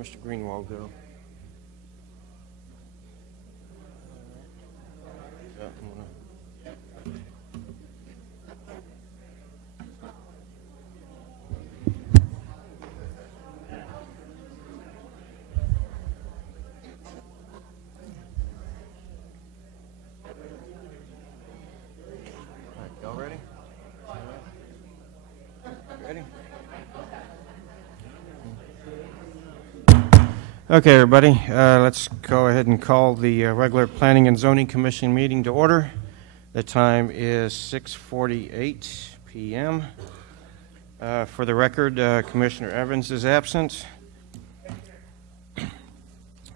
Mr. Greenwald go? Yeah, all right, y'all ready? Ready? Okay, everybody, let's go ahead and call the regular Planning and Zoning Commission meeting to order. The time is 6:48 p.m. For the record, Commissioner Evans is absent.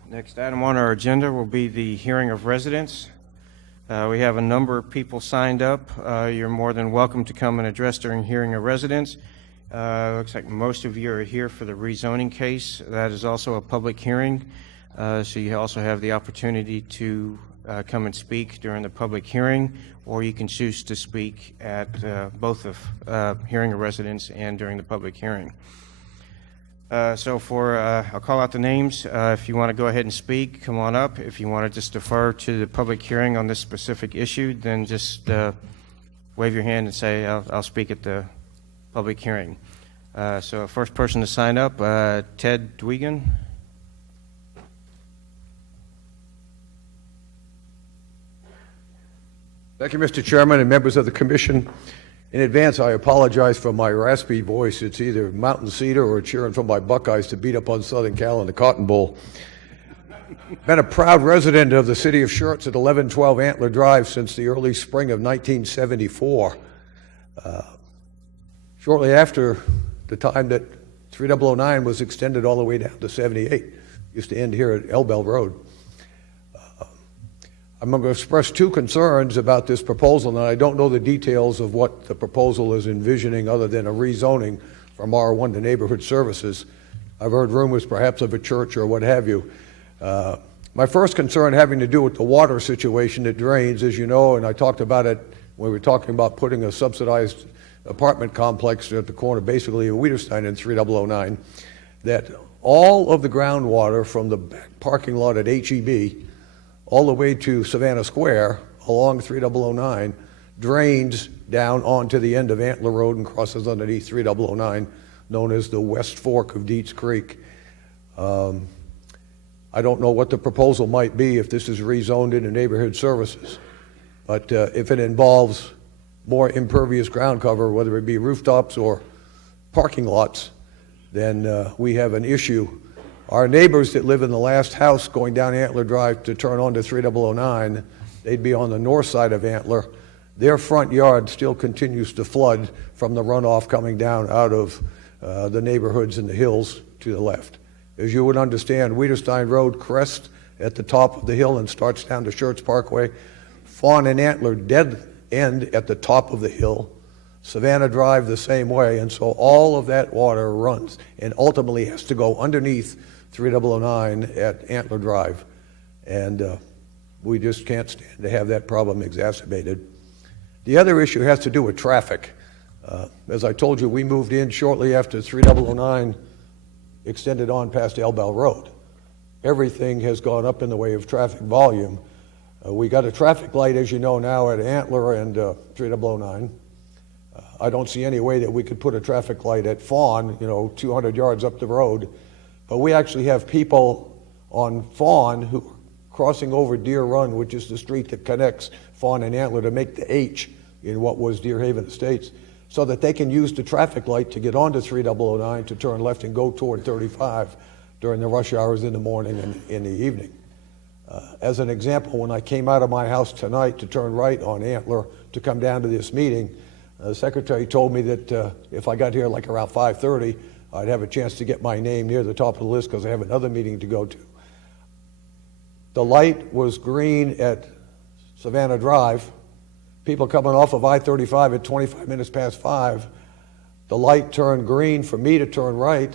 Next item on our agenda will be the hearing of residents. We have a number of people signed up. You're more than welcome to come and address during hearing of residents. Looks like most of you are here for the rezoning case. That is also a public hearing, so you also have the opportunity to come and speak during the public hearing, or you can choose to speak at both of hearing of residents and during the public hearing. I'll call out the names. If you want to go ahead and speak, come on up. If you want to just defer to the public hearing on this specific issue, then just wave your hand and say, I'll speak at the public hearing. First person to sign up, Ted Dwegan. Thank you, Mr. Chairman and members of the Commission. In advance, I apologize for my raspy voice. It's either Mountain Cedar or cheering for my Buckeyes to beat up on Southern Cal in the Cotton Bowl. Been a proud resident of the city of Schertz at 1112 Antler Drive since the early spring of 1974. Shortly after the time that 3009 was extended all the way down to 78. Used to end here at Elbell Road. I'm going to express two concerns about this proposal, and I don't know the details of what the proposal is envisioning other than a rezoning from R1 to neighborhood services. I've heard rumors perhaps of a church or what have you. My first concern having to do with the water situation that drains, as you know, and I talked about it when we were talking about putting a subsidized apartment complex at the corner basically of Wiederstein and 3009, that all of the groundwater from the back parking lot at HEB all the way to Savannah Square along 3009 drains down onto the end of Antler Road and crosses underneath 3009, known as the West Fork of Dietz Creek. I don't know what the proposal might be if this is rezoned into neighborhood services, but if it involves more impervious ground cover, whether it be rooftops or parking lots, then we have an issue. Our neighbors that live in the last house going down Antler Drive to turn onto 3009, they'd be on the north side of Antler. Their front yard still continues to flood from the runoff coming down out of the neighborhoods in the hills to the left. As you would understand, Wiederstein Road crests at the top of the hill and starts down to Schertz Parkway. Fawn and Antler dead end at the top of the hill. Savannah Drive the same way, and so all of that water runs and ultimately has to go underneath 3009 at Antler Drive, and we just can't stand to have that problem exacerbated. The other issue has to do with traffic. As I told you, we moved in shortly after 3009 extended on past Elbell Road. Everything has gone up in the way of traffic volume. We got a traffic light, as you know, now at Antler and 3009. I don't see any way that we could put a traffic light at Fawn, 200 yards up the road. But we actually have people on Fawn who are crossing over Deer Run, which is the street that connects Fawn and Antler to make the H in what was Deer Haven Estates, so that they can use the traffic light to get onto 3009 to turn left and go toward 35 during the rush hours in the morning and in the evening. As an example, when I came out of my house tonight to turn right on Antler to come down to this meeting, the secretary told me that if I got here like around 5:30, I'd have a chance to get my name near the top of the list because I have another meeting to go to. The light was green at Savannah Drive. People coming off of I-35 at 25 minutes past 5. The light turned green for me to turn right,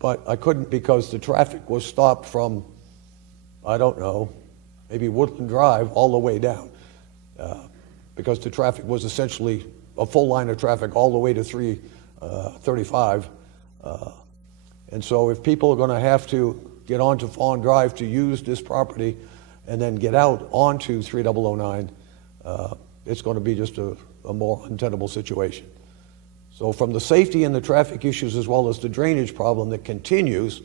but I couldn't because the traffic was stopped from, I don't know, maybe Woodland Drive all the way down, because the traffic was essentially a full line of traffic all the way to 335. And so if people are going to have to get onto Fawn Drive to use this property and then get out onto 3009, it's going to be just a more untenable situation. So from the safety and the traffic issues as well as the drainage problem that continues,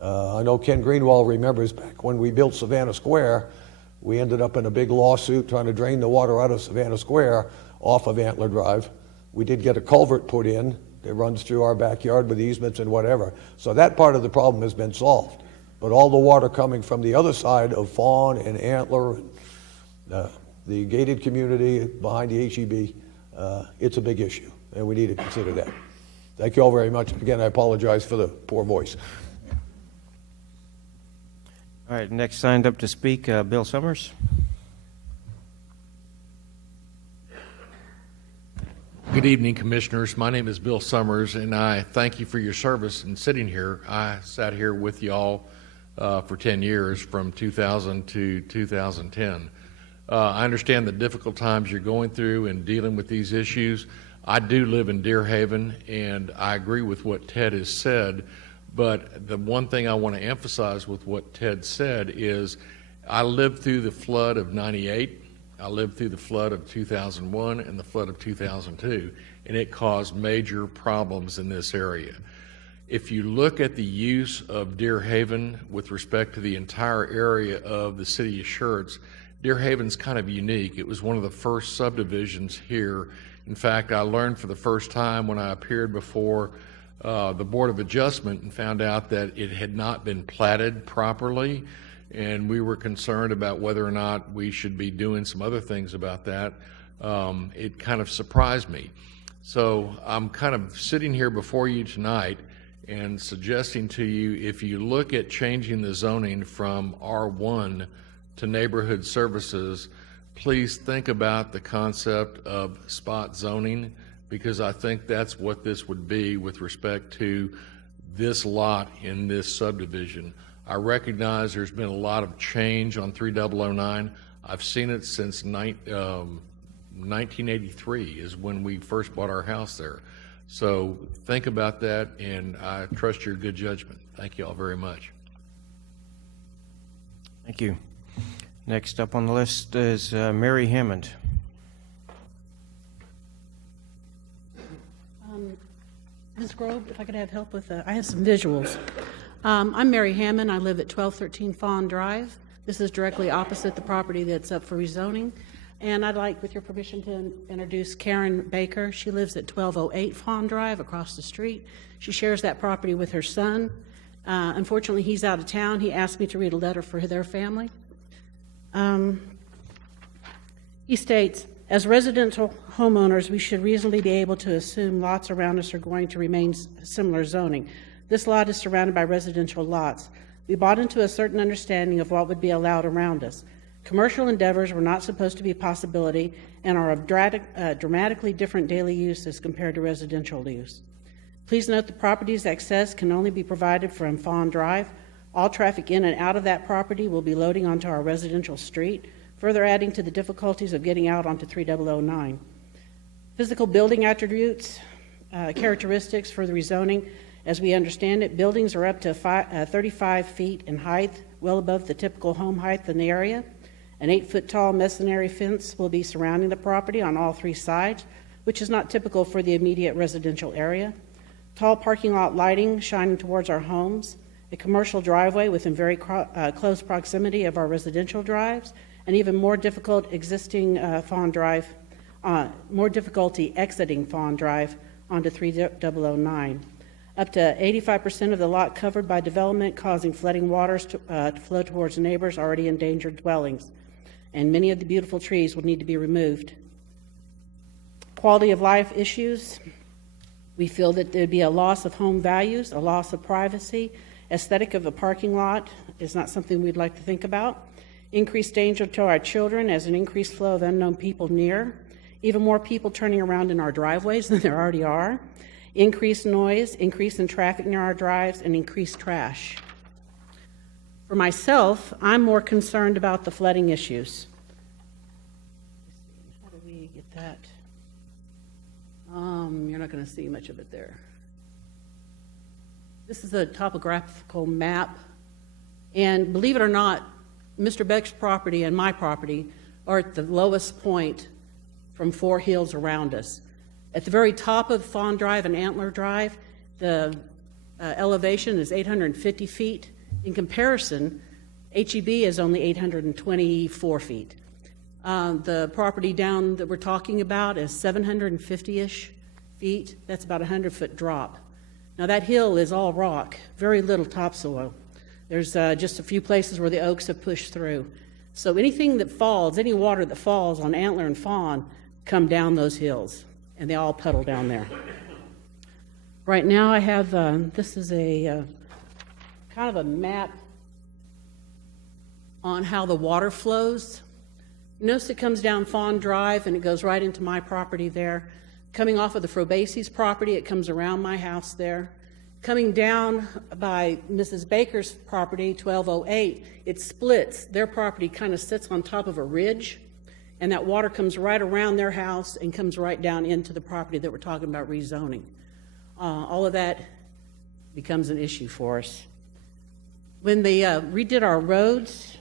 I know Ken Greenwald remembers back when we built Savannah Square, we ended up in a big lawsuit trying to drain the water out of Savannah Square off of Antler Drive. We did get a culvert put in that runs through our backyard with easements and whatever. So that part of the problem has been solved. But all the water coming from the other side of Fawn and Antler, the gated community behind the HEB, it's a big issue, and we need to consider that. Thank you all very much. Again, I apologize for the poor voice. All right, next signed up to speak, Bill Summers. Good evening, Commissioners. My name is Bill Summers, and I thank you for your service in sitting here. I sat here with you all for 10 years, from 2000 to 2010. I understand the difficult times you're going through in dealing with these issues. I do live in Deer Haven, and I agree with what Ted has said, but the one thing I want to emphasize with what Ted said is I lived through the flood of '98. I lived through the flood of 2001 and the flood of 2002, and it caused major problems in this area. If you look at the use of Deer Haven with respect to the entire area of the city of Schertz, Deer Haven's kind of unique. It was one of the first subdivisions here. In fact, I learned for the first time when I appeared before the Board of Adjustment and found out that it had not been platted properly, and we were concerned about whether or not we should be doing some other things about that. It kind of surprised me. So I'm kind of sitting here before you tonight and suggesting to you, if you look at changing the zoning from R1 to neighborhood services, please think about the concept of spot zoning, because I think that's what this would be with respect to this lot in this subdivision. I recognize there's been a lot of change on 3009. I've seen it since 1983 is when we first bought our house there. So think about that, and I trust your good judgment. Thank you all very much. Thank you. Next up on the list is Mary Hammond. Ms. Grove, if I could have help with I have some visuals. I'm Mary Hammond. I live at 1213 Fawn Drive. This is directly opposite the property that's up for rezoning. And I'd like, with your permission, to introduce Karen Baker. She lives at 1208 Fawn Drive, across the street. She shares that property with her son. Unfortunately, he's out of town. He asked me to read a letter for their family. He states, as residential homeowners, we should reasonably be able to assume lots around us are going to remain similar zoning. This lot is surrounded by residential lots. We bought into a certain understanding of what would be allowed around us. Commercial endeavors were not supposed to be a possibility and are of dramatically different daily use as compared to residential use. Please note the property's access can only be provided from Fawn Drive. All traffic in and out of that property will be loading onto our residential street, further adding to the difficulties of getting out onto 3009. Physical building attributes, characteristics for the rezoning. As we understand it, buildings are up to 35 feet in height, well above the typical home height in the area. An 8-foot-tall masonry fence will be surrounding the property on all three sides, which is not typical for the immediate residential area. Tall parking lot lighting shining towards our homes. A commercial driveway within very close proximity of our residential drives, and even more difficult exiting Fawn Drive, more difficulty exiting Fawn Drive onto 3009. Up to 85% of the lot covered by development, causing flooding waters to flow towards neighbors' already endangered dwellings. And many of the beautiful trees will need to be removed. Quality of life issues. We feel that there'd be a loss of home values, a loss of privacy. Aesthetic of a parking lot is not something we'd like to think about. Increased danger to our children as an increased flow of unknown people near. Even more people turning around in our driveways than there already are. Increased noise, increase in traffic near our drives, and increased trash. For myself, I'm more concerned about the flooding issues. How do we get that? You're not going to see much of it there. This is a topographical map, and believe it or not, Mr. Beck's property and my property are at the lowest point from 4 hills around us. At the very top of Fawn Drive and Antler Drive, the elevation is 850 feet. In comparison, HEB is only 824 feet. The property down that we're talking about is 750-ish feet. That's about a 100-foot drop. Now that hill is all rock, very little topsoil. There's just a few places where the oaks have pushed through. So anything that falls, any water that falls on Antler and Fawn come down those hills, and they all puddle down there. Right now I have, this is a kind of a map on how the water flows. Notice it comes down Fawn Drive and it goes right into my property there. Coming off of the Frobase's property, it comes around my house there. Coming down by Mrs. Baker's property, 1208, it splits. Their property kind of sits on top of a ridge, and that water comes right around their house and comes right down into the property that we're talking about rezoning. All of that becomes an issue for us. When they redid our roads,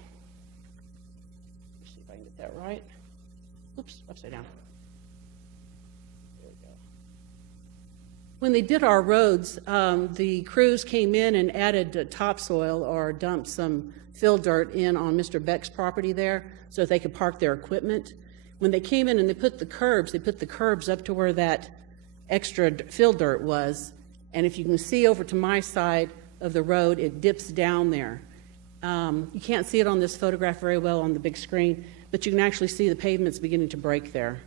let's see if I can get that right. Oops, upside down. There we go. When they did our roads, the crews came in and added topsoil or dumped some fill dirt in on Mr. Beck's property there so that they could park their equipment. When they came in and they put the curbs up to where that extra fill dirt was, and if you can see over to my side of the road, it dips down there. You can't see it on this photograph very well on the big screen, but you can actually see the pavements beginning to break there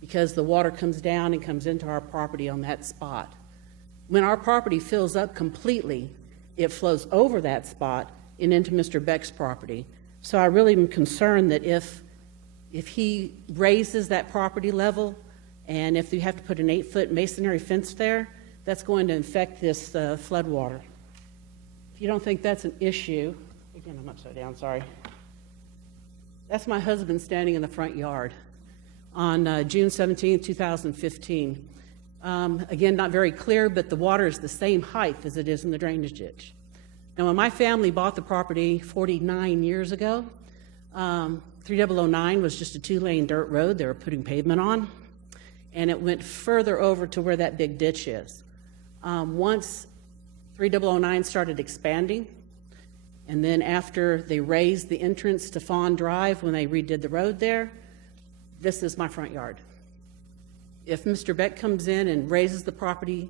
because the water comes down and comes into our property on that spot. When our property fills up completely, it flows over that spot and into Mr. Beck's property. So I really am concerned that if he raises that property level, and if you have to put an 8-foot masonry fence there, that's going to infect this flood water. If you don't think that's an issue, again, I'm upside down, sorry. That's my husband standing in the front yard on June 17, 2015. Again, not very clear, but the water is the same height as it is in the drainage ditch. Now, when my family bought the property 49 years ago, 3009 was just a 2-lane dirt road they were putting pavement on, and it went further over to where that big ditch is. Once 3009 started expanding, and then after they raised the entrance to Fawn Drive when they redid the road there, this is my front yard. If Mr. Beck comes in and raises the property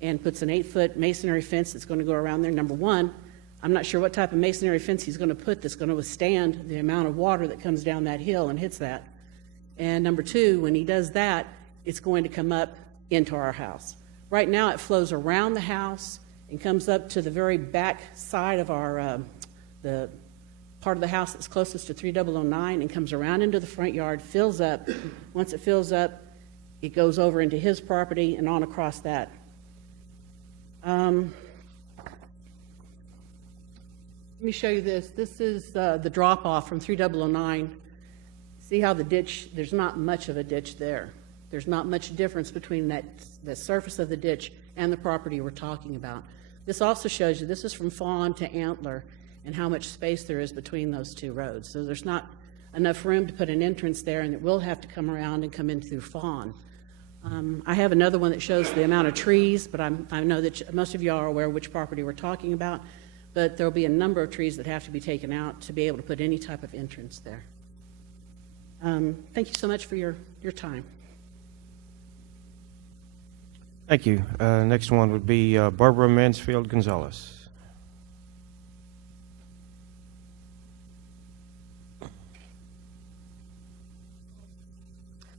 and puts an 8-foot masonry fence that's going to go around there, number one, I'm not sure what type of masonry fence he's going to put that's going to withstand the amount of water that comes down that hill and hits that. And number two, when he does that, it's going to come up into our house. Right now it flows around the house and comes up to the very back side of our, the part of the house that's closest to 3009 and comes around into the front yard, fills up. Once it fills up, it goes over into his property and on across that. Let me show you this. This is the drop-off from 3009. See how the ditch, there's not much of a ditch there. There's not much difference between the surface of the ditch and the property we're talking about. This also shows you, this is from Fawn to Antler, and how much space there is between those two roads. So there's not enough room to put an entrance there, and it will have to come around and come in through Fawn. I have another one that shows the amount of trees, but I know that most of you are aware which property we're talking about, but there'll be a number of trees that have to be taken out to be able to put any type of entrance there. Thank you so much for your time. Thank you. Next one would be Barbara Mansfield Gonzalez.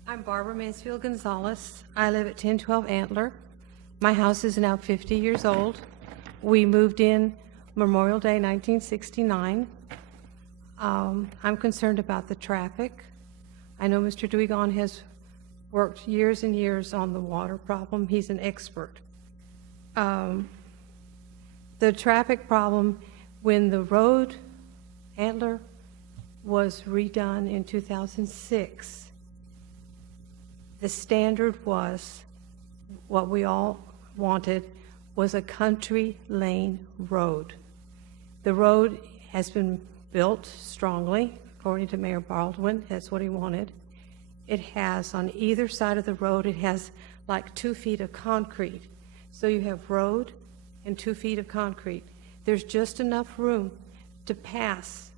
I'm Barbara Mansfield Gonzalez. I live at 1012 Antler. My house is now 50 years old. We moved in Memorial Day 1969. I'm concerned about the traffic. I know Mr. Duigon has worked years and years on the water problem. He's an expert. The traffic problem, when the road, Antler, was redone in 2006, the standard was, what we all wanted, was a country lane road. The road has been built strongly, according to Mayor Baldwin. That's what he wanted. It has, on either side of the road, it has like 2 feet of concrete. So you have road and 2 feet of concrete. There's just enough room to pass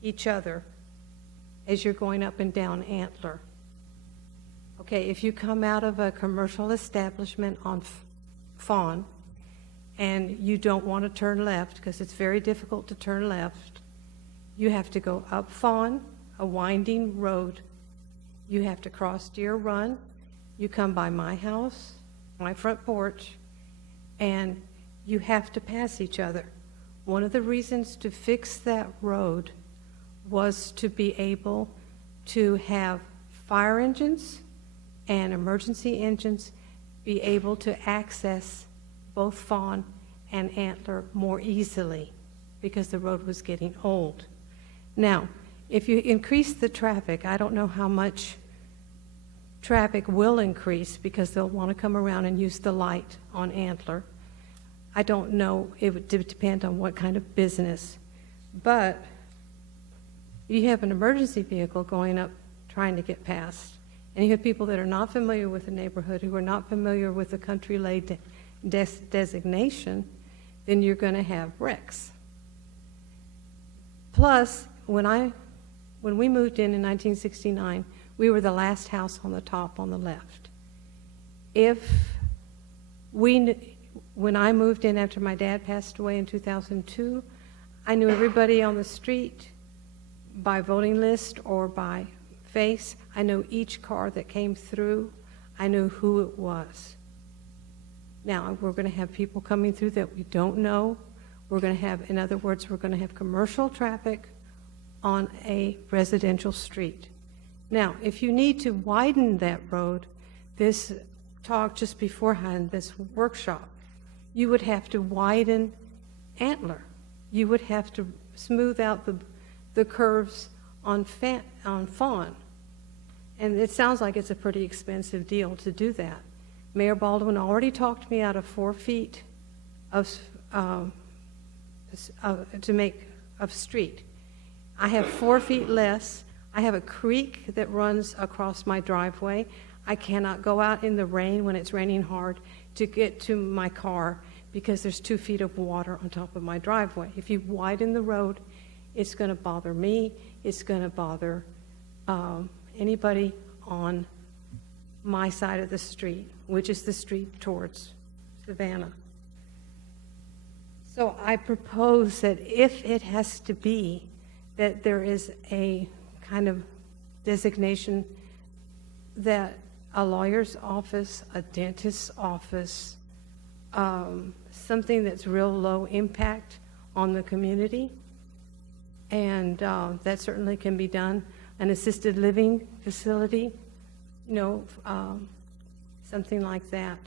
each other as you're going up and down Antler. Okay, if you come out of a commercial establishment on Fawn and you don't want to turn left, because it's very difficult to turn left, you have to go up Fawn, a winding road. You have to cross Deer Run. You come by my house, my front porch, and you have to pass each other. One of the reasons to fix that road was to be able to have fire engines and emergency engines be able to access both Fawn and Antler more easily because the road was getting old. Now, if you increase the traffic, I don't know how much traffic will increase because they'll want to come around and use the light on Antler. I don't know. It would depend on what kind of business. But you have an emergency vehicle going up trying to get past, and you have people that are not familiar with the neighborhood, who are not familiar with the country lane designation, then you're going to have wrecks. Plus, when we moved in 1969, we were the last house on the top on the left. When I moved in after my dad passed away in 2002, I knew everybody on the street by voting list or by face. I knew each car that came through. I knew who it was. Now, we're going to have people coming through that we don't know. We're going to have, in other words, we're going to have commercial traffic on a residential street. Now, if you need to widen that road, this talk just beforehand, this workshop, you would have to widen Antler. You would have to smooth out the curves on Fawn. And it sounds like it's a pretty expensive deal to do that. Mayor Baldwin already talked me out of 4 feet of street. I have 4 feet less. I have a creek that runs across my driveway. I cannot go out in the rain when it's raining hard to get to my car because there's 2 feet of water on top of my driveway. If you widen the road, it's going to bother me. It's going to bother anybody on my side of the street, which is the street towards Savannah. So I propose that if it has to be that there is a kind of designation that a lawyer's office, a dentist's office, something that's real low impact on the community, and that certainly can be done. An assisted living facility, something like that.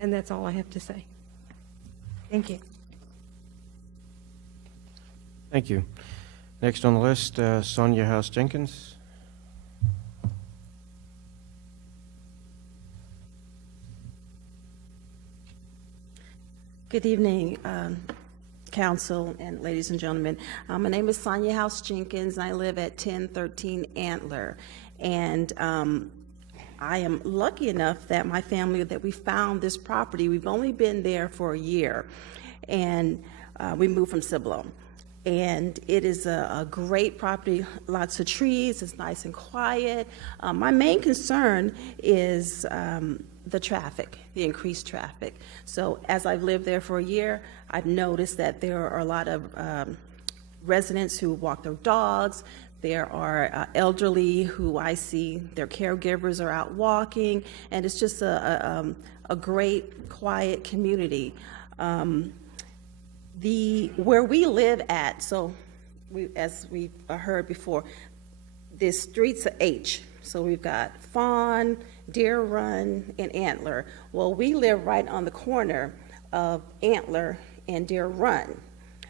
And that's all I have to say. Thank you. Thank you. Next on the list, Sonia House Jenkins. Good evening, Council and ladies and gentlemen. My name is Sonia House Jenkins, and I live at 1013 Antler. And I am lucky enough that my family, that we found this property. We've only been there for a year, and we moved from Cibolo. And it is a great property, lots of trees, it's nice and quiet. My main concern is the traffic, the increased traffic. So as I've lived there for a year, I've noticed that there are a lot of residents who walk their dogs. There are elderly who I see, their caregivers are out walking, and it's just a great, quiet community. Where we live at, so as we heard before, the streets are H. So we've got Fawn, Deer Run, and Antler. Well, we live right on the corner of Antler and Deer Run.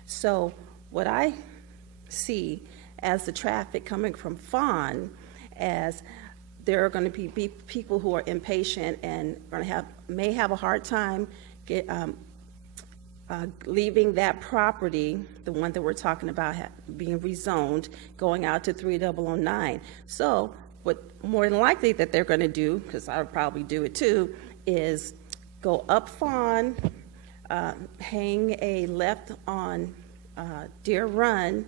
So what I see as the traffic coming from Fawn, as there are going to be people who are impatient and going to have may have a hard time leaving that property, the one that we're talking about being rezoned, going out to 3009. So what more than likely that they're going to do, because I would probably do it too, is go up Fawn, hang a left on Deer Run,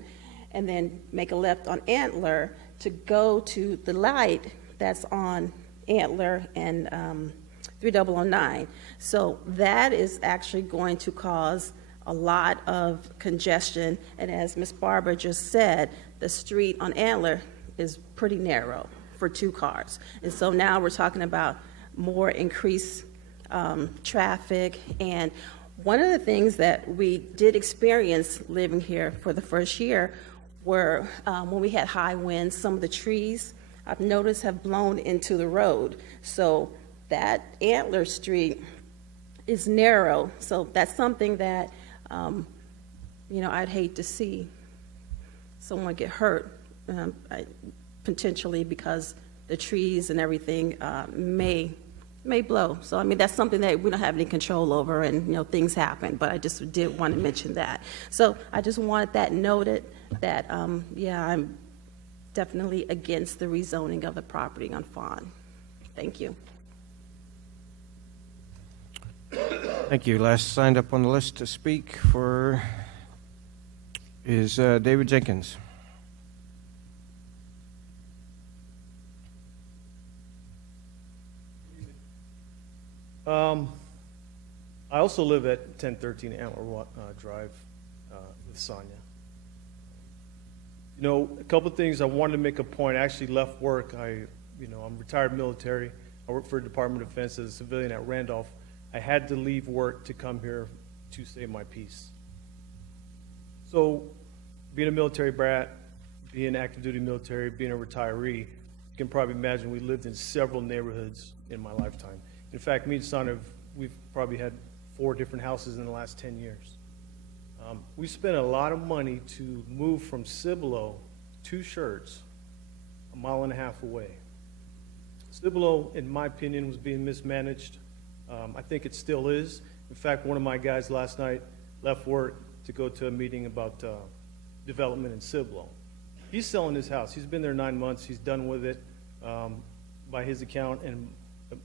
and then make a left on Antler to go to the light that's on Antler and 3009. So that is actually going to cause a lot of congestion. And as Ms. Barber just said, the street on Antler is pretty narrow for 2 cars. And so now we're talking about more increased traffic. And one of the things that we did experience living here for the first year were when we had high winds, some of the trees I've noticed have blown into the road. So that Antler Street is narrow. So that's something that, I'd hate to see someone get hurt, potentially because the trees and everything may blow. So, that's something that we don't have any control over, and, things happen, but I just did want to mention that. So I just wanted that noted that, I'm definitely against the rezoning of the property on Fawn. Thank you. Thank you. Last signed up on the list to speak is David Jenkins. I also live at 1013 Antler Drive with Sonia. A couple of things I wanted to make a point. I actually left work. I'm retired military. I work for the Department of Defense as a civilian at Randolph. I had to leave work to come here to save my peace. So, being a military brat, being active duty military, being a retiree, you can probably imagine we lived in several neighborhoods in my lifetime. In fact, me and Sonia, we've probably had 4 different houses in the last 10 years. We spent a lot of money to move from Cibolo to Schertz, 1.5 miles away. Cibolo, in my opinion, was being mismanaged. I think it still is. In fact, one of my guys last night left work to go to a meeting about development in Cibolo. He's selling his house. He's been there 9 months. He's done with it. By his account and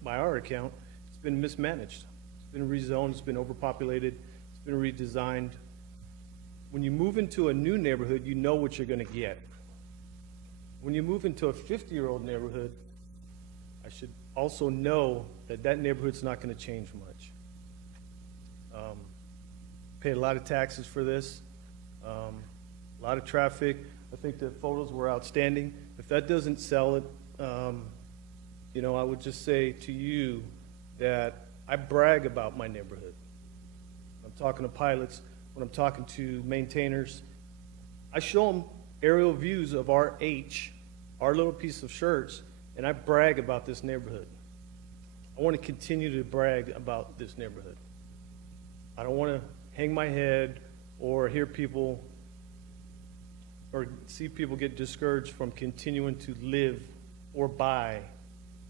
by our account, it's been mismanaged. It's been rezoned. It's been overpopulated. It's been redesigned. When you move into a new neighborhood, you know what you're going to get. When you move into a 50-year-old neighborhood, I should also know that that neighborhood's not going to change much. Paid a lot of taxes for this, a lot of traffic. I think the photos were outstanding. If that doesn't sell it, I would just say to you that I brag about my neighborhood. I'm talking to pilots, when I'm talking to maintainers, I show them aerial views of our little piece of Schertz, and I brag about this neighborhood. I want to continue to brag about this neighborhood. I don't want to hang my head or hear people or see people get discouraged from continuing to live or buy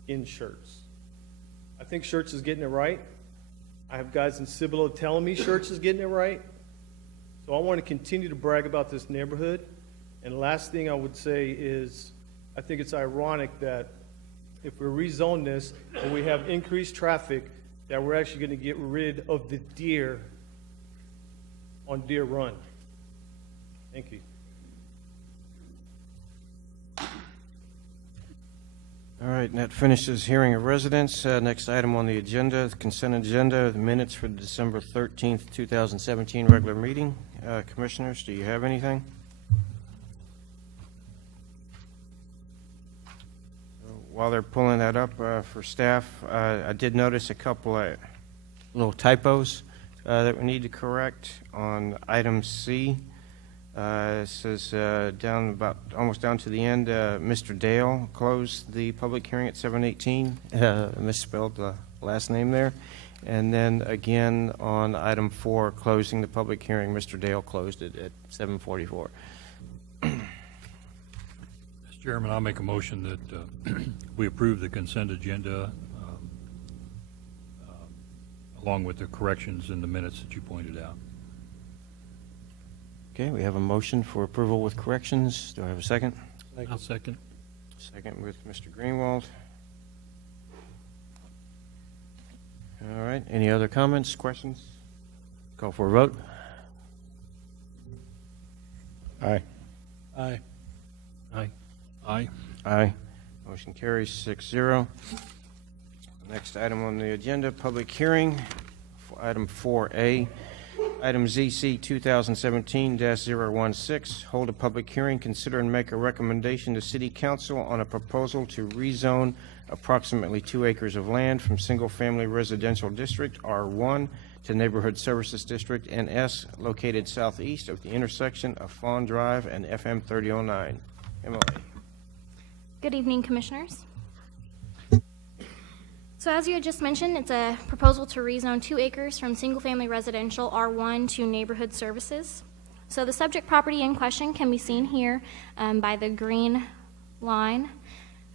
in Schertz. I think Schertz is getting it right. I have guys in Cibolo telling me Schertz is getting it right. So I want to continue to brag about this neighborhood. And the last thing I would say is I think it's ironic that if we rezone this and we have increased traffic, that we're actually going to get rid of the deer on Deer Run. Thank you. All right, and that finishes hearing of residents. Next item on the agenda, the consent agenda, the minutes for the December 13th, 2017 regular meeting. Commissioners, do you have anything? While they're pulling that up for staff, I did notice a couple of little typos that we need to correct on item C. It says almost down to the end, Mr. Dale closed the public hearing at 7:18. Misspelled the last name there. And then again on item 4, closing the public hearing, Mr. Dale closed it at 7:44. Mr. Chairman, I'll make a motion that we approve the consent agenda along with the corrections in the minutes that you pointed out. Okay, we have a motion for approval with corrections. Do I have a second? I'll second. Second with Mr. Greenwald. All right, any other comments, questions? Call for a vote. Aye. Aye. Aye. Aye. Aye. Motion carries 6-0. Next item on the agenda, public hearing, item 4A. Item ZC 2017-016, hold a public hearing, consider and make a recommendation to City Council on a proposal to rezone approximately 2 acres of land from single-family residential district, R1, to Neighborhood Services District, NS, located southeast of the intersection of Fawn Drive and FM 3009. Emily. Good evening, Commissioners. So as you had just mentioned, it's a proposal to rezone 2 acres from single-family residential R1 to neighborhood services. So the subject property in question can be seen here by the green line.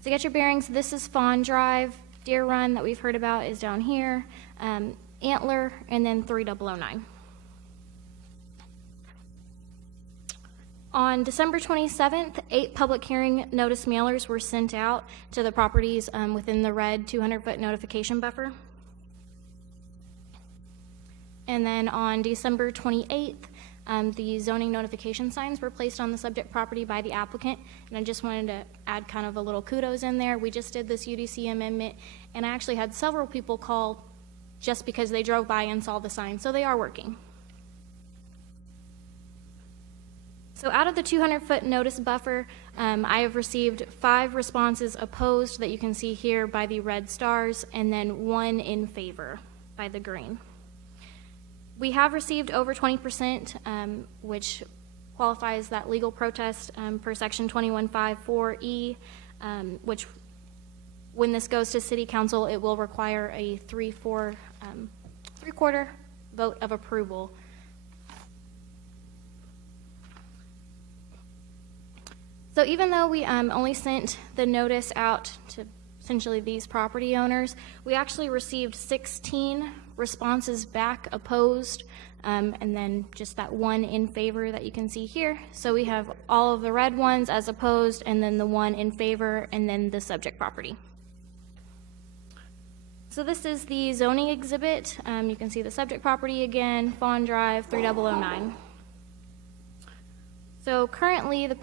To get your bearings, this is Fawn Drive. Deer Run that we've heard about is down here, Antler, and then 3009. On December 27th, 8 public hearing notice mailers were sent out to the properties within the red 200-foot notification buffer. And then on December 28th, the zoning notification signs were placed on the subject property by the applicant. And I just wanted to add kind of a little kudos in there. We just did this UDC amendment, and I actually had several people call just because they drove by and saw the sign. So they are working. So out of the 200-foot notice buffer, I have received 5 responses opposed that you can see here by the red stars, and then 1 in favor by the green. We have received over 20%, which qualifies that legal protest per section 2154E, which when this goes to City Council, it will require a three-quarter vote of approval. So even though we only sent the notice out to essentially these property owners, we actually received 16 responses back opposed, and then just that 1 in favor that you can see here. So we have all of the red ones as opposed, and then the 1 in favor, and then the subject property. So this is the zoning exhibit. You can see the subject property again, Fawn Drive, 3009. So currently, the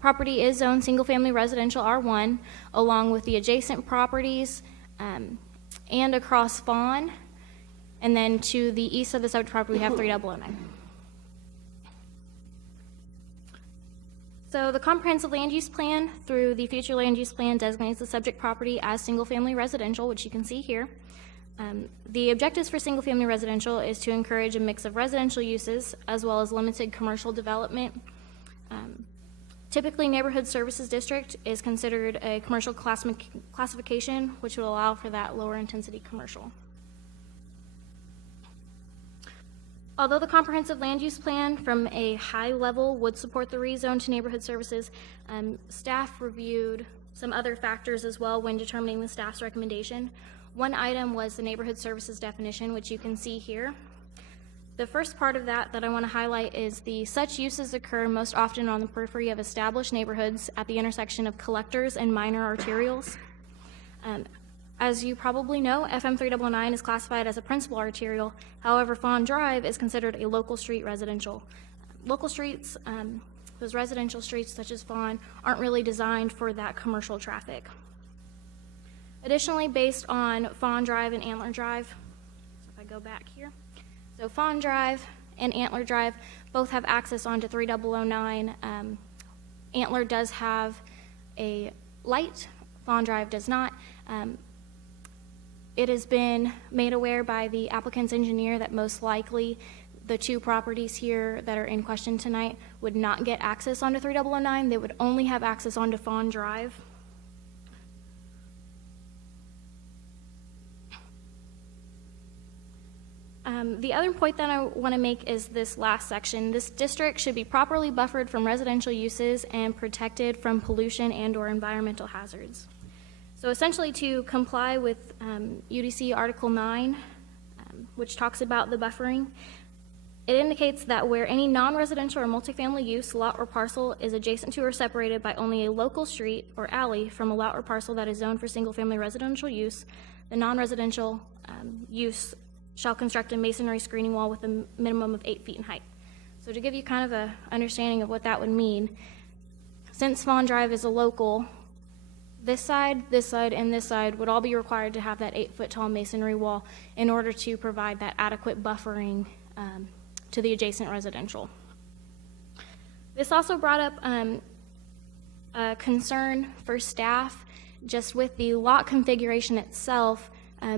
property is zoned single-family residential R1, along with the adjacent properties and across Fawn. And then to the east of the subject property, we have 3009. So the comprehensive land use plan through the future land use plan designates the subject property as single-family residential, which you can see here. The objectives for single-family residential is to encourage a mix of residential uses as well as limited commercial development. Typically, neighborhood services district is considered a commercial classification, which would allow for that lower intensity commercial. Although the comprehensive land use plan from a high level would support the rezone to neighborhood services, staff reviewed some other factors as well when determining the staff's recommendation. One item was the neighborhood services definition, which you can see here. The first part of that I want to highlight is the such uses occur most often on the periphery of established neighborhoods at the intersection of collectors and minor arterials. As you probably know, FM 3009 is classified as a principal arterial. However, Fawn Drive is considered a local street residential. Local streets, those residential streets such as Fawn, aren't really designed for that commercial traffic. Additionally, based on Fawn Drive and Antler Drive, so if I go back here, so Fawn Drive and Antler Drive both have access onto 3009. Antler does have a light, Fawn Drive does not. It has been made aware by the applicant's engineer that most likely the 2 properties here that are in question tonight would not get access onto 3009. They would only have access onto Fawn Drive. The other point that I want to make is this last section. This district should be properly buffered from residential uses and protected from pollution and/or environmental hazards. So essentially, to comply with UDC Article 9, which talks about the buffering. It indicates that where any non-residential or multifamily use, lot or parcel, is adjacent to or separated by only a local street or alley from a lot or parcel that is zoned for single-family residential use, the non-residential use shall construct a masonry screening wall with a minimum of 8 feet in height. So to give you kind of a understanding of what that would mean, since Fawn Drive is a local, this side, and this side would all be required to have that 8-foot tall masonry wall in order to provide that adequate buffering to the adjacent residential. This also brought up a concern for staff just with the lot configuration itself.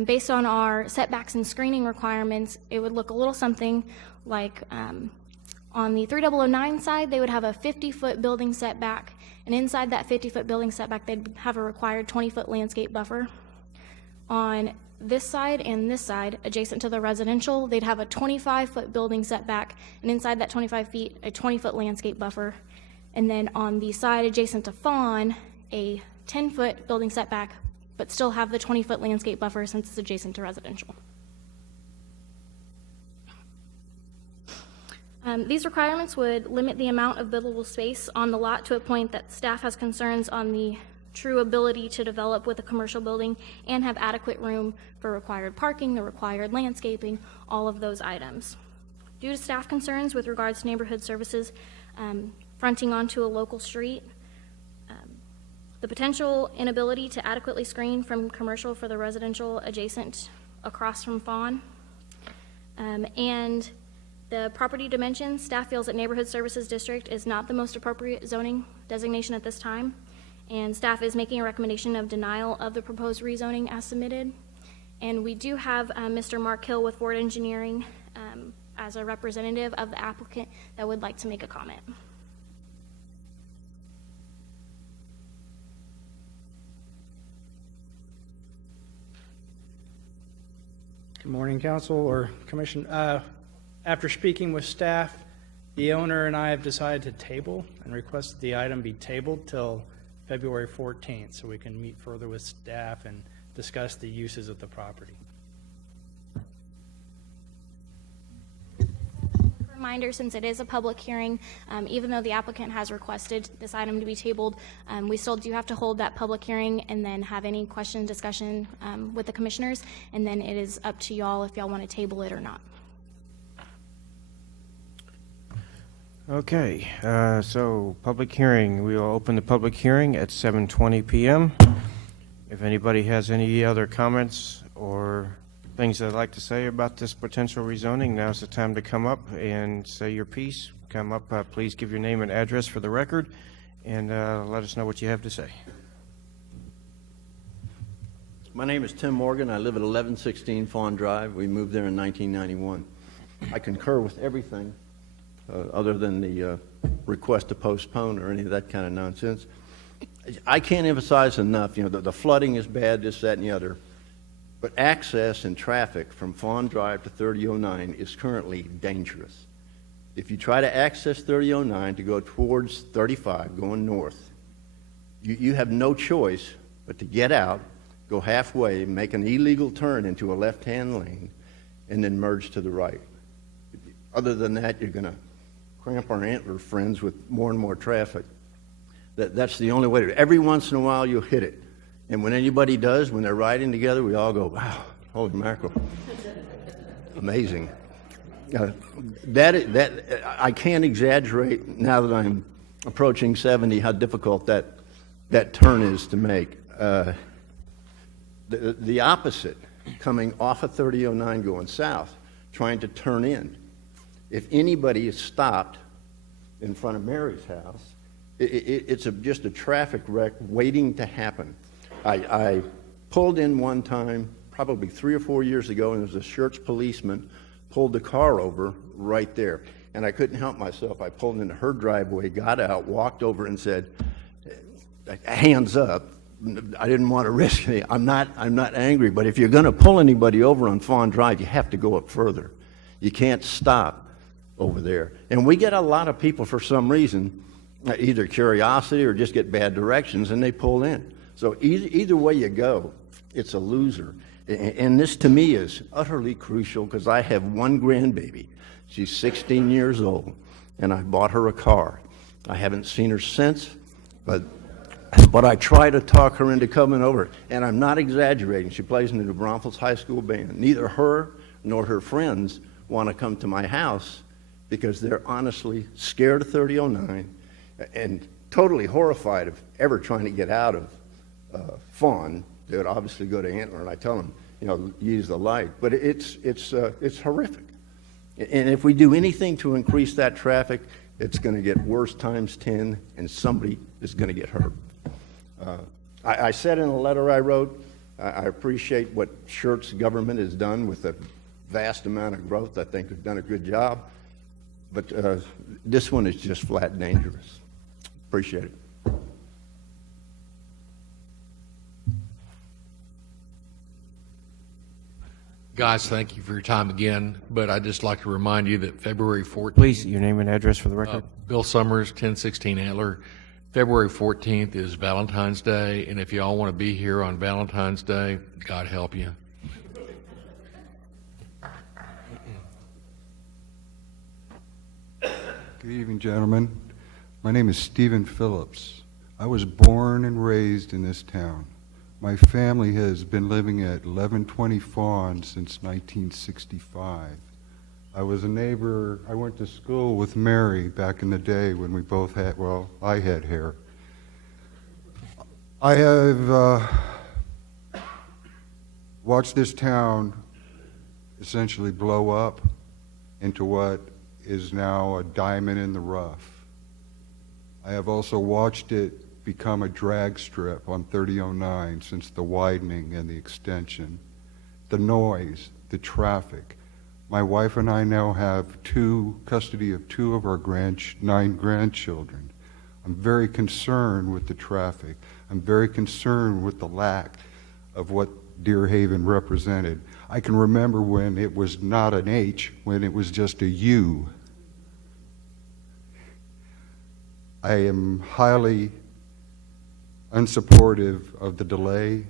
Based on our setbacks and screening requirements, it would look a little something like on the 3009 side, they would have a 50-foot building setback, and inside that 50-foot building setback, they'd have a required 20-foot landscape buffer. On this side and this side, adjacent to the residential, they'd have a 25-foot building setback, and inside that 25 feet, a 20-foot landscape buffer. And then on the side adjacent to Fawn, a 10-foot building setback, but still have the 20-foot landscape buffer since it's adjacent to residential. These requirements would limit the amount of buildable space on the lot to a point that staff has concerns on the true ability to develop with a commercial building and have adequate room for required parking, the required landscaping, all of those items. Due to staff concerns with regards to neighborhood services fronting onto a local street, the potential inability to adequately screen from commercial for the residential adjacent across from Fawn, and the property dimensions, staff feels that Neighborhood Services District is not the most appropriate zoning designation at this time, and staff is making a recommendation of denial of the proposed rezoning as submitted. And we do have Mr. Mark Hill with Ford Engineering as a representative of the applicant that would like to make a comment. Good morning, Council or Commission. After speaking with staff, the owner and I have decided to table and request that the item be tabled till February 14th so we can meet further with staff and discuss the uses of the property. Reminder, since it is a public hearing, even though the applicant has requested this item to be tabled, we still do have to hold that public hearing and then have any question discussion with the commissioners, and then it is up to y'all if y'all want to table it or not. Okay, so public hearing, we will open the public hearing at 7:20 p.m. If anybody has any other comments or things they'd like to say about this potential rezoning, now's the time to come up and say your piece. Come up, please give your name and address for the record, and let us know what you have to say. My name is Tim Morgan. I live at 1116 Fawn Drive. We moved there in 1991. I concur with everything other than the request to postpone or any of that kind of nonsense. I can't emphasize enough, the flooding is bad, this, that, and the other. But access and traffic from Fawn Drive to 3009 is currently dangerous. If you try to access 3009 to go towards 35, going north, you have no choice but to get out, go halfway, make an illegal turn into a left-hand lane, and then merge to the right. Other than that, you're going to cramp our antler friends with more and more traffic. That's the only way to do it. Every once in a while, you'll hit it. And when anybody does, when they're riding together, we all go, wow, holy mackerel. Amazing. I can't exaggerate now that I'm approaching 70 how difficult that turn is to make. The opposite, coming off of 3009 going south, trying to turn in. If anybody is stopped in front of Mary's house, it's just a traffic wreck waiting to happen. I pulled in one time, probably 3 or 4 years ago, and there was a Schertz policeman pulled the car over right there. And I couldn't help myself. I pulled into her driveway, got out, walked over and said, hands up. I didn't want to risk it. I'm not angry, but if you're going to pull anybody over on Fawn Drive, you have to go up further. You can't stop over there. And we get a lot of people, for some reason, either curiosity or just get bad directions, and they pull in. So either way you go, it's a loser. And this to me is utterly crucial because I have one grandbaby. She's 16 years old, and I bought her a car. I haven't seen her since, but I try to talk her into coming over, and I'm not exaggerating. She plays in the New Braunfels High School band. Neither her nor her friends want to come to my house because they're honestly scared of 3009 and totally horrified of ever trying to get out of Fawn. They would obviously go to Antler, and I tell them, use the light. But it's horrific. And if we do anything to increase that traffic, it's going to get worse times 10, and somebody is going to get hurt. I said in a letter I wrote, I appreciate what Schertz government has done with a vast amount of growth. I think they've done a good job. But this one is just flat dangerous. Appreciate it. Guys, thank you for your time again, but I'd just like to remind you that February 14th... Please, your name and address for the record. Bill Summers, 1016 Antler. February 14th is Valentine's Day, and if you all want to be here on Valentine's Day, God help you. Good evening, gentlemen. My name is Stephen Phillips. I was born and raised in this town. My family has been living at 1120 Fawn since 1965. I was a neighbor. I went to school with Mary back in the day when we both had, well, I had hair. I have watched this town essentially blow up into what is now a diamond in the rough. I have also watched it become a drag strip on 3009 since the widening and the extension. The noise, the traffic. My wife and I now have custody of two of our 9 grandchildren. I'm very concerned with the traffic. I'm very concerned with the lack of what Deer Haven represented. I can remember when it was not an H, when it was just a U. I am highly unsupportive of the delay.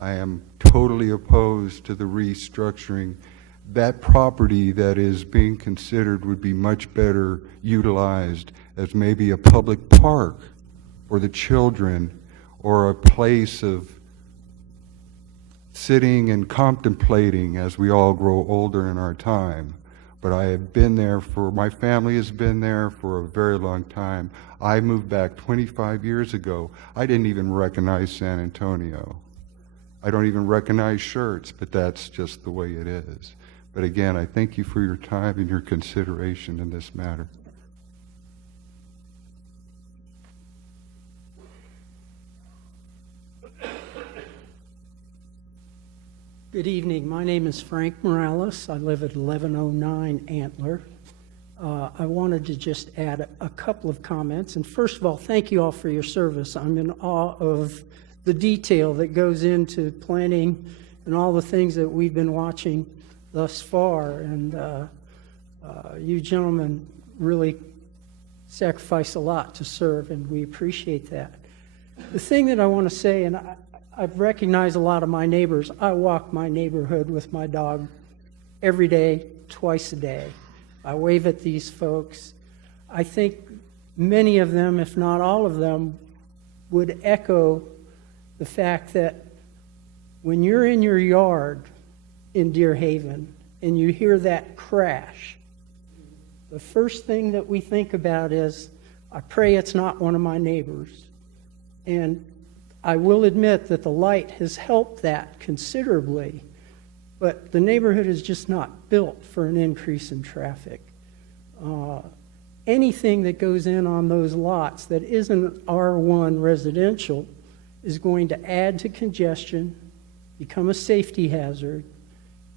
I am totally opposed to the restructuring. That property that is being considered would be much better utilized as maybe a public park for the children or a place of sitting and contemplating as we all grow older in our time. But I have been there my family has been there for a very long time. I moved back 25 years ago. I didn't even recognize San Antonio. I don't even recognize Schertz, but that's just the way it is. But again, I thank you for your time and your consideration in this matter. Good evening. My name is Frank Morales. I live at 1109 Antler. I wanted to just add a couple of comments. And first of all, thank you all for your service. I'm in awe of the detail that goes into planning and all the things that we've been watching thus far. And you gentlemen really sacrifice a lot to serve, and we appreciate that. The thing that I want to say, and I've recognized a lot of my neighbors. I walk my neighborhood with my dog every day, twice a day. I wave at these folks. I think many of them, if not all of them, would echo the fact that when you're in your yard in Deer Haven and you hear that crash, the first thing that we think about is, I pray it's not one of my neighbors. And I will admit that the light has helped that considerably, but the neighborhood is just not built for an increase in traffic. Anything that goes in on those lots that isn't R1 residential is going to add to congestion, become a safety hazard.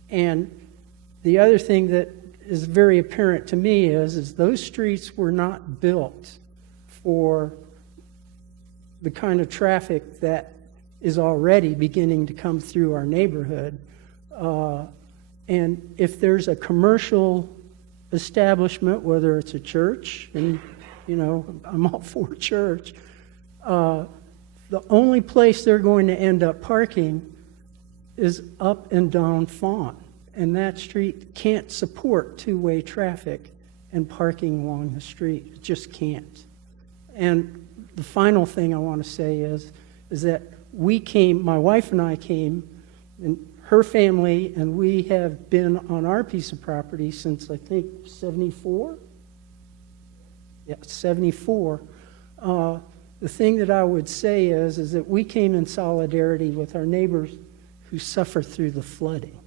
And the other thing that is very apparent to me is those streets were not built for the kind of traffic that is already beginning to come through our neighborhood. And if there's a commercial establishment, whether it's a church, and I'm all for church, the only place they're going to end up parking is up and down Fawn, and that street can't support two-way traffic and parking along the street. It just can't. And the final thing I want to say is that we came, my wife and I came, and her family, and we have been on our piece of property since, I think, 74? Yeah, 74. The thing that I would say is that we came in solidarity with our neighbors who suffer through the flooding.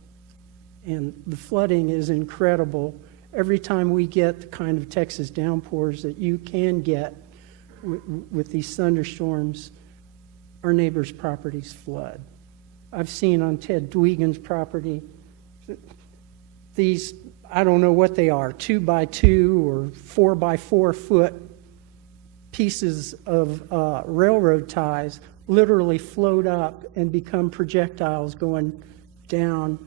And the flooding is incredible. Every time we get the kind of Texas downpours that you can get with these thunderstorms, our neighbors' properties flood. I've seen on Ted Dwegan's property these, I don't know what they are, 2x2 or 4x4 foot pieces of railroad ties literally float up and become projectiles going down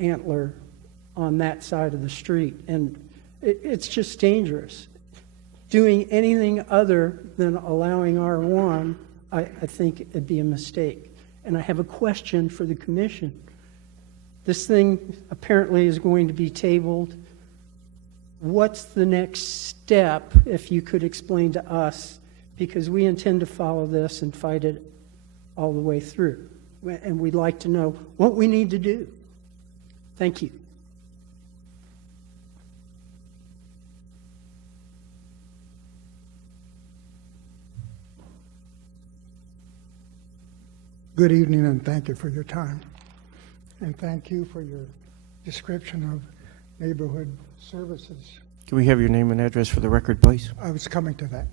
Antler on that side of the street. And it's just dangerous. Doing anything other than allowing R1, I think it'd be a mistake. And I have a question for the commission. This thing apparently is going to be tabled. What's the next step, if you could explain to us? Because we intend to follow this and fight it all the way through. And we'd like to know what we need to do. Thank you. Good evening, and thank you for your time. And thank you for your description of neighborhood services. Can we have your name and address for the record, please? I was coming to that.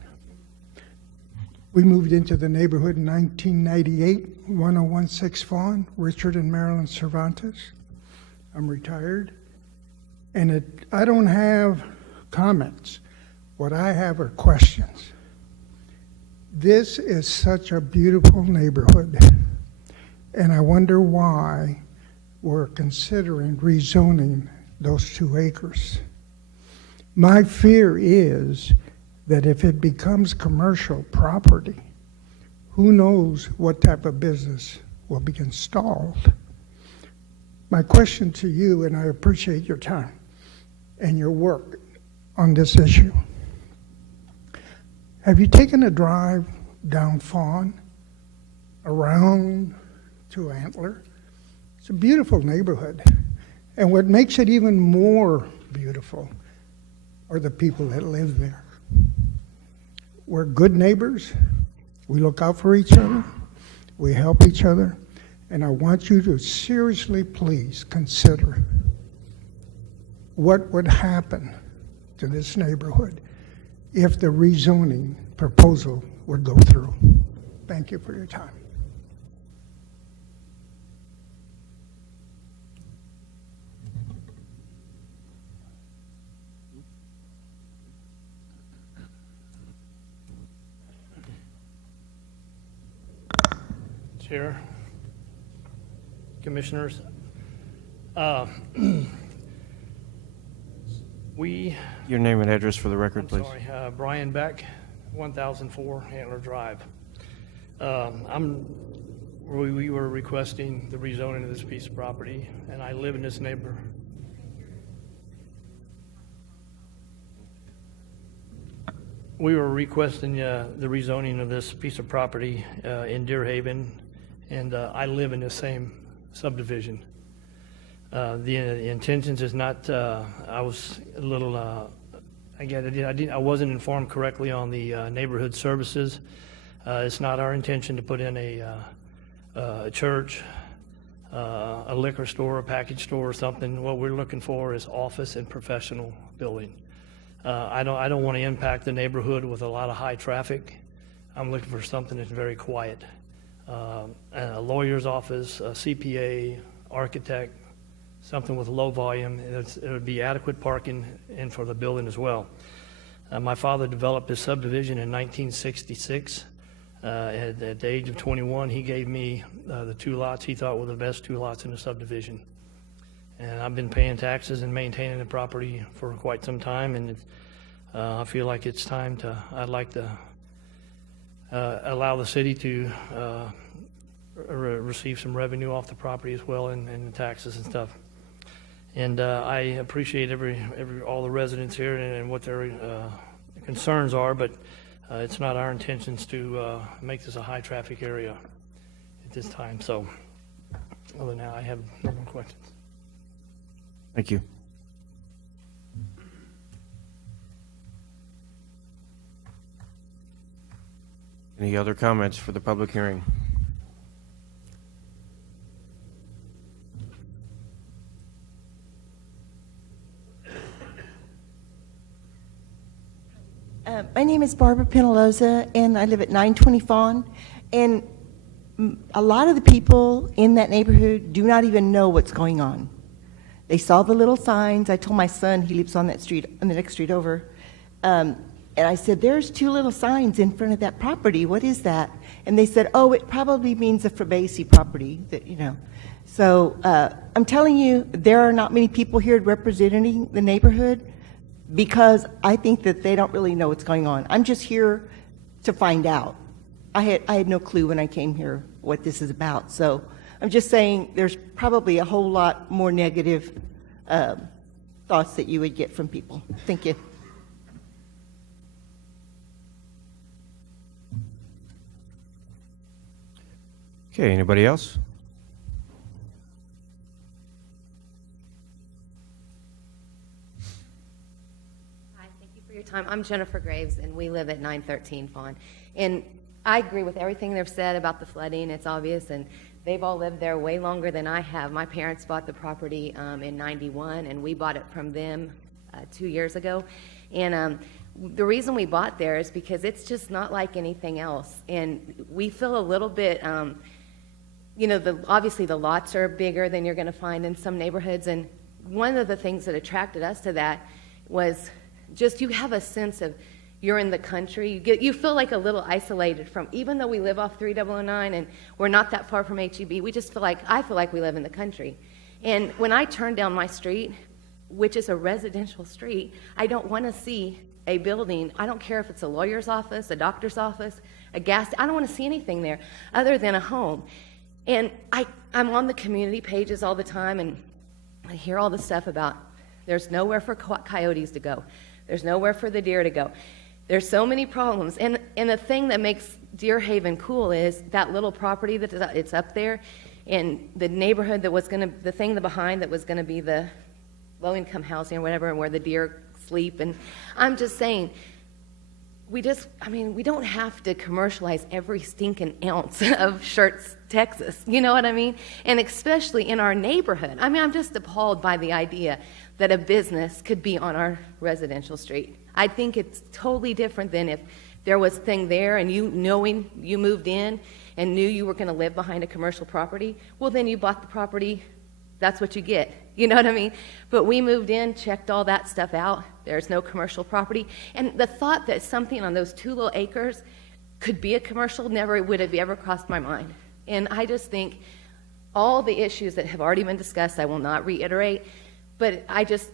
We moved into the neighborhood in 1998, 1016 Fawn, Richard and Marilyn Cervantes. I'm retired. And I don't have comments. What I have are questions. This is such a beautiful neighborhood. And I wonder why we're considering rezoning those 2 acres. My fear is that if it becomes commercial property, who knows what type of business will be installed. My question to you, and I appreciate your time and your work on this issue. Have you taken a drive down Fawn, around to Antler? It's a beautiful neighborhood. And what makes it even more beautiful are the people that live there. We're good neighbors. We look out for each other. We help each other. And I want you to seriously, please, consider what would happen to this neighborhood if the rezoning proposal would go through. Thank you for your time. Chair, Commissioners, Your name and address for the record, please. Brian Beck, 1004 Antler Drive. We were requesting the rezoning of this piece of property, and I live in this neighborhood. We were requesting the rezoning of this piece of property in Deer Haven, and I live in the same subdivision. The intentions is not. I was a little. I wasn't informed correctly on the neighborhood services. It's not our intention to put in a church, a liquor store, a package store, or something. What we're looking for is office and professional building. I don't want to impact the neighborhood with a lot of high traffic. I'm looking for something that's very quiet. A lawyer's office, a CPA, architect, something with low volume. It would be adequate parking and for the building as well. My father developed this subdivision in 1966. At the age of 21, he gave me the 2 lots he thought were the best 2 lots in the subdivision. And I've been paying taxes and maintaining the property for quite some time, and I feel like it's time to, I'd like to allow the city to receive some revenue off the property as well and taxes and stuff. And I appreciate all the residents here and what their concerns are, but it's not our intentions to make this a high-traffic area at this time. So, other than that, I have no more questions. Thank you. Any other comments for the public hearing? My name is Barbara Penaloza, and I live at 920 Fawn. And a lot of the people in that neighborhood do not even know what's going on. They saw the little signs. I told my son, he lives on that street, on the next street over, and I said, "There's 2 little signs in front of that property. What is that?" And they said, "Oh, it probably means a Fabacy property." That, you know. So I'm telling you, there are not many people here representing the neighborhood, because I think that they don't really know what's going on. I'm just here to find out. I had no clue when I came here what this is about. So I'm just saying there's probably a whole lot more negative thoughts that you would get from people. Thank you. Okay, anybody else? Your time. I'm Jennifer Graves, and we live at 913 Fawn. And I agree with everything they've said about the flooding. It's obvious, and they've all lived there way longer than I have. My parents bought the property in 91, and we bought it from them 2 years ago. And the reason we bought there is because it's just not like anything else. And we feel a little bit, obviously the lots are bigger than you're going to find in some neighborhoods. And one of the things that attracted us to that was just you have a sense of you're in the country. You feel like a little isolated from, even though we live off 3009 and we're not that far from HEB, I feel like we live in the country. And when I turn down my street, which is a residential street, I don't want to see a building. I don't care if it's a lawyer's office, a doctor's office, a gas. I don't want to see anything there other than a home. And I'm on the community pages all the time, and I hear all this stuff about there's nowhere for coyotes to go. There's nowhere for the deer to go. There's so many problems. And the thing that makes Deer Haven cool is that little property it's up there, and the neighborhood that was the thing behind that was going to be the low-income housing or whatever, and where the deer sleep. And I'm just saying, we don't have to commercialize every stinking ounce of Schertz, Texas. You know what I mean? And especially in our neighborhood. I mean, I'm just appalled by the idea that a business could be on our residential street. I think it's totally different than if there was a thing there and knowing you moved in and knew you were going to live behind a commercial property. Well, then you bought the property. That's what you get. You know what I mean? But we moved in, checked all that stuff out. There's no commercial property. And the thought that something on those 2 little acres could be a commercial never would have ever crossed my mind. And I just think all the issues that have already been discussed, I will not reiterate, but I just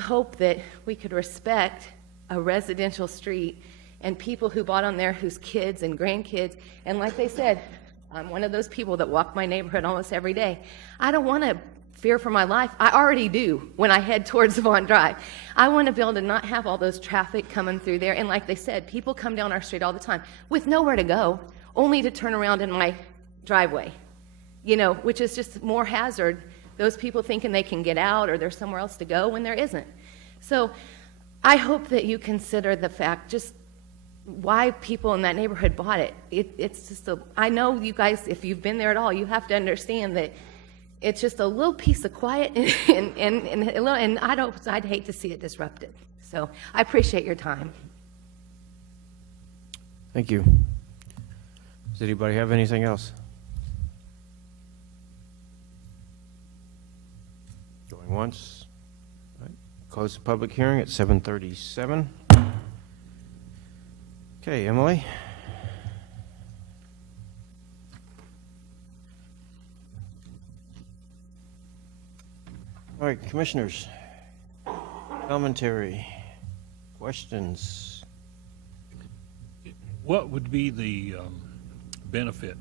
hope that we could respect a residential street and people who bought on there whose kids and grandkids, and like they said, I'm one of those people that walk my neighborhood almost every day. I don't want to fear for my life. I already do when I head towards Vaughn Drive. I want to be able to not have all those traffic coming through there. And like they said, people come down our street all the time with nowhere to go, only to turn around in my driveway, which is just more hazard. Those people thinking they can get out or there's somewhere else to go when there isn't. So I hope that you consider the fact just why people in that neighborhood bought it. It's just I know you guys, if you've been there at all, you have to understand that it's just a little piece of quiet, and I'd hate to see it disrupted. So I appreciate your time. Thank you. Does anybody have anything else? Going once. All right. Close the public hearing at 7:37. Okay, Emily. All right, commissioners, commentary, questions. What would be the benefit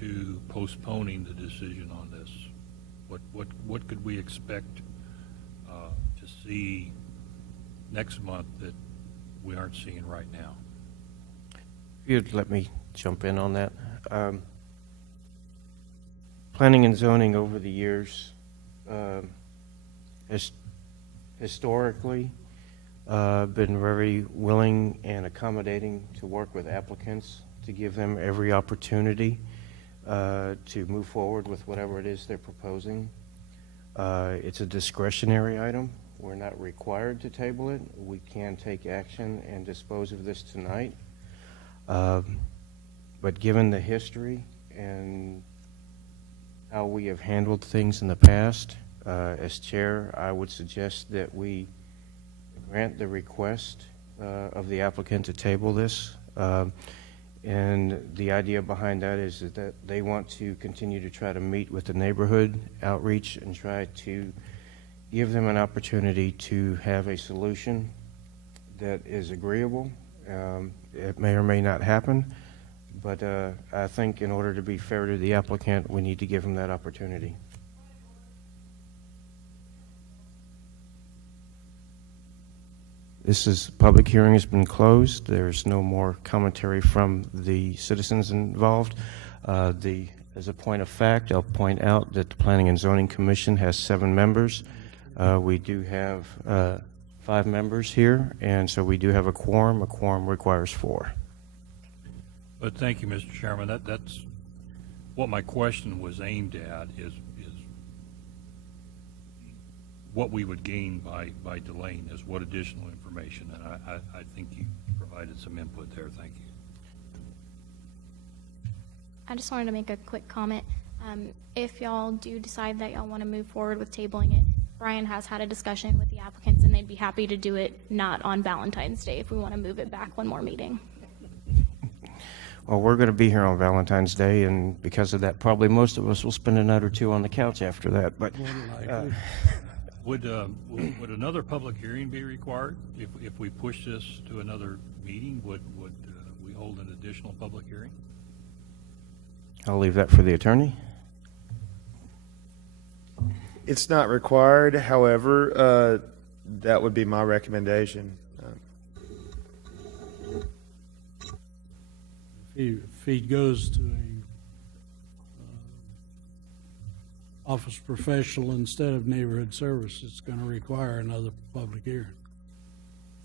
to postponing the decision on this? What could we expect to see next month that we aren't seeing right now? If you'd let me jump in on that. Planning and zoning over the years has historically been very willing and accommodating to work with applicants to give them every opportunity to move forward with whatever it is they're proposing. It's a discretionary item. We're not required to table it. We can take action and dispose of this tonight. But given the history and how we have handled things in the past, as chair, I would suggest that we grant the request of the applicant to table this. And the idea behind that is that they want to continue to try to meet with the neighborhood outreach and try to give them an opportunity to have a solution that is agreeable. It may or may not happen, but I think in order to be fair to the applicant, we need to give them that opportunity. Public hearing has been closed. There's no more commentary from the citizens involved. As a point of fact, I'll point out that the Planning and Zoning Commission has 7 members. We do have 5 members here, and so we do have a quorum. A quorum requires 4. But thank you, Mr. Chairman. That's what my question was aimed at, is what we would gain by delaying this, what additional information, and I think you provided some input there. Thank you. I just wanted to make a quick comment. If y'all do decide that y'all want to move forward with tabling it, Brian has had a discussion with the applicants, and they'd be happy to do it not on Valentine's Day if we want to move it back one more meeting. Well, we're going to be here on Valentine's Day, and because of that, probably most of us will spend a night or two on the couch after that. But Would another public hearing be required if we push this to another meeting? Would we hold an additional public hearing? I'll leave that for the attorney. It's not required. However, that would be my recommendation. If he goes to a office professional instead of neighborhood service, it's going to require another public hearing.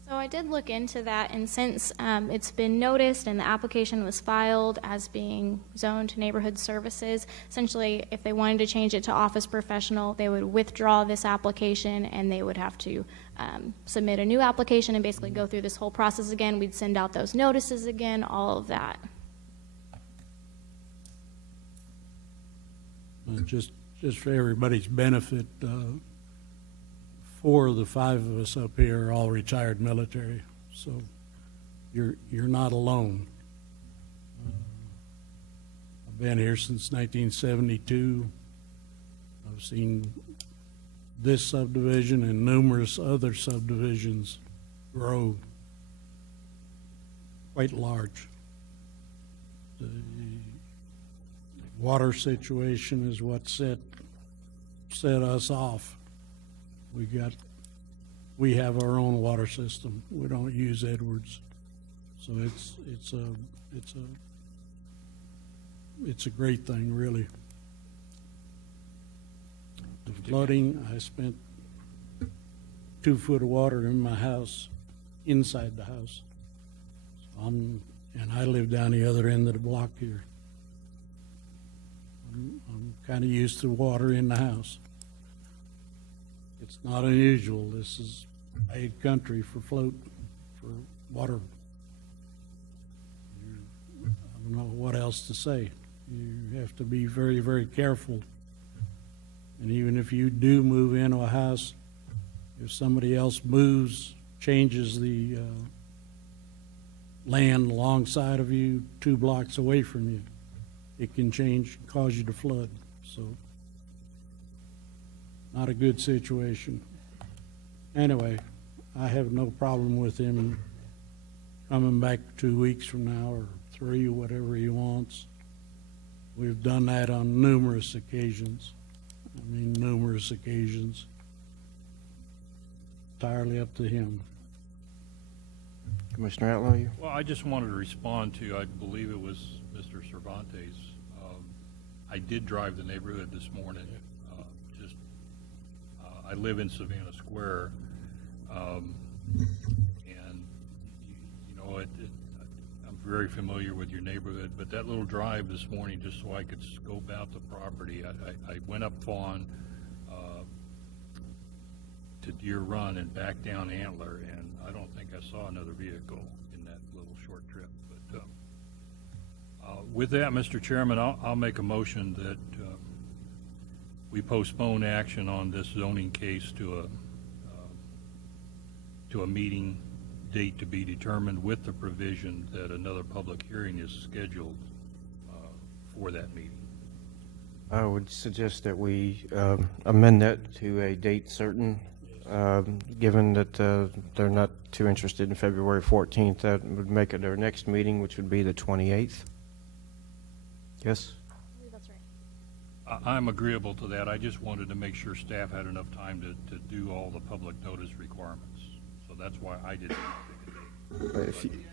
So I did look into that, and since it's been noticed and the application was filed as being zoned to neighborhood services, essentially if they wanted to change it to office professional, they would withdraw this application and they would have to submit a new application and basically go through this whole process again. We'd send out those notices again, all of that. Just for everybody's benefit, 4 of the 5 of us up here are all retired military, so you're not alone. I've been here since 1972. I've seen this subdivision and numerous other subdivisions grow quite large. The water situation is what set us off. We have our own water system. We don't use Edwards, so it's a great thing, really. The flooding, I spent 2 foot of water in my house, inside the house. And I live down the other end of the block here. I'm kind of used to water in the house. It's not unusual. This is a country for water. I don't know what else to say. You have to be very, very careful. And even if you do move into a house, if somebody else changes the land alongside of you, 2 blocks away from you, it can cause you to flood. So, not a good situation. Anyway, I have no problem with him coming back 2 weeks from now or 3, whatever he wants. We've done that on numerous occasions. Numerous occasions. Entirely up to him. Commissioner Atlow, you? Well, I just wanted to respond to, I believe it was Mr. Cervantes. I did drive the neighborhood this morning. I live in Savannah Square, and you know, I'm very familiar with your neighborhood. But that little drive this morning, just so I could scope out the property, I went up Fawn to Deer Run and back down Antler, and I don't think I saw another vehicle in that little short trip. But with that, Mr. Chairman, I'll make a motion that we postpone action on this zoning case to a meeting date to be determined, with the provision that another public hearing is scheduled for that meeting. I would suggest that we amend that to a date certain, given that they're not too interested in February 14th. That would make it their next meeting, which would be the 28th. Yes? I believe that's right. I'm agreeable to that. I just wanted to make sure staff had enough time to do all the public notice requirements. So that's why I didn't pick a date.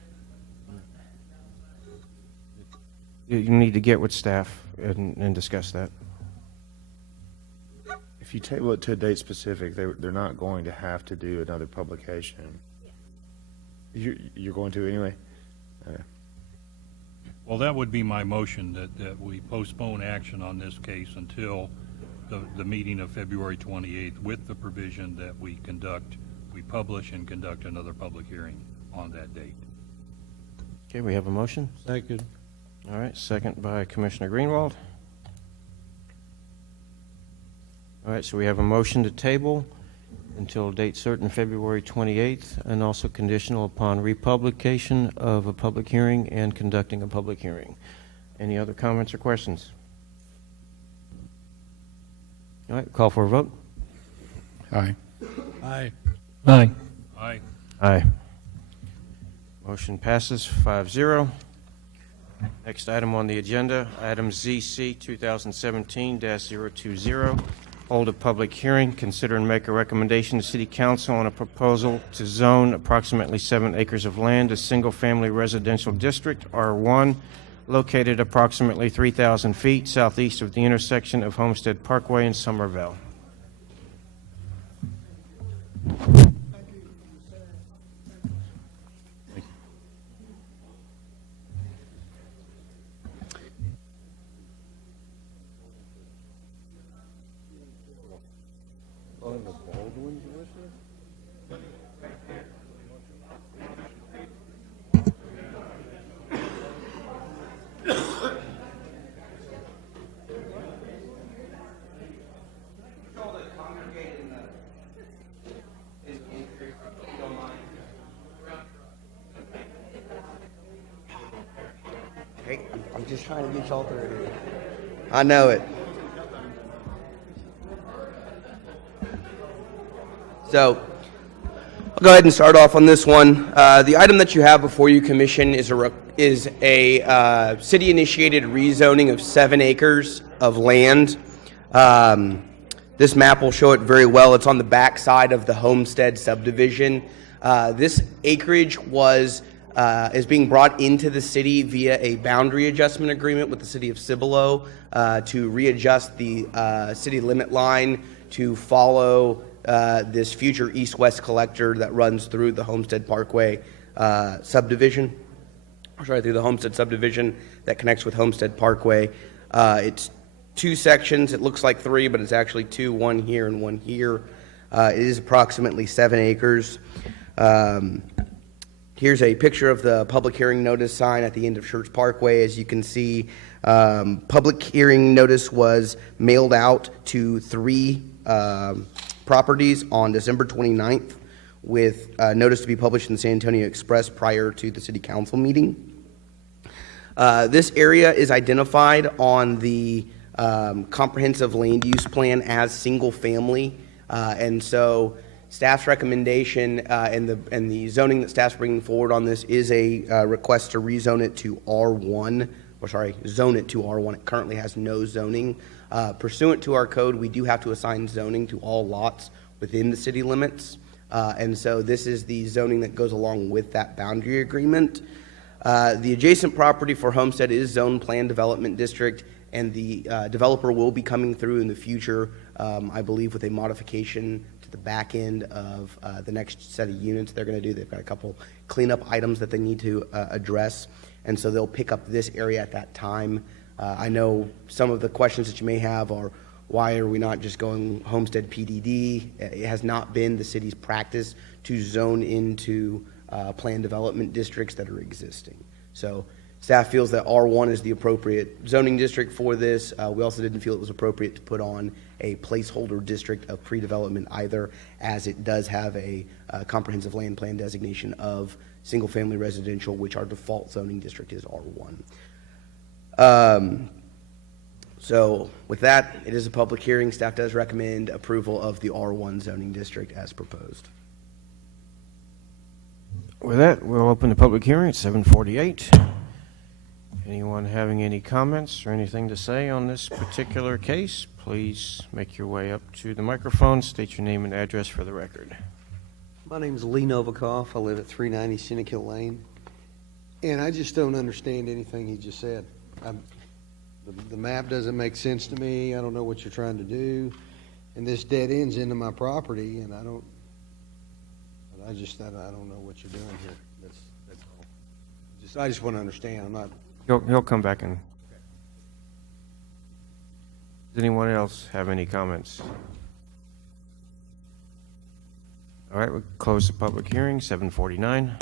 You need to get with staff and discuss that. If you table it to a date specific, they're not going to have to do another publication. You're going to anyway? Well, that would be my motion, that we postpone action on this case until the meeting of February 28th, with the provision that we publish and conduct another public hearing on that date. Okay, we have a motion. Second. All right, second by Commissioner Greenwald. All right, so we have a motion to table until date certain, February 28th, and also conditional upon republication of a public hearing and conducting a public hearing. Any other comments or questions? All right, call for a vote. Aye. Aye. Aye. Aye. Aye. Motion passes 5-0. Next item on the agenda, item ZC 2017-020. Hold a public hearing, consider and make a recommendation to City Council on a proposal to zone approximately 7 acres of land a single-family residential district, R1, located approximately 3,000 feet southeast of the intersection of Homestead Parkway and Somerville. Hey, I'm just trying to get y'all through here. I know it. So, I'll go ahead and start off on this one. The item that you have before you, Commission, is a city-initiated rezoning of 7 acres of land. This map will show it very well. It's on the back side of the Homestead subdivision. This acreage is being brought into the city via a boundary adjustment agreement with the city of Cibolo to readjust the city limit line to follow this future east-west collector that runs through the Homestead Parkway subdivision. Through the Homestead subdivision that connects with Homestead Parkway. It's 2 sections. It looks like 3, but it's actually 2, 1 here and 1 here. It is approximately 7 acres. Here's a picture of the public hearing notice sign at the end of Schertz Parkway. As you can see, public hearing notice was mailed out to 3 properties on December 29th, with notice to be published in the San Antonio Express prior to the city council meeting. This area is identified on the comprehensive land use plan as single family, and so staff's recommendation and the zoning that staff's bringing forward on this is a request to rezone it to R1 zone it to R1. It currently has no zoning. Pursuant to our code, we do have to assign zoning to all lots within the city limits. And so this is the zoning that goes along with that boundary agreement. The adjacent property for Homestead is Zone Plan Development District, and the developer will be coming through in the future, I believe, with a modification to the back end of the next set of units they're going to do. They've got a couple cleanup items that they need to address, and so they'll pick up this area at that time. I know some of the questions that you may have are, why are we not just going Homestead PDD? It has not been the city's practice to zone into planned development districts that are existing. So staff feels that R1 is the appropriate zoning district for this. We also didn't feel it was appropriate to put on a placeholder district of pre-development either, as it does have a comprehensive land plan designation of single-family residential, which our default zoning district is R1. So with that, it is a public hearing. Staff does recommend approval of the R1 zoning district as proposed. With that, we'll open the public hearing at 7:48. Anyone having any comments or anything to say on this particular case, please make your way up to the microphone, state your name and address for the record. My name's Lee Novakoff. I live at 390 Scenic Hill Lane. And I just don't understand anything he just said. The map doesn't make sense to me. I don't know what you're trying to do. And this dead ends into my property, and I don't know what you're doing here. That's all. I just want to understand. I'm not. He'll come back and. Does anyone else have any comments? All right, we'll close the public hearing, 7:49.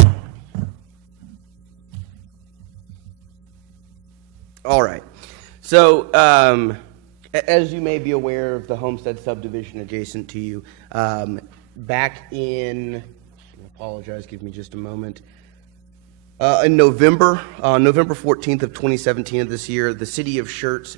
All right. So, as you may be aware of the Homestead subdivision adjacent to you, back in, I apologize, give me just a moment. In November 14th of 2017 of this year, the city of Schertz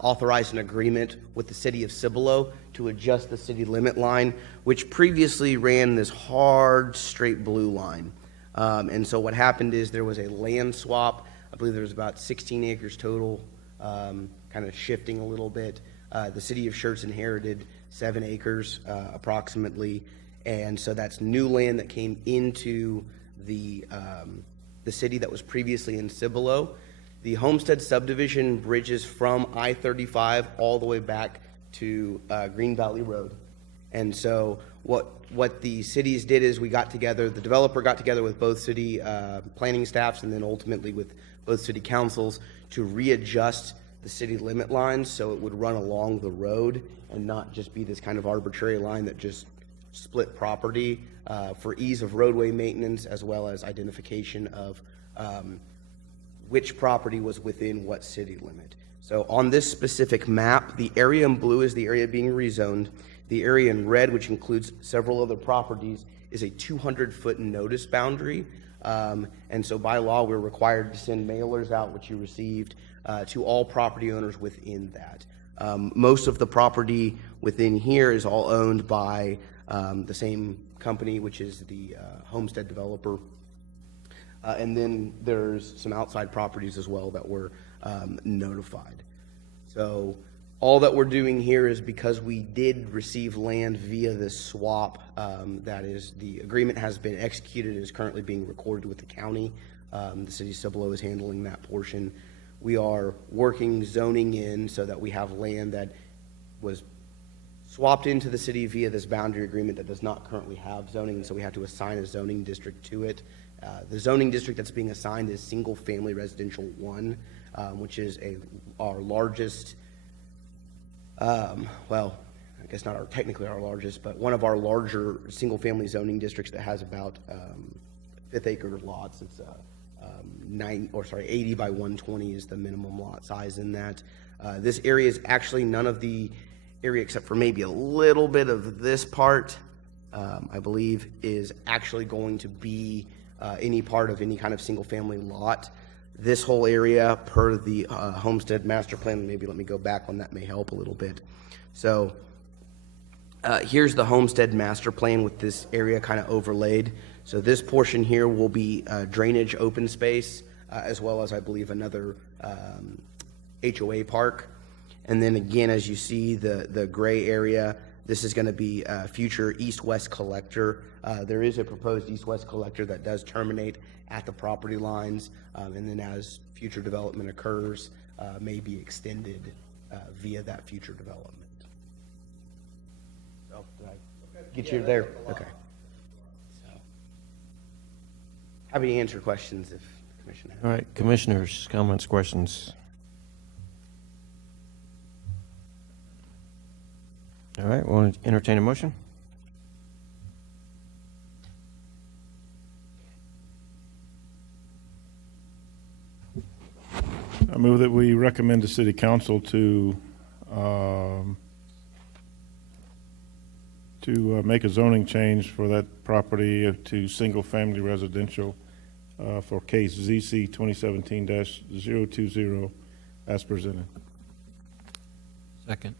authorized an agreement with the city of Cibolo to adjust the city limit line, which previously ran this hard, straight blue line. And so what happened is there was a land swap. I believe there was about 16 acres total, kind of shifting a little bit. The city of Schertz inherited 7 acres approximately, and so that's new land that came into the city that was previously in Cibolo. The Homestead subdivision bridges from I-35 all the way back to Green Valley Road. And so what the cities did is we got together, the developer got together with both city planning staffs and then ultimately with both city councils to readjust the city limit lines so it would run along the road and not just be this kind of arbitrary line that just split property for ease of roadway maintenance as well as identification of which property was within what city limit. So on this specific map, the area in blue is the area being rezoned. The area in red, which includes several other properties, is a 200-foot notice boundary. And so by law, we're required to send mailers out, which you received, to all property owners within that. Most of the property within here is all owned by the same company, which is the Homestead developer. And then there's some outside properties as well that were notified. So all that we're doing here is because we did receive land via this swap, that is, the agreement has been executed and is currently being recorded with the county. The city of Cibolo is handling that portion. We are working zoning in so that we have land that was swapped into the city via this boundary agreement that does not currently have zoning, so we have to assign a zoning district to it. The zoning district that's being assigned is Single Family Residential 1, which is our largest, well, I guess not technically our largest, but one of our larger single-family zoning districts that has about fifth-acre lots. It's 80 by 120 is the minimum lot size in that. This area is actually none of the area except for maybe a little bit of this part, I believe, is actually going to be any part of any kind of single-family lot. This whole area, per the Homestead Master Plan, maybe let me go back one, that may help a little bit. So here's the Homestead Master Plan with this area kind of overlaid. So this portion here will be drainage open space, as well as, I believe, another HOA park. And then again, as you see, the gray area, this is going to be a future east-west collector. There is a proposed east-west collector that does terminate at the property lines, and then as future development occurs, may be extended via that future development. So, did I get you there? Okay. So, happy to answer questions if the commission has. All right, commissioners, comments, questions? All right, we'll entertain a motion. I move that we recommend the city council to make a zoning change for that property to single-family residential for case ZC 2017-020 as presented. Second.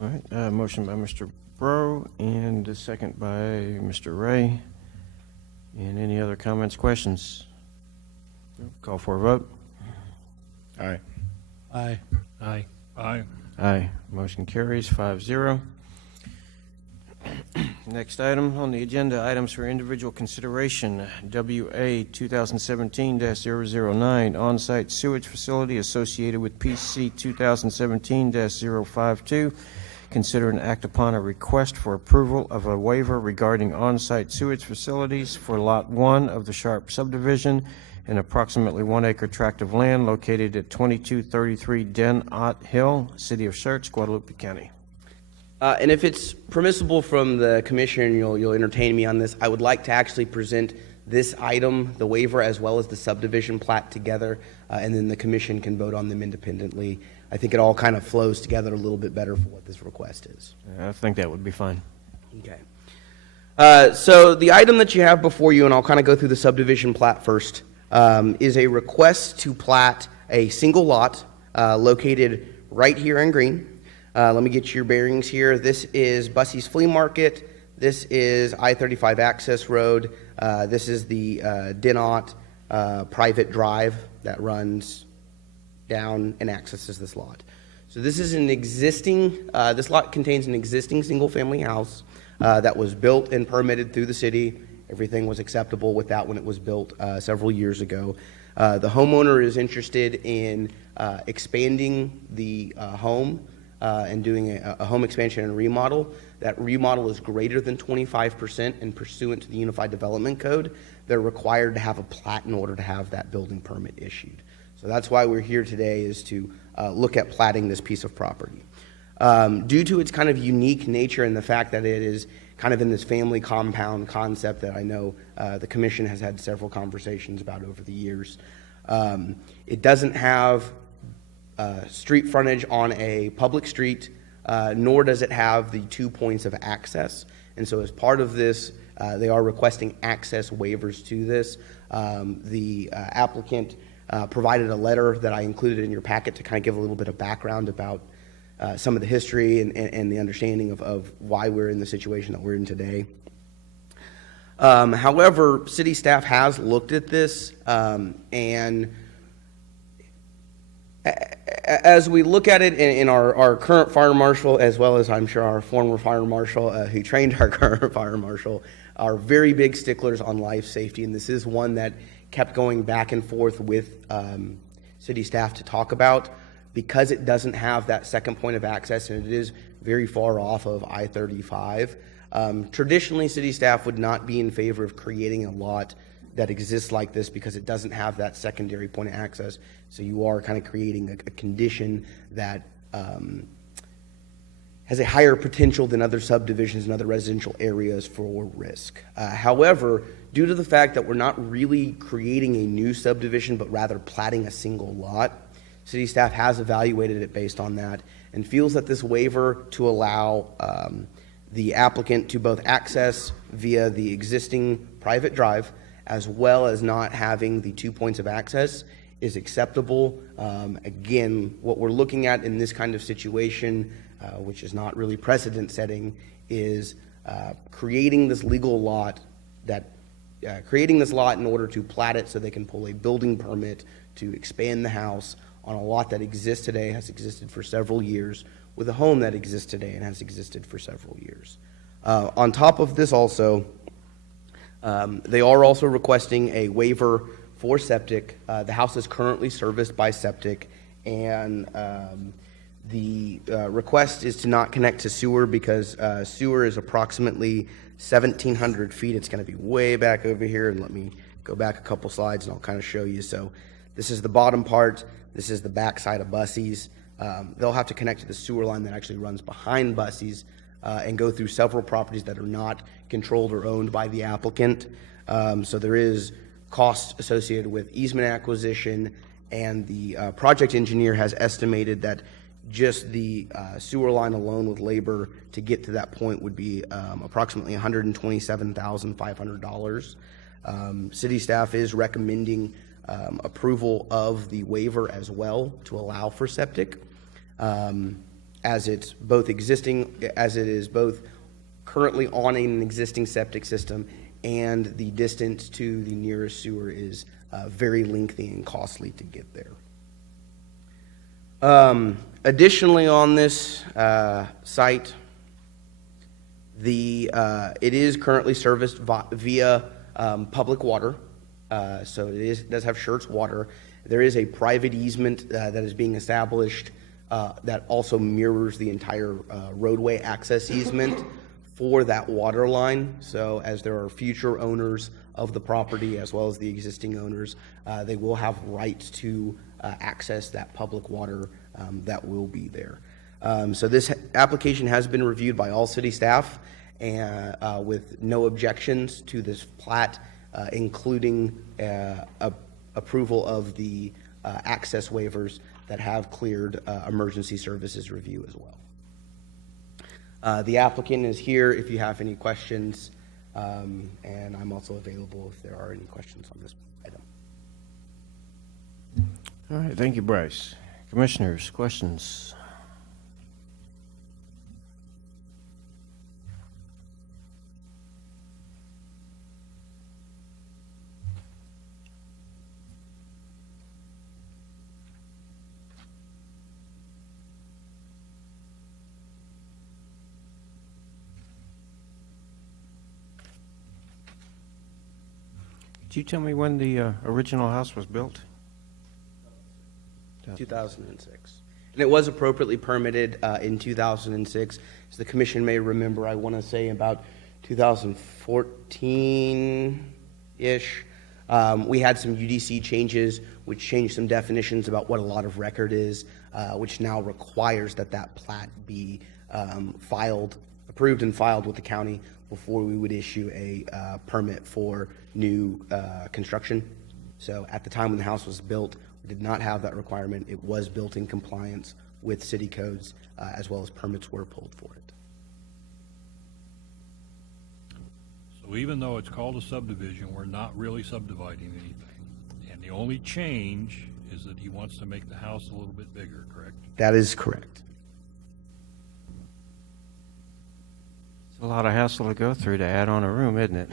All right, motion by Mr. Bro and a second by Mr. Ray. And any other comments, questions? Call for a vote. Aye. Aye. Aye. Aye. Aye. Motion carries 5-0. Next item on the agenda, items for individual consideration. WA 2017-009, on-site sewage facility associated with PC 2017-052. Consider and act upon a request for approval of a waiver regarding on-site sewage facilities for Lot 1 of the Sharp subdivision, an approximately 1 acre tract of land located at 2233 Den Ott Hill, City of Schertz, Guadalupe County. And if it's permissible from the commission, you'll entertain me on this. I would like to actually present this item, the waiver, as well as the subdivision plat together, and then the commission can vote on them independently. I think it all kind of flows together a little bit better for what this request is. I think that would be fine. Okay. So the item that you have before you, and I'll kind of go through the subdivision plat first, is a request to plat a single lot located right here in green. Let me get your bearings here. This is Bussey's Flea Market. This is I-35 access road. This is the Den Ott private drive that runs down and accesses this lot. So this is an existing, this lot contains an existing single-family house that was built and permitted through the city. Everything was acceptable with that when it was built several years ago. The homeowner is interested in expanding the home and doing a home expansion and remodel. That remodel is greater than 25%, and pursuant to the Unified Development Code, they're required to have a plat in order to have that building permit issued. So that's why we're here today, is to look at platting this piece of property. Due to its kind of unique nature and the fact that it is kind of in this family compound concept that I know the commission has had several conversations about over the years, it doesn't have street frontage on a public street, nor does it have the 2 points of access. And so as part of this, they are requesting access waivers to this. The applicant provided a letter that I included in your packet to kind of give a little bit of background about some of the history and the understanding of why we're in the situation that we're in today. However, city staff has looked at this, and as we look at it in our current fire marshal, as well as I'm sure our former fire marshal who trained our current fire marshal, are very big sticklers on life safety, and this is one that kept going back and forth with city staff to talk about, because it doesn't have that second point of access and it is very far off of I-35. Traditionally, city staff would not be in favor of creating a lot that exists like this because it doesn't have that secondary point of access. So you are kind of creating a condition that has a higher potential than other subdivisions and other residential areas for risk. However, due to the fact that we're not really creating a new subdivision, but rather platting a single lot, city staff has evaluated it based on that and feels that this waiver to allow the applicant to both access via the existing private drive as well as not having the 2 points of access is acceptable. Again, what we're looking at in this kind of situation, which is not really precedent setting, is creating this legal lot creating this lot in order to plat it so they can pull a building permit to expand the house on a lot that exists today, has existed for several years, with a home that exists today and has existed for several years. On top of this also, they are also requesting a waiver for septic. The house is currently serviced by septic, and the request is to not connect to sewer because sewer is approximately 1,700 feet. It's going to be way back over here, and let me go back a couple slides and I'll kind of show you. So this is the bottom part. This is the back side of Bussey's. They'll have to connect to the sewer line that actually runs behind Bussey's and go through several properties that are not controlled or owned by the applicant. So there is cost associated with easement acquisition, and the project engineer has estimated that just the sewer line alone with labor to get to that point would be approximately $127,500. City staff is recommending approval of the waiver as well to allow for septic, as it is both currently on an existing septic system, and the distance to the nearest sewer is very lengthy and costly to get there. Additionally, on this site, it is currently serviced via public water, so it does have Schertz water. There is a private easement that is being established that also mirrors the entire roadway access easement for that water line. So as there are future owners of the property as well as the existing owners, they will have rights to access that public water that will be there. So this application has been reviewed by all city staff and with no objections to this plat, including approval of the access waivers that have cleared emergency services review as well. The applicant is here if you have any questions, and I'm also available if there are any questions on this item. All right, thank you, Bryce. Commissioners, questions? Could you tell me when the original house was built? 2006. And it was appropriately permitted in 2006. As the commission may remember, I want to say about 2014-ish, we had some UDC changes which changed some definitions about what a lot of record is, which now requires that plat be approved and filed with the county before we would issue a permit for new construction. So at the time when the house was built, we did not have that requirement. It was built in compliance with city codes, as well as permits were pulled for it. So even though it's called a subdivision, we're not really subdividing anything. And the only change is that he wants to make the house a little bit bigger, correct? That is correct. It's a lot of hassle to go through to add on a room, isn't it?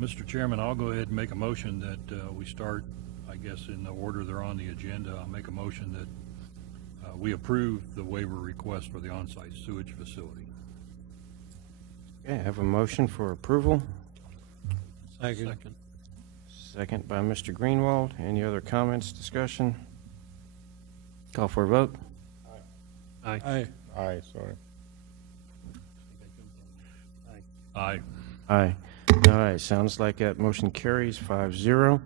Mr. Chairman, I'll go ahead and make a motion that we start, I guess, in the order they're on the agenda. I'll make a motion that we approve the waiver request for the on-site sewage facility. Okay, I have a motion for approval. Second. Second by Mr. Greenwald. Any other comments, discussion? Call for a vote. Aye. Aye, sorry. Aye. Aye. All right, sounds like that motion carries 5-0.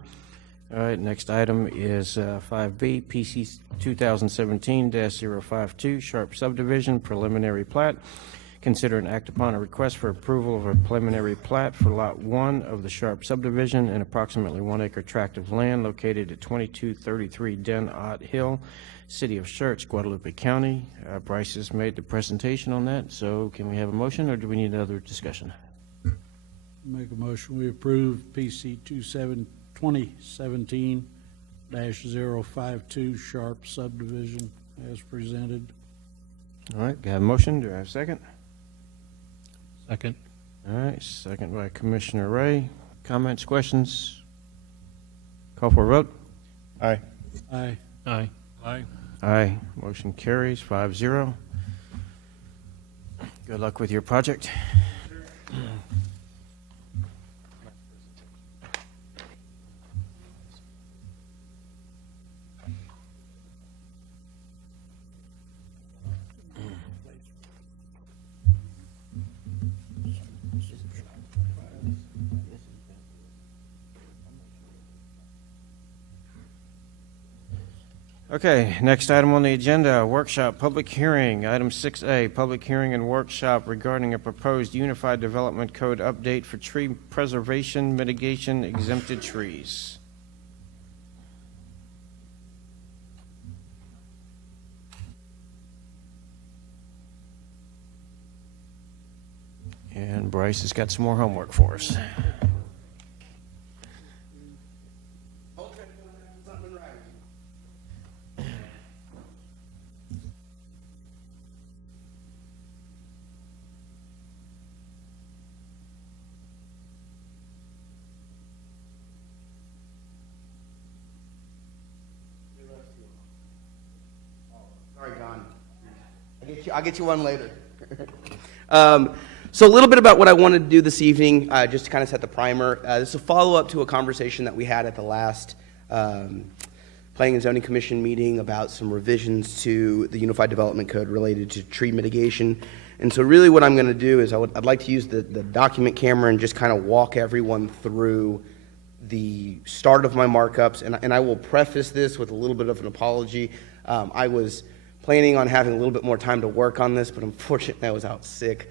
All right, next item is 5B, PC 2017-052, Sharp Subdivision Preliminary Plat. Consider and act upon a request for approval of a preliminary plat for Lot 1 of the Sharp Subdivision, an approximately 1 acre tract of land located at 2233 Den Ott Hill, City of Schertz, Guadalupe County. Bryce has made the presentation on that, so can we have a motion, or do we need another discussion? Make a motion, we approve PC 2017-052 Sharp Subdivision as presented. All right, got a motion. Do I have a second? Second. All right, second by Commissioner Ray. Comments, questions? Call for a vote. Aye. Aye. Aye. Aye. Aye. Motion carries 5-0. Good luck with your project. Okay, next item on the agenda, workshop, public hearing. Item 6A, public hearing and workshop regarding a proposed Unified Development Code update for tree preservation mitigation exempted trees. And Bryce has got some more homework for us. Sorry, John. I'll get you one later. So a little bit about what I wanted to do this evening, just to kind of set the primer. This is a follow-up to a conversation that we had at the last Planning and Zoning Commission meeting about some revisions to the Unified Development Code related to tree mitigation. And so really what I'm going to do is I'd like to use the document camera and just kind of walk everyone through the start of my markups. And I will preface this with a little bit of an apology. I was planning on having a little bit more time to work on this, but unfortunately I was out sick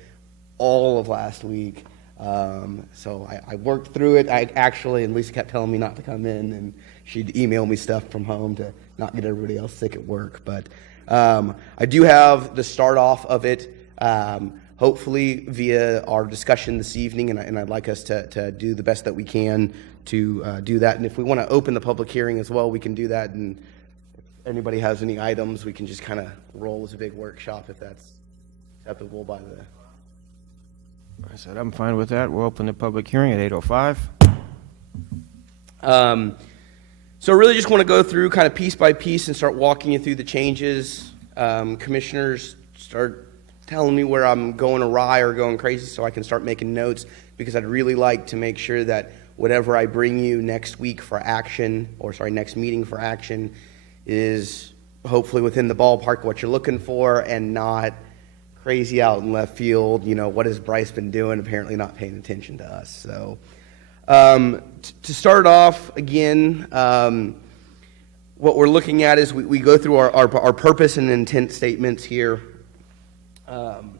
all of last week. So I worked through it. And Lisa kept telling me not to come in, and she'd email me stuff from home to not get everybody else sick at work. But I do have the start off of it, hopefully via our discussion this evening, and I'd like us to do the best that we can to do that. And if we want to open the public hearing as well, we can do that. And if anybody has any items, we can just kind of roll as a big workshop if that's acceptable by the... I said I'm fine with that. We'll open the public hearing at 8:05. So I really just want to go through kind of piece by piece and start walking you through the changes. Commissioners, start telling me where I'm going awry or going crazy so I can start making notes, because I'd really like to make sure that whatever I bring you next week for action, next meeting for action, is hopefully within the ballpark of what you're looking for and not crazy out in left field. You know, what has Bryce been doing? Apparently not paying attention to us. So to start off, again, what we're looking at is we go through our purpose and intent statements here. Zoom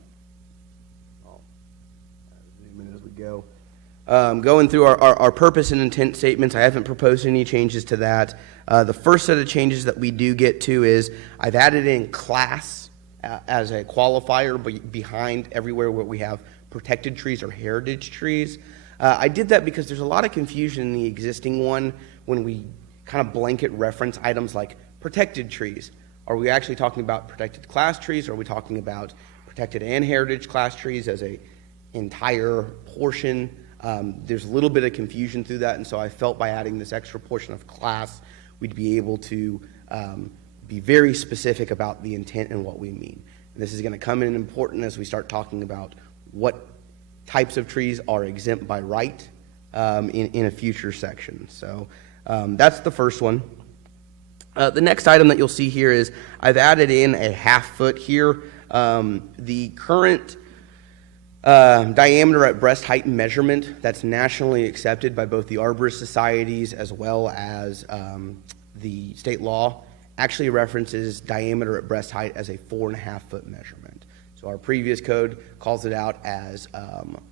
in as we go. Going through our purpose and intent statements, I haven't proposed any changes to that. The first set of changes that we do get to is I've added in class as a qualifier behind everywhere where we have protected trees or heritage trees. I did that because there's a lot of confusion in the existing one when we kind of blanket reference items like protected trees. Are we actually talking about protected class trees? Or are we talking about protected and heritage class trees as a entire portion? There's a little bit of confusion through that, and so I felt by adding this extra portion of class, we'd be able to be very specific about the intent and what we mean. And this is going to come in important as we start talking about what types of trees are exempt by right in a future section. So that's the first one. The next item that you'll see here is I've added in a 1/2 foot here. The current diameter at breast height measurement that's nationally accepted by both the arborist societies as well as the state law actually references diameter at breast height as a 4.5 foot measurement. So our previous code calls it out as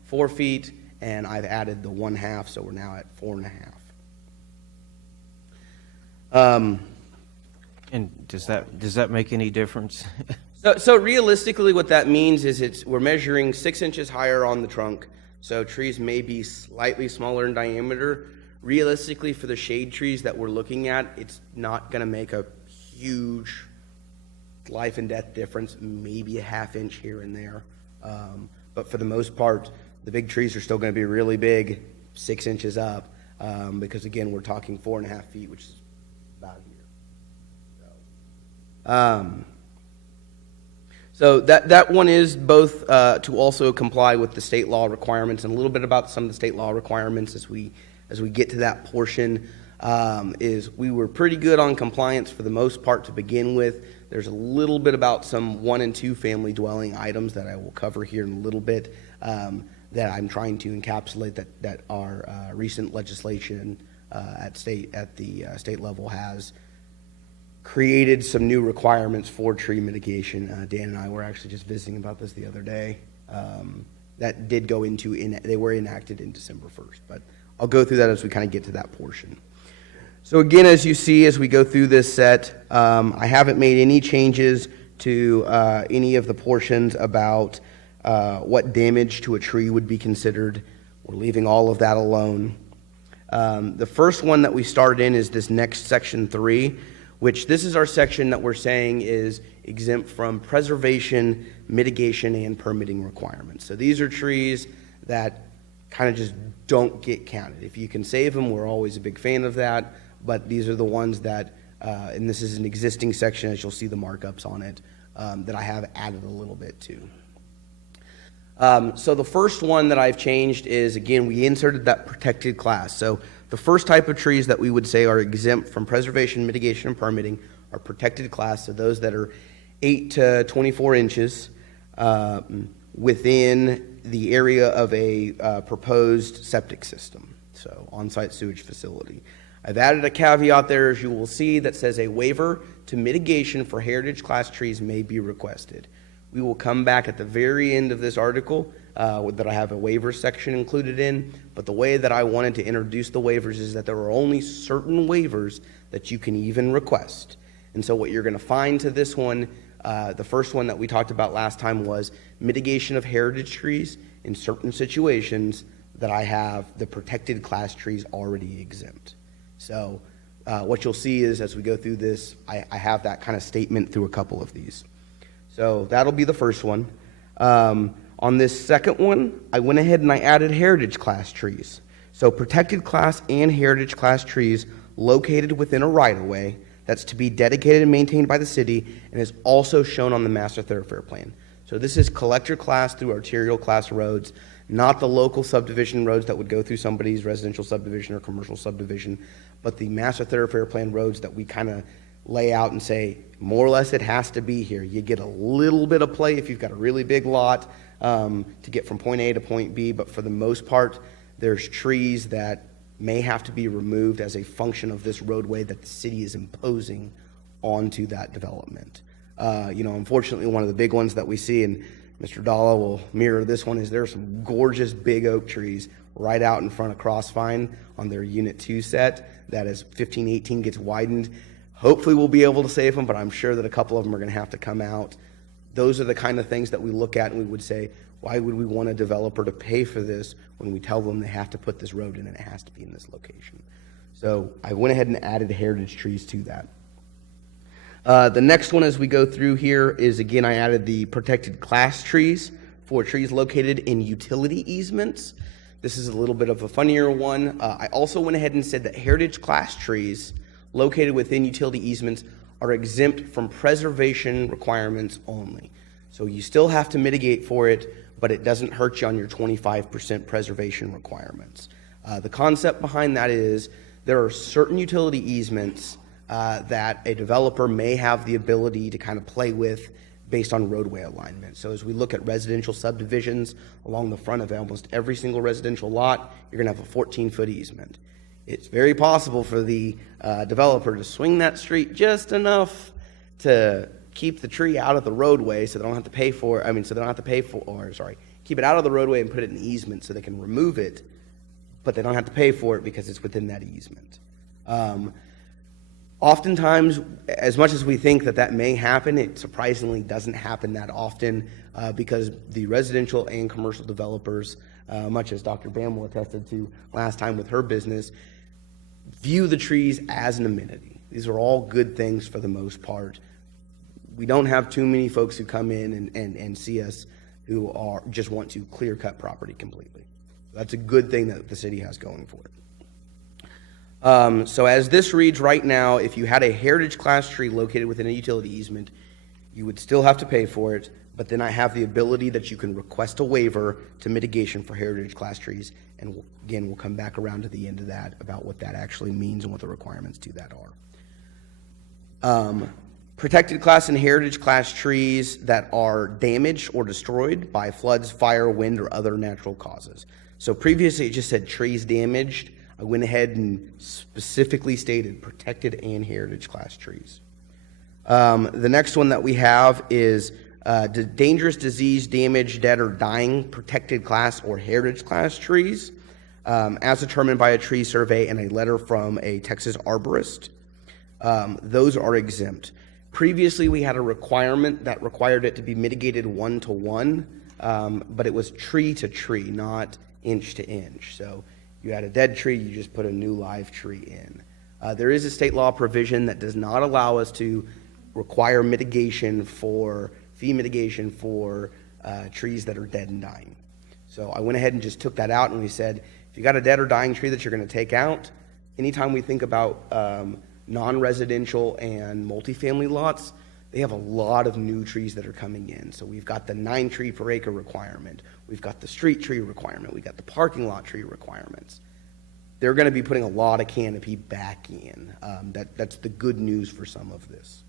4 feet, and I've added the 1/2, so we're now at 4.5. And does that make any difference? So realistically, what that means is we're measuring 6 inches higher on the trunk, so trees may be slightly smaller in diameter. Realistically, for the shade trees that we're looking at, it's not going to make a huge life and death difference, maybe a 1/2 inch here and there. But for the most part, The big trees are still going to be really big, 6 inches up, because again, we're talking 4.5 feet, which is about here. So that one is both to also comply with the state law requirements, and a little bit about some of the state law requirements as we get to that portion. Is we were pretty good on compliance for the most part to begin with. There's a little bit about some 1 and 2 family dwelling items that I will cover here in a little bit that I'm trying to encapsulate that our recent legislation at the state level has created some new requirements for tree mitigation. Dan and I were actually just visiting about this the other day. That did go into, they were enacted in December 1st, but I'll go through that as we kind of get to that portion. So again, as you see, as we go through this set, I haven't made any changes to any of the portions about what damage to a tree would be considered. We're leaving all of that alone. The first one that we started in is this next section 3, which this is our section that we're saying is exempt from preservation, mitigation, and permitting requirements. So these are trees that kind of just don't get counted. If you can save them, we're always a big fan of that, but these are the ones that, and this is an existing section, as you'll see the markups on it, that I have added a little bit to. So the first one that I've changed is, again, we inserted that protected class. So the first type of trees that we would say are exempt from preservation, mitigation, and permitting are protected class, so those that are 8 to 24 inches within the area of a proposed septic system, so on-site sewage facility. I've added a caveat there, as you will see, that says a waiver to mitigation for heritage class trees may be requested. We will come back at the very end of this article that I have a waiver section included in, but the way that I wanted to introduce the waivers is that there are only certain waivers that you can even request. And so what you're going to find to this one, the first one that we talked about last time was mitigation of heritage trees in certain situations that I have the protected class trees already exempt. So what you'll see is as we go through this, I have that kind of statement through a couple of these. So that'll be the first one. On this second one, I went ahead and I added heritage class trees. So protected class and heritage class trees located within a right-of-way that's to be dedicated and maintained by the city and is also shown on the master thoroughfare plan. So this is collector class through arterial class roads, not the local subdivision roads that would go through somebody's residential subdivision or commercial subdivision, but the master thoroughfare plan roads that we kind of lay out and say, more or less it has to be here. You get a little bit of play if you've got a really big lot to get from point A to point B, but for the most part, there's trees that may have to be removed as a function of this roadway that the city is imposing onto that development. Unfortunately, one of the big ones that we see, and Mr. Dalla will mirror this one, is there are some gorgeous big oak trees right out in front of Crossvine on their Unit 2 set that as 1518 gets widened. Hopefully we'll be able to save them, but I'm sure that a couple of them are going to have to come out. Those are the kind of things that we look at and we would say, why would we want a developer to pay for this when we tell them they have to put this road in and it has to be in this location? So I went ahead and added heritage trees to that. The next one as we go through here is, again, I added the protected class trees for trees located in utility easements. This is a little bit of a funnier one. I also went ahead and said that heritage class trees located within utility easements are exempt from preservation requirements only. So you still have to mitigate for it, but it doesn't hurt you on your 25% preservation requirements. The concept behind that is there are certain utility easements that a developer may have the ability to kind of play with based on roadway alignment. So as we look at residential subdivisions along the front of almost every single residential lot, you're going to have a 14-foot easement. It's very possible for the developer to swing that street just enough to keep the tree out of the roadway so they don't have to pay for, keep it out of the roadway and put it in the easement so they can remove it, but they don't have to pay for it because it's within that easement. Oftentimes, as much as we think that that may happen, it surprisingly doesn't happen that often because the residential and commercial developers, much as Dr. Bamble attested to last time with her business, view the trees as an amenity. These are all good things for the most part. We don't have too many folks who come in and see us who are just want to clear cut property completely. That's a good thing that the city has going for it. So as this reads right now, if you had a heritage class tree located within a utility easement, you would still have to pay for it, but then I have the ability that you can request a waiver to mitigation for heritage class trees. And again, we'll come back around to the end of that about what that actually means and what the requirements to that are. Protected class and heritage class trees that are damaged or destroyed by floods, fire, wind, or other natural causes. So previously it just said trees damaged. I went ahead and specifically stated protected and heritage class trees. The next one that we have is dangerous, disease, damaged, dead, or dying protected class or heritage class trees, as determined by a tree survey and a letter from a Texas arborist. Those are exempt. Previously, we had a requirement that required it to be mitigated 1-to-1, but it was tree to tree, not inch to inch. So you had a dead tree, you just put a new live tree in. There is a state law provision that does not allow us to require fee mitigation for trees that are dead and dying. So I went ahead and just took that out, and we said, if you got a dead or dying tree that you're going to take out, anytime we think about non-residential and multifamily lots, they have a lot of new trees that are coming in. So we've got the 9 tree per acre requirement. We've got the street tree requirement. We've got the parking lot tree requirements. They're going to be putting a lot of canopy back in. That's the good news for some of this.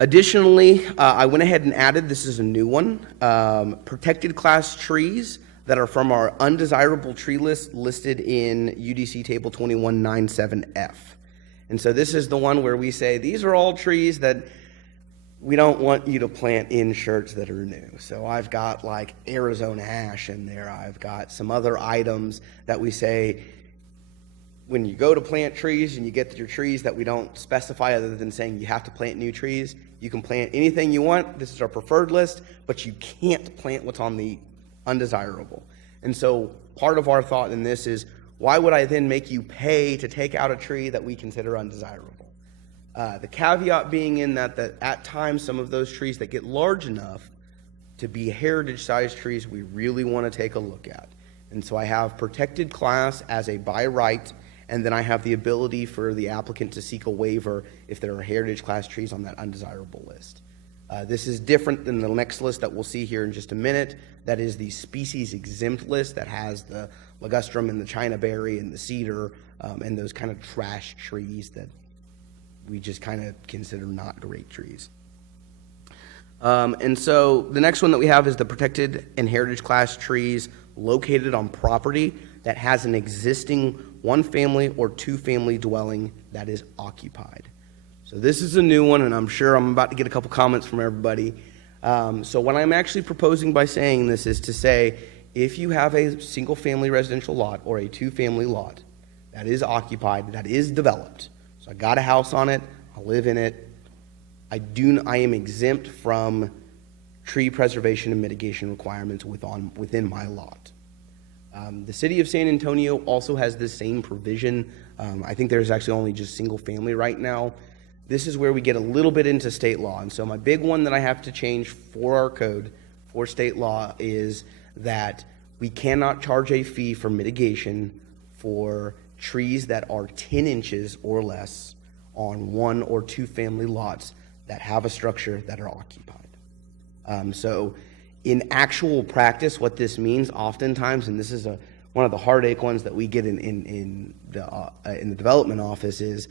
Additionally, I went ahead and added, this is a new one, protected class trees that are from our undesirable tree list listed in UDC Table 2197F. And so this is the one where we say, these are all trees that we don't want you to plant in Schertz that are new. So I've got like Arizona ash in there. I've got some other items that we say, when you go to plant trees and you get your trees that we don't specify other than saying you have to plant new trees, you can plant anything you want. This is our preferred list, but you can't plant what's on the undesirable. And so part of our thought in this is, why would I then make you pay to take out a tree that we consider undesirable? The caveat being in that at times some of those trees that get large enough to be heritage-sized trees we really want to take a look at. And so I have protected class as a by right, and then I have the ability for the applicant to seek a waiver if there are heritage class trees on that undesirable list. This is different than the next list that we'll see here in just a minute. That is the species exempt list that has the ligustrum and the chinaberry and the cedar and those kind of trash trees that we just kind of consider not great trees. And so the next one that we have is the protected and heritage class trees located on property that has an existing 1-family or 2-family dwelling that is occupied. So this is a new one, and I'm sure I'm about to get a couple comments from everybody. So what I'm actually proposing by saying this is to say, if you have a single-family residential lot or a 2-family lot that is occupied, that is developed, so I got a house on it, I live in it, I am exempt from tree preservation and mitigation requirements within my lot. The city of San Antonio also has this same provision. I think there's actually only just single family right now. This is where we get a little bit into state law. And so my big one that I have to change for our code, for state law, is that we cannot charge a fee for mitigation for trees that are 10 inches or less on 1 or 2 family lots that have a structure that are occupied. So in actual practice, what this means oftentimes, and this is one of the heartache ones that we get in the development office, is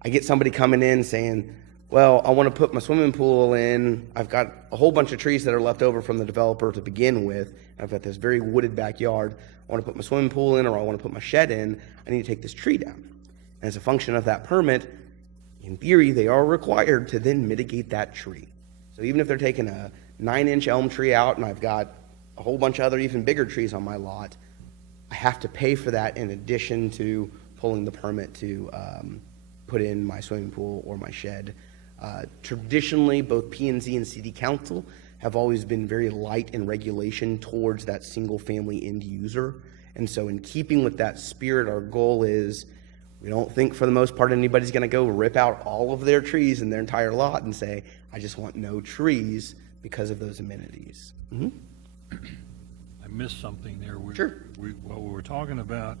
I get somebody coming in saying, well, I want to put my swimming pool in. I've got a whole bunch of trees that are left over from the developer to begin with. I've got this very wooded backyard. I want to put my swimming pool in, or I want to put my shed in. I need to take this tree down. And as a function of that permit, in theory, they are required to then mitigate that tree. So even if they're taking a 9-inch elm tree out and I've got a whole bunch of other even bigger trees on my lot, I have to pay for that in addition to pulling the permit to put in my swimming pool or my shed. Traditionally, both P&Z and City Council have always been very light in regulation towards that single-family end user. And so in keeping with that spirit, our goal is we don't think for the most part anybody's going to go rip out all of their trees in their entire lot and say, I just want no trees. because of those amenities. I missed something there. Sure. We were talking about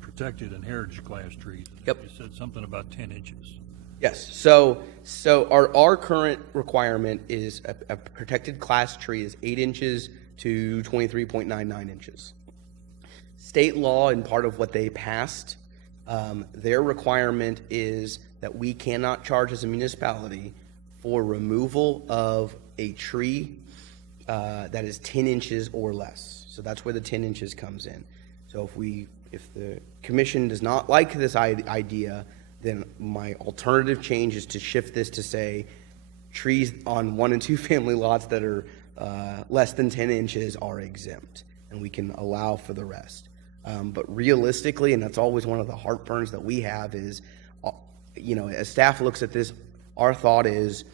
protected and heritage class trees. Yep. You said something about 10 inches. Yes, so our current requirement is a protected class tree is 8 inches to 23.99 inches. State law, and part of what they passed, their requirement is that we cannot charge as a municipality for removal of a tree that is 10 inches or less. So that's where the 10 inches comes in. So if the commission does not like this idea, then my alternative change is to shift this to say trees on 1 and 2 family lots that are less than 10 inches are exempt, and we can allow for the rest. But realistically, and that's always one of the heartburns that we have is, as staff looks at this, our thought is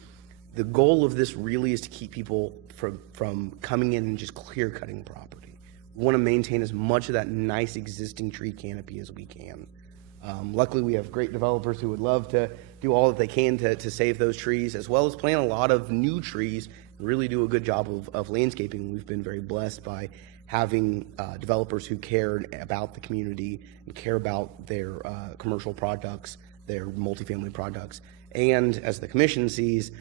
the goal of this really is to keep people from coming in and just clear cutting property. We want to maintain as much of that nice existing tree canopy as we can. Luckily, we have great developers who would love to do all that they can to save those trees, as well as plant a lot of new trees and really do a good job of landscaping. We've been very blessed by having developers who care about the community and care about their commercial products, their multifamily products. And as the commission sees,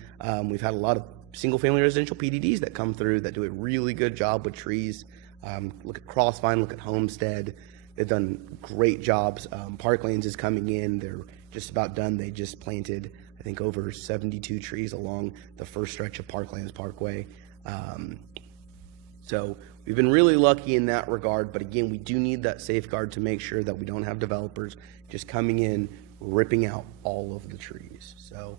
we've had a lot of single-family residential PDDs that come through that do a really good job with trees. Look at Crossvine, look at Homestead. They've done great jobs. Parklands is coming in. They're just about done. They just planted, I think, over 72 trees along the first stretch of Parklands Parkway. So we've been really lucky in that regard. But again, we do need that safeguard to make sure that we don't have developers just coming in, ripping out all of the trees. So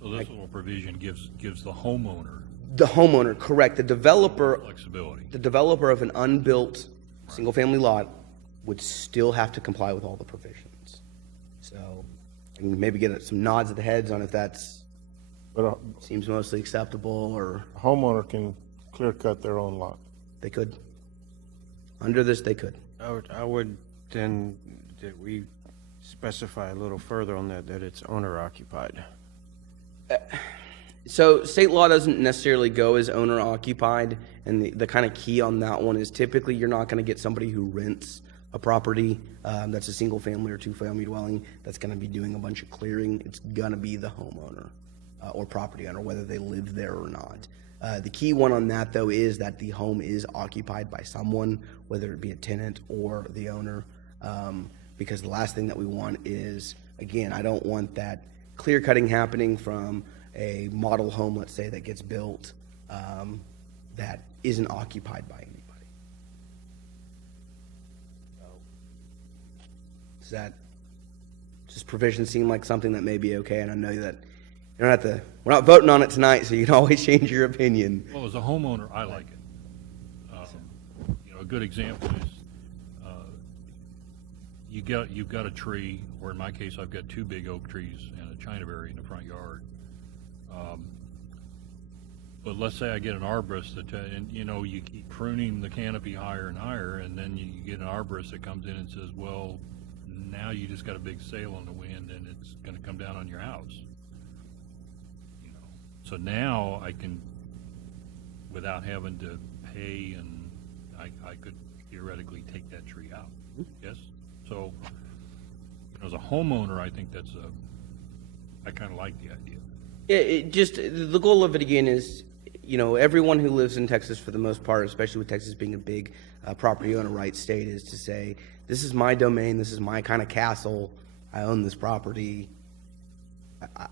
this little provision gives the homeowner. The homeowner, correct. The developer, flexibility. The developer of an unbuilt single-family lot would still have to comply with all the provisions. So, I can maybe get some nods of the heads on if that's seems mostly acceptable, or A homeowner can clear cut their own lot. they could. Under this, they could. I would then that we specify a little further on that it's owner occupied. So state law doesn't necessarily go as owner occupied, and the kind of key on that one is typically you're not going to get somebody who rents a property that's a single family or 2-family dwelling that's going to be doing a bunch of clearing. It's going to be the homeowner or property owner, whether they live there or not. The key one on that, though, is that the home is occupied by someone, whether it be a tenant or the owner, because the last thing that we want is, again, I don't want that clear cutting happening from a model home, let's say, that gets built that isn't occupied by anybody. So, does this provision seem like something that may be okay? And I know that you don't have to, we're not voting on it tonight, so you can always change your opinion. Well, as a homeowner, I like it. A good example is you've got a tree, or in my case, I've got 2 big oak trees and a chinaberry in the front yard. But let's say I get an arborist and you keep pruning the canopy higher and higher, and then you get an arborist that comes in and says, well, now you just got a big sail on the wind and it's going to come down on your house. So now I can, without having to pay, and I could theoretically take that tree out. Yes? So as a homeowner, I think I kind of like the idea. It just, the goal of it again is, everyone who lives in Texas for the most part, especially with Texas being a big property owner right state, is to say, this is my domain, this is my kind of castle, I own this property.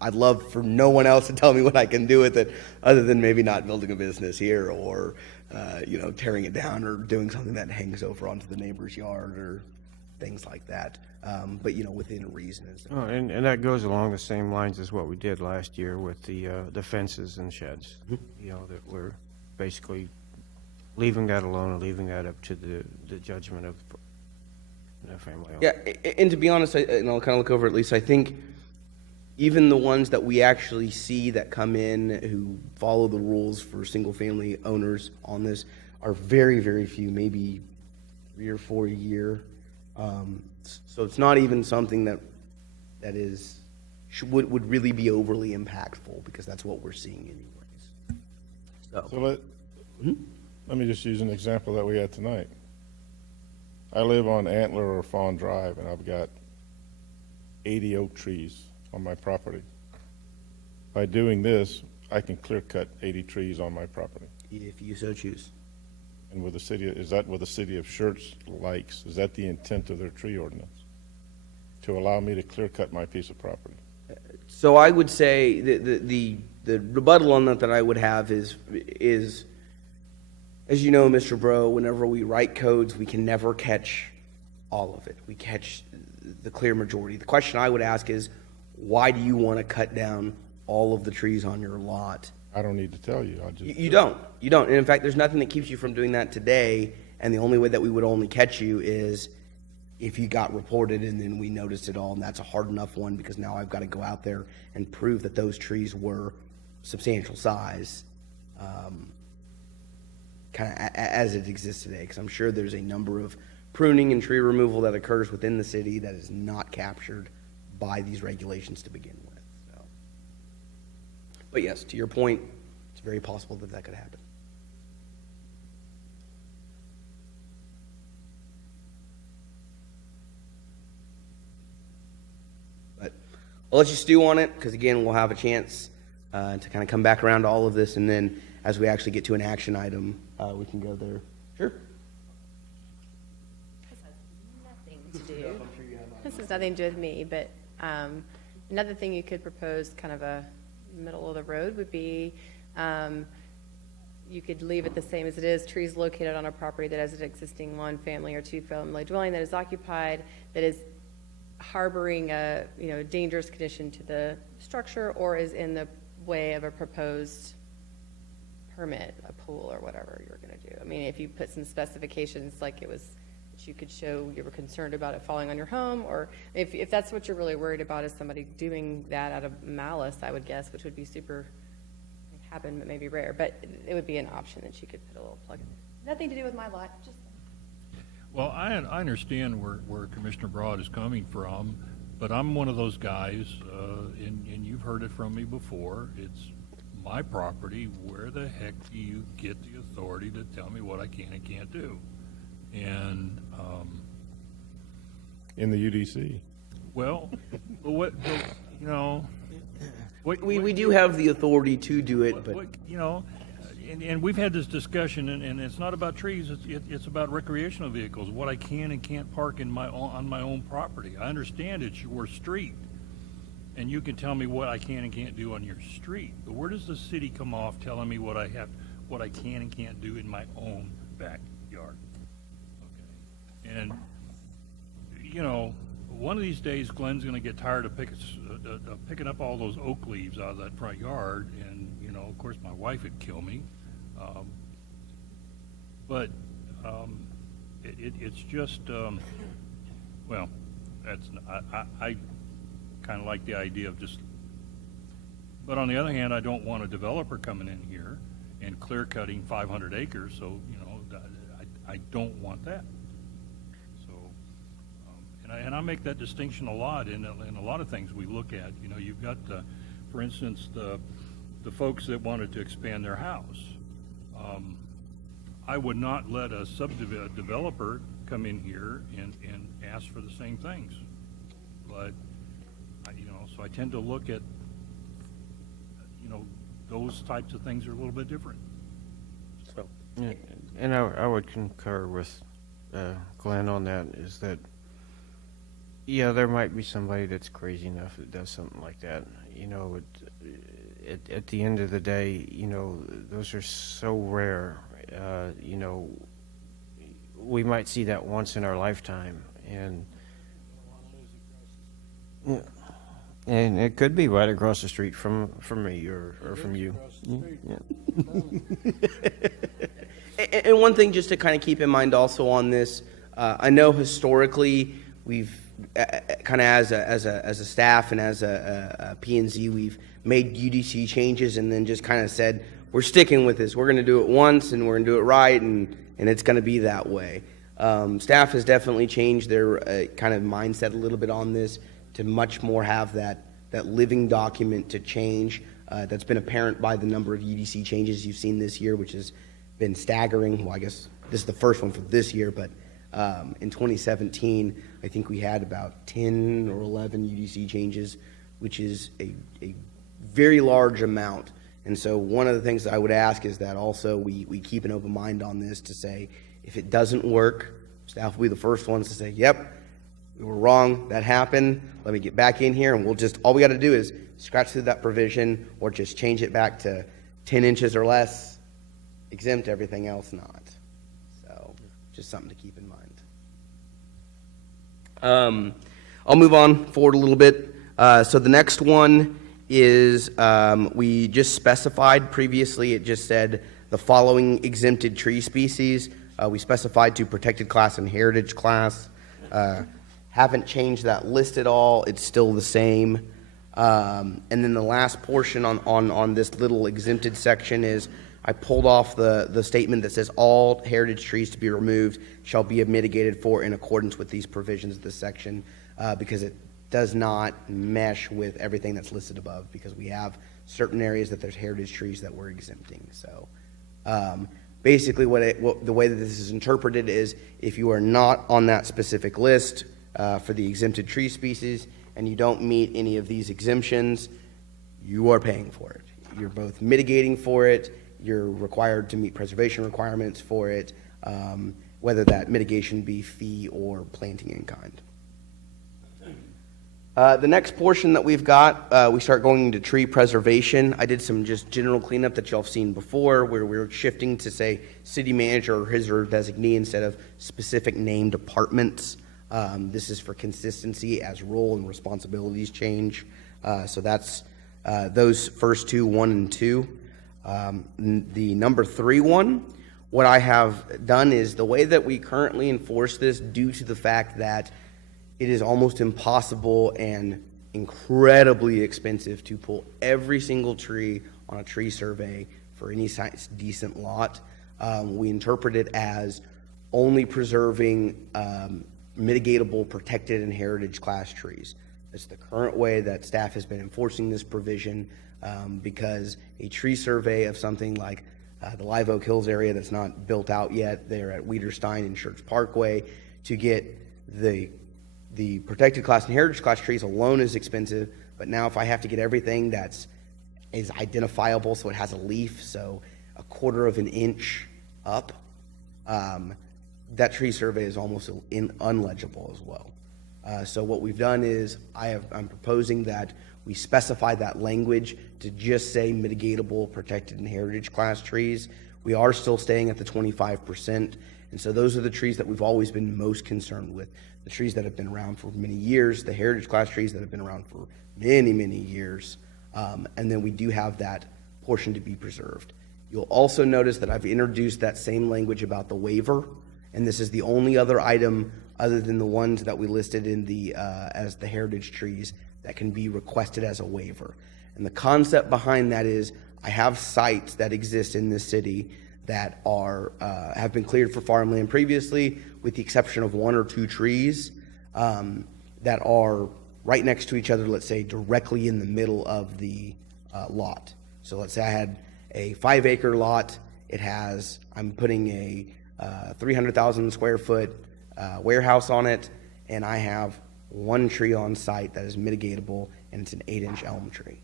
I'd love for no one else to tell me what I can do with it, other than maybe not building a business here, or tearing it down, or doing something that hangs over onto the neighbor's yard, or things like that. But within reason. And that goes along the same lines as what we did last year with the fences and sheds. That we're basically leaving that alone and leaving that up to the judgment of the family owner. Yeah, and to be honest, and I'll kind of look over at least, I think even the ones that we actually see that come in who follow the rules for single-family owners on this are very, very few, maybe 3 or 4 a year. So it's not even something that would really be overly impactful, because that's what we're seeing anyways. So let me just use an example that we had tonight. I live on Antler or Fawn Drive, and I've got 80 oak trees on my property. By doing this, I can clear cut 80 trees on my property. If you so choose. And with the city, is that what the city of Schertz likes? Is that the intent of their tree ordinance? To allow me to clear cut my piece of property? So I would say the rebuttal on that I would have is, as you know, Mr. Bro, whenever we write codes, we can never catch all of it. We catch the clear majority. The question I would ask is, why do you want to cut down all of the trees on your lot? I don't need to tell you. You don't. And in fact, there's nothing that keeps you from doing that today. And the only way that we would only catch you is if you got reported and then we noticed it all. And that's a hard enough one, because now I've got to go out there and prove that those trees were substantial size, kind of as it exists today. Because I'm sure there's a number of pruning and tree removal that occurs within the city that is not captured by these regulations to begin with. So. But yes, to your point, it's very possible that that could happen. But I'll let you stew on it, because again, we'll have a chance to kind of come back around to all of this, and then as we actually get to an action item, we can go there. Sure. This has nothing to do with me, but another thing you could propose, kind of a middle of the road, would be you could leave it the same as it is. Trees located on a property that has an existing one family or two family dwelling that is occupied, that is harboring a dangerous condition to the structure, or is in the way of a proposed permit, a pool or whatever you're going to do. I mean, if you put some specifications, like it was, that you could show you were concerned about it falling on your home, or if that's what you're really worried about, is somebody doing that out of malice, I would guess, which would be super, happen, but maybe rare, but it would be an option that you could put a little plug in. Nothing to do with my lot, just. Well, I understand where Commissioner Broad is coming from, but I'm one of those guys, and you've heard it from me before, it's my property. Where the heck do you get the authority to tell me what I can and can't do? And in the UDC. Well, what you know, we do have the authority to do it, but you know, and we've had this discussion, and it's not about trees. It's about recreational vehicles. What I can and can't park in on my own property. I understand it's your street, and you can tell me what I can and can't do on your street. But where does the city come off telling me what I can and can't do in my own backyard? Okay, and you know, one of these days, Glenn's going to get tired of picking up all those oak leaves out of that front yard, and you know, of course, my wife would kill me. But it's just well, that's I kind of like the idea of just. But on the other hand, I don't want a developer coming in here and clear cutting 500 acres. So you know, I don't want that. So, and I make that distinction a lot in a lot of things we look at. You know, you've got for instance, the folks that wanted to expand their house. I would not let a developer come in here and ask for the same things. But, you know, so I tend to look at, you know, those types of things are a little bit different. So, yeah, and I would concur with Glenn on that, is that, yeah, there might be somebody that's crazy enough that does something like that. You know, at the end of the day, you know, those are so rare. You know, we might see that once in our lifetime, and it could be right across the street from me or from you. Yeah. And one thing just to kind of keep in mind also on this, I know historically we've kind of as a staff and as a P&Z, we've made UDC changes and then just kind of said, we're sticking with this. We're going to do it once and we're going to do it right, and it's going to be that way. Staff has definitely changed their kind of mindset a little bit on this to much more have that that living document to change. That's been apparent by the number of UDC changes you've seen this year, which has been staggering. Well, I guess this is the first one for this year, but in 2017, I think we had about 10 or 11 UDC changes, which is a very large amount. And so one of the things that I would ask is that also we keep an open mind on this to say, if it doesn't work, staff will be the first ones to say, yep, we were wrong, that happened, let me get back in here, and all we got to do is scratch through that provision or just change it back to 10 inches or less, exempt, everything else not. So just something to keep in mind. I'll move on forward a little bit. So the next one is we just specified previously, it just said the following exempted tree species. We specified to protected class and heritage class. Haven't changed that list at all. It's still the same. And then the last portion on this little exempted section is I pulled off the statement that says all heritage trees to be removed shall be mitigated for in accordance with these provisions of this section, because it does not mesh with everything that's listed above, because we have certain areas that there's heritage trees that we're exempting. So basically the way that this is interpreted is if you are not on that specific list for the exempted tree species and you don't meet any of these exemptions, you are paying for it. You're both mitigating for it, you're required to meet preservation requirements for it, whether that mitigation be fee or planting in kind. The next portion that we've got, we start going into tree preservation. I did some just general cleanup that y'all have seen before, where we're shifting to say city manager or his or her designee instead of specific named departments. This is for consistency as role and responsibilities change. So that's those first two, 1 and 2. The number 3 one, what I have done is the way that we currently enforce this, due to the fact that it is almost impossible and incredibly expensive to pull every single tree on a tree survey for any size decent lot. We interpret it as only preserving mitigatable, protected, and heritage class trees. It's the current way that staff has been enforcing this provision, because a tree survey of something like the Live Oak Hills area that's not built out yet there at Wiederstein and Schertz Parkway, to get the protected class and heritage class trees alone is expensive, but now if I have to get everything is identifiable, so it has a leaf, so 1/4 of an inch up, that tree survey is almost unlegible as well. So what we've done is I'm proposing that we specify that language to just say mitigatable, protected, and heritage class trees. We are still staying at the 25%, and so those are the trees that we've always been most concerned with. The trees that have been around for many years, the heritage class trees that have been around for many, many years, and then we do have that portion to be preserved. You'll also notice that I've introduced that same language about the waiver, and this is the only other item other than the ones that we listed in the as the heritage trees that can be requested as a waiver. And the concept behind that is I have sites that exist in this city that are have been cleared for farmland previously, with the exception of 1 or 2 trees that are right next to each other, let's say directly in the middle of the lot. So let's say I had a 5-acre lot. I'm putting a 300,000 square foot warehouse on it, and I have 1 tree on site that is mitigatable, and it's an 8-inch elm tree.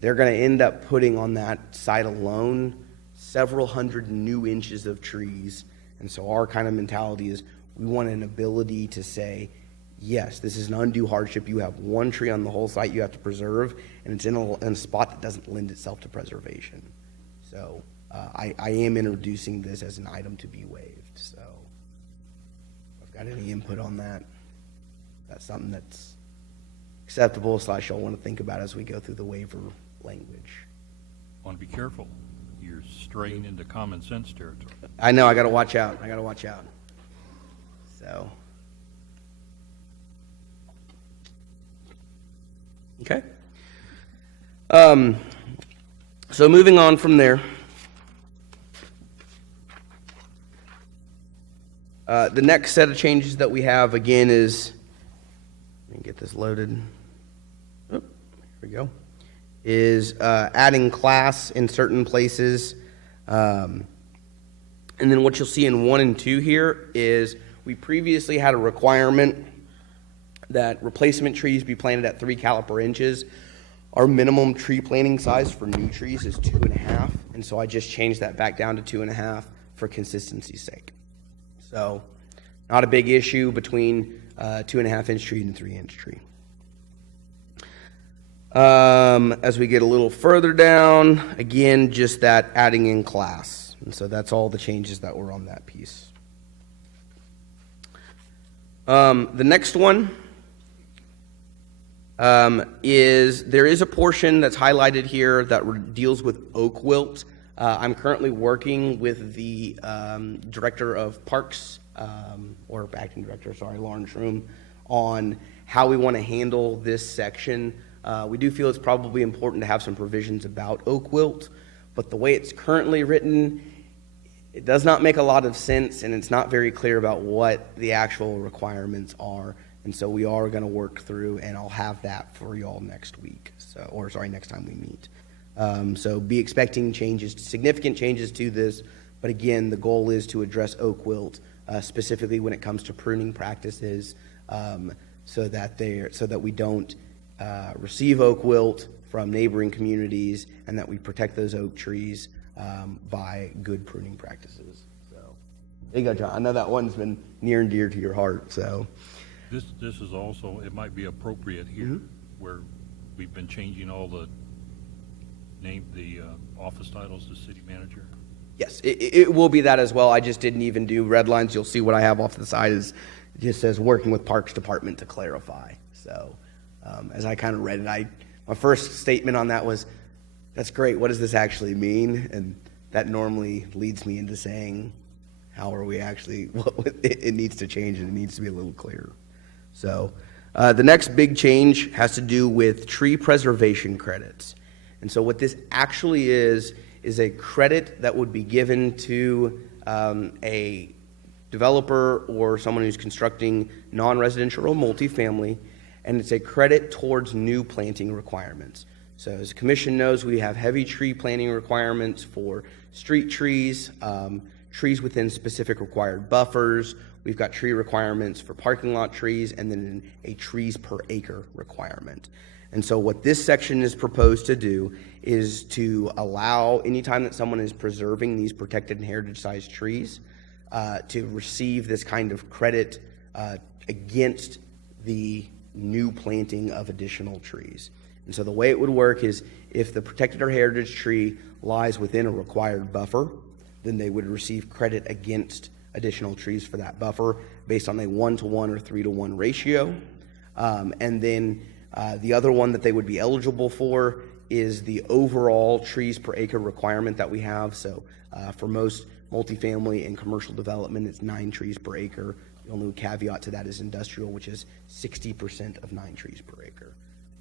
They're going to end up putting on that site alone several hundred new inches of trees. And so our kind of mentality is we want an ability to say, yes, this is an undue hardship. You have 1 tree on the whole site you have to preserve, and it's in a spot that doesn't lend itself to preservation. So I am introducing this as an item to be waived. So if I've got any input on that, that's something that's acceptable / you'll want to think about as we go through the waiver language. Want to be careful. You're straying into common sense territory. I know, I got to watch out. So, okay. So moving on from there, the next set of changes that we have again is, let me get this loaded. we go, is adding class in certain places. And then what you'll see in 1 and 2 here is we previously had a requirement that replacement trees be planted at 3 caliper inches. Our minimum tree planting size for new trees is 2.5, and so I just changed that back down to 2.5 for consistency's sake. So not a big issue between 2.5-inch tree and a 3-inch tree. As we get a little further down, again, just that adding in class. And so that's all the changes that were on that piece. The next one is there is a portion that's highlighted here that deals with oak wilt. I'm currently working with the director of parks, or acting director, sorry, Lauren Shroom, on how we want to handle this section. We do feel it's probably important to have some provisions about oak wilt, but the way it's currently written, it does not make a lot of sense, and it's not very clear about what the actual requirements are. And so we are going to work through, and I'll have that for y'all next week. Next time we meet. So be expecting changes, significant changes to this. But again, the goal is to address oak wilt, specifically when it comes to pruning practices, so that we don't receive oak wilt from neighboring communities, and that we protect those oak trees by good pruning practices. So there you go, John. I know that one's been near and dear to your heart. So. This is also, it might be appropriate here, where we've been changing all the office titles to city manager. Yes, it will be that as well. I just didn't even do red lines. You'll see what I have off to the side is it just says working with Parks Department to clarify. So as I kind of read it, my first statement on that was, that's great. What does this actually mean? And that normally leads me into saying, how are we actually, it needs to change and it needs to be a little clearer. So the next big change has to do with tree preservation credits. And so what this actually is a credit that would be given to a developer or someone who's constructing non-residential or multifamily, and it's a credit towards new planting requirements. So as the commission knows, we have heavy tree planting requirements for street trees, trees within specific required buffers. We've got tree requirements for parking lot trees, and then a trees per acre requirement. And so what this section is proposed to do is to allow, anytime that someone is preserving these protected and heritage-sized trees, to receive this kind of credit against the new planting of additional trees. And so the way it would work is if the protected or heritage tree lies within a required buffer, then they would receive credit against additional trees for that buffer based on a 1-to-1 or 3-to-1 ratio. And then the other one that they would be eligible for is the overall trees per acre requirement that we have. So for most multifamily and commercial development, it's 9 trees per acre. The only caveat to that is industrial, which is 60% of 9 trees per acre.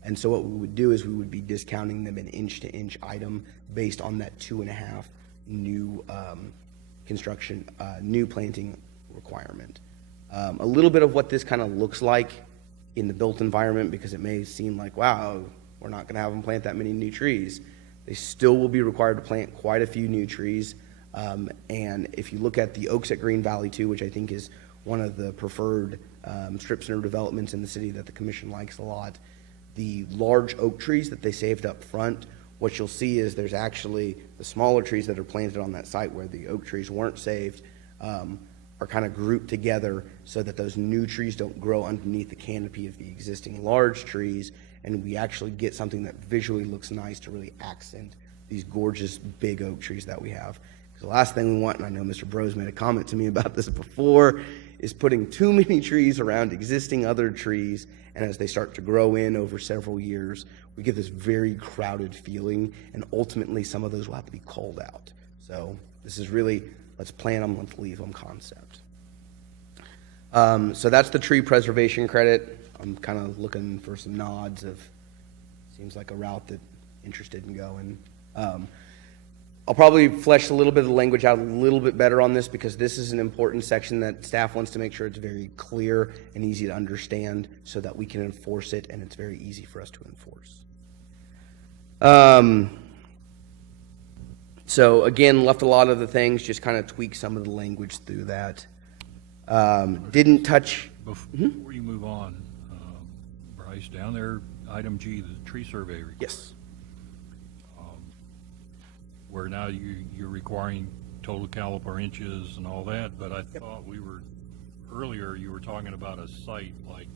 And so what we would do is we would be discounting them an inch-to-inch item based on that 2.5 new construction, new planting requirement. A little bit of what this kind of looks like in the built environment, because it may seem like, wow, we're not going to have them plant that many new trees. They still will be required to plant quite a few new trees. And if you look at the Oaks at Green Valley too, which I think is one of the preferred strip center developments in the city that the commission likes a lot, the large oak trees that they saved up front, what you'll see is there's actually the smaller trees that are planted on that site where the oak trees weren't saved are kind of grouped together so that those new trees don't grow underneath the canopy of the existing large trees, and we actually get something that visually looks nice to really accent these gorgeous big oak trees that we have. Because the last thing we want, and I know Mr. Bros made a comment to me about this before, is putting too many trees around existing other trees, and as they start to grow in over several years, we get this very crowded feeling, and ultimately some of those will have to be culled out. So this is really, let's plant them, let's leave them concept. So that's the tree preservation credit. I'm kind of looking for some nods of, seems like a route that interested in going. I'll probably flesh a little bit of the language out a little bit better on this, because this is an important section that staff wants to make sure it's very clear and easy to understand so that we can enforce it and it's very easy for us to enforce. So again, left a lot of the things, just kind of tweak some of the language through that. Didn't touch. Before you move on, Bryce, down there, item G, the tree survey request. Yes. Where now you're requiring total caliper inches and all that, but I thought earlier you were talking about a site like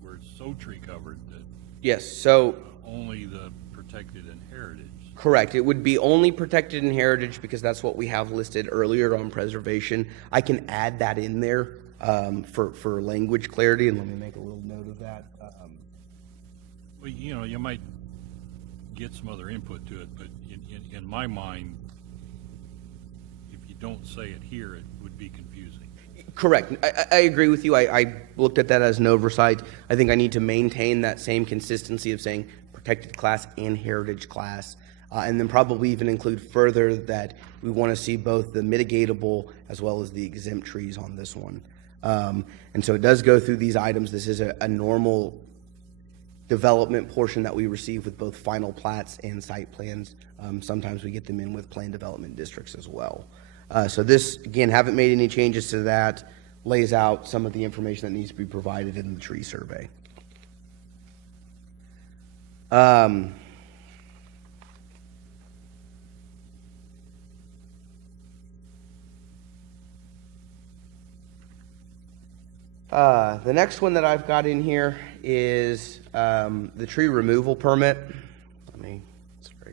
where it's so tree covered that. Yes, so. Only the protected and heritage. Correct. It would be only protected in heritage because that's what we have listed earlier on preservation. I can add that in there for language clarity, and let me make a little note of that. Well, you might get some other input to it, but in my mind, if you don't say it here, it would be confusing. Correct. I agree with you. I looked at that as an oversight. I think I need to maintain that same consistency of saying protected class and heritage class, and then probably even include further that we want to see both the mitigatable as well as the exempt trees on this one. And so it does go through these items. This is a normal development portion that we receive with both final plats and site plans. Sometimes we get them in with plan development districts as well. So this, again, haven't made any changes to that, lays out some of the information that needs to be provided in the tree survey. The next one that I've got in here is the tree removal permit. Let me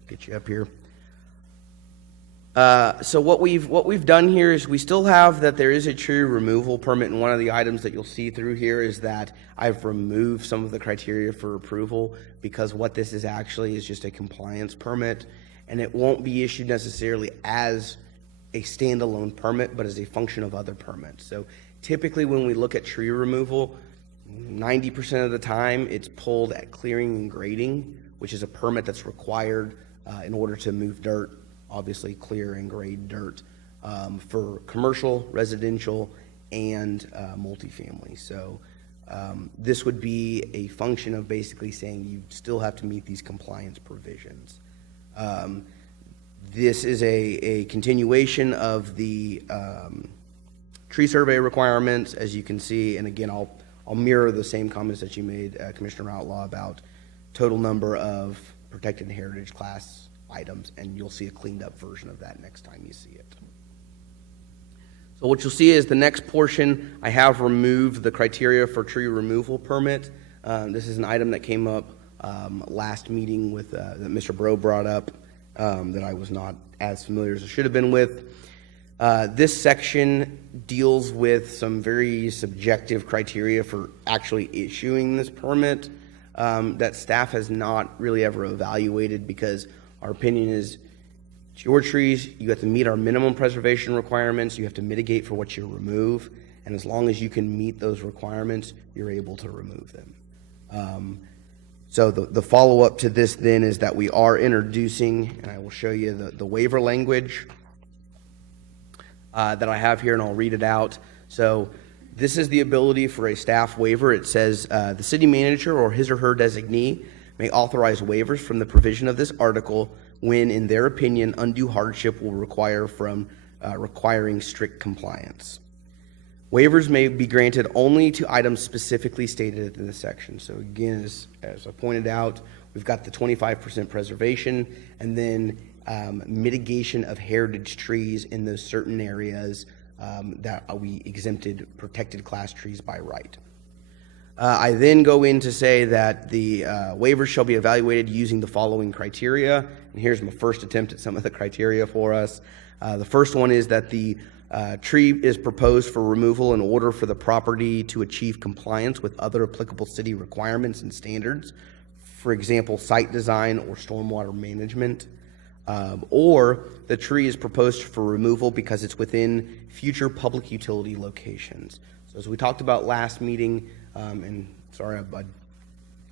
get you up here. So what we've done here is we still have that there is a tree removal permit, and one of the items that you'll see through here is that I've removed some of the criteria for approval because what this is actually is just a compliance permit, and it won't be issued necessarily as a standalone permit, but as a function of other permits. So typically when we look at tree removal, 90% of the time it's pulled at clearing and grading, which is a permit that's required in order to move dirt, obviously clear and grade dirt for commercial, residential, and multifamily. So this would be a function of basically saying you still have to meet these compliance provisions. This is a continuation of the tree survey requirements, as you can see, and again, I'll mirror the same comments that you made, Commissioner Outlaw, about total number of protected and heritage class items, and you'll see a cleaned up version of that next time you see it. So what you'll see is the next portion, I have removed the criteria for tree removal permit. This is an item that came up last meeting with that Mr. Bro brought up that I was not as familiar as I should have been with. This section deals with some very subjective criteria for actually issuing this permit that staff has not really ever evaluated, because our opinion is it's your trees, you have to meet our minimum preservation requirements, you have to mitigate for what you remove, and as long as you can meet those requirements, you're able to remove them. So the follow-up to this then is that we are introducing, and I will show you the waiver language that I have here, and I'll read it out. So this is the ability for a staff waiver. It says the city manager or his or her designee may authorize waivers from the provision of this article when, in their opinion, undue hardship will require from requiring strict compliance. Waivers may be granted only to items specifically stated in this section. So again, as I pointed out, we've got the 25% preservation, and then mitigation of heritage trees in those certain areas that we exempted protected class trees by right. I then go in to say that the waivers shall be evaluated using the following criteria, and here's my first attempt at some of the criteria for us. The first one is that the tree is proposed for removal in order for the property to achieve compliance with other applicable city requirements and standards, for example, site design or stormwater management. Or the tree is proposed for removal because it's within future public utility locations. So as we talked about last meeting, and sorry I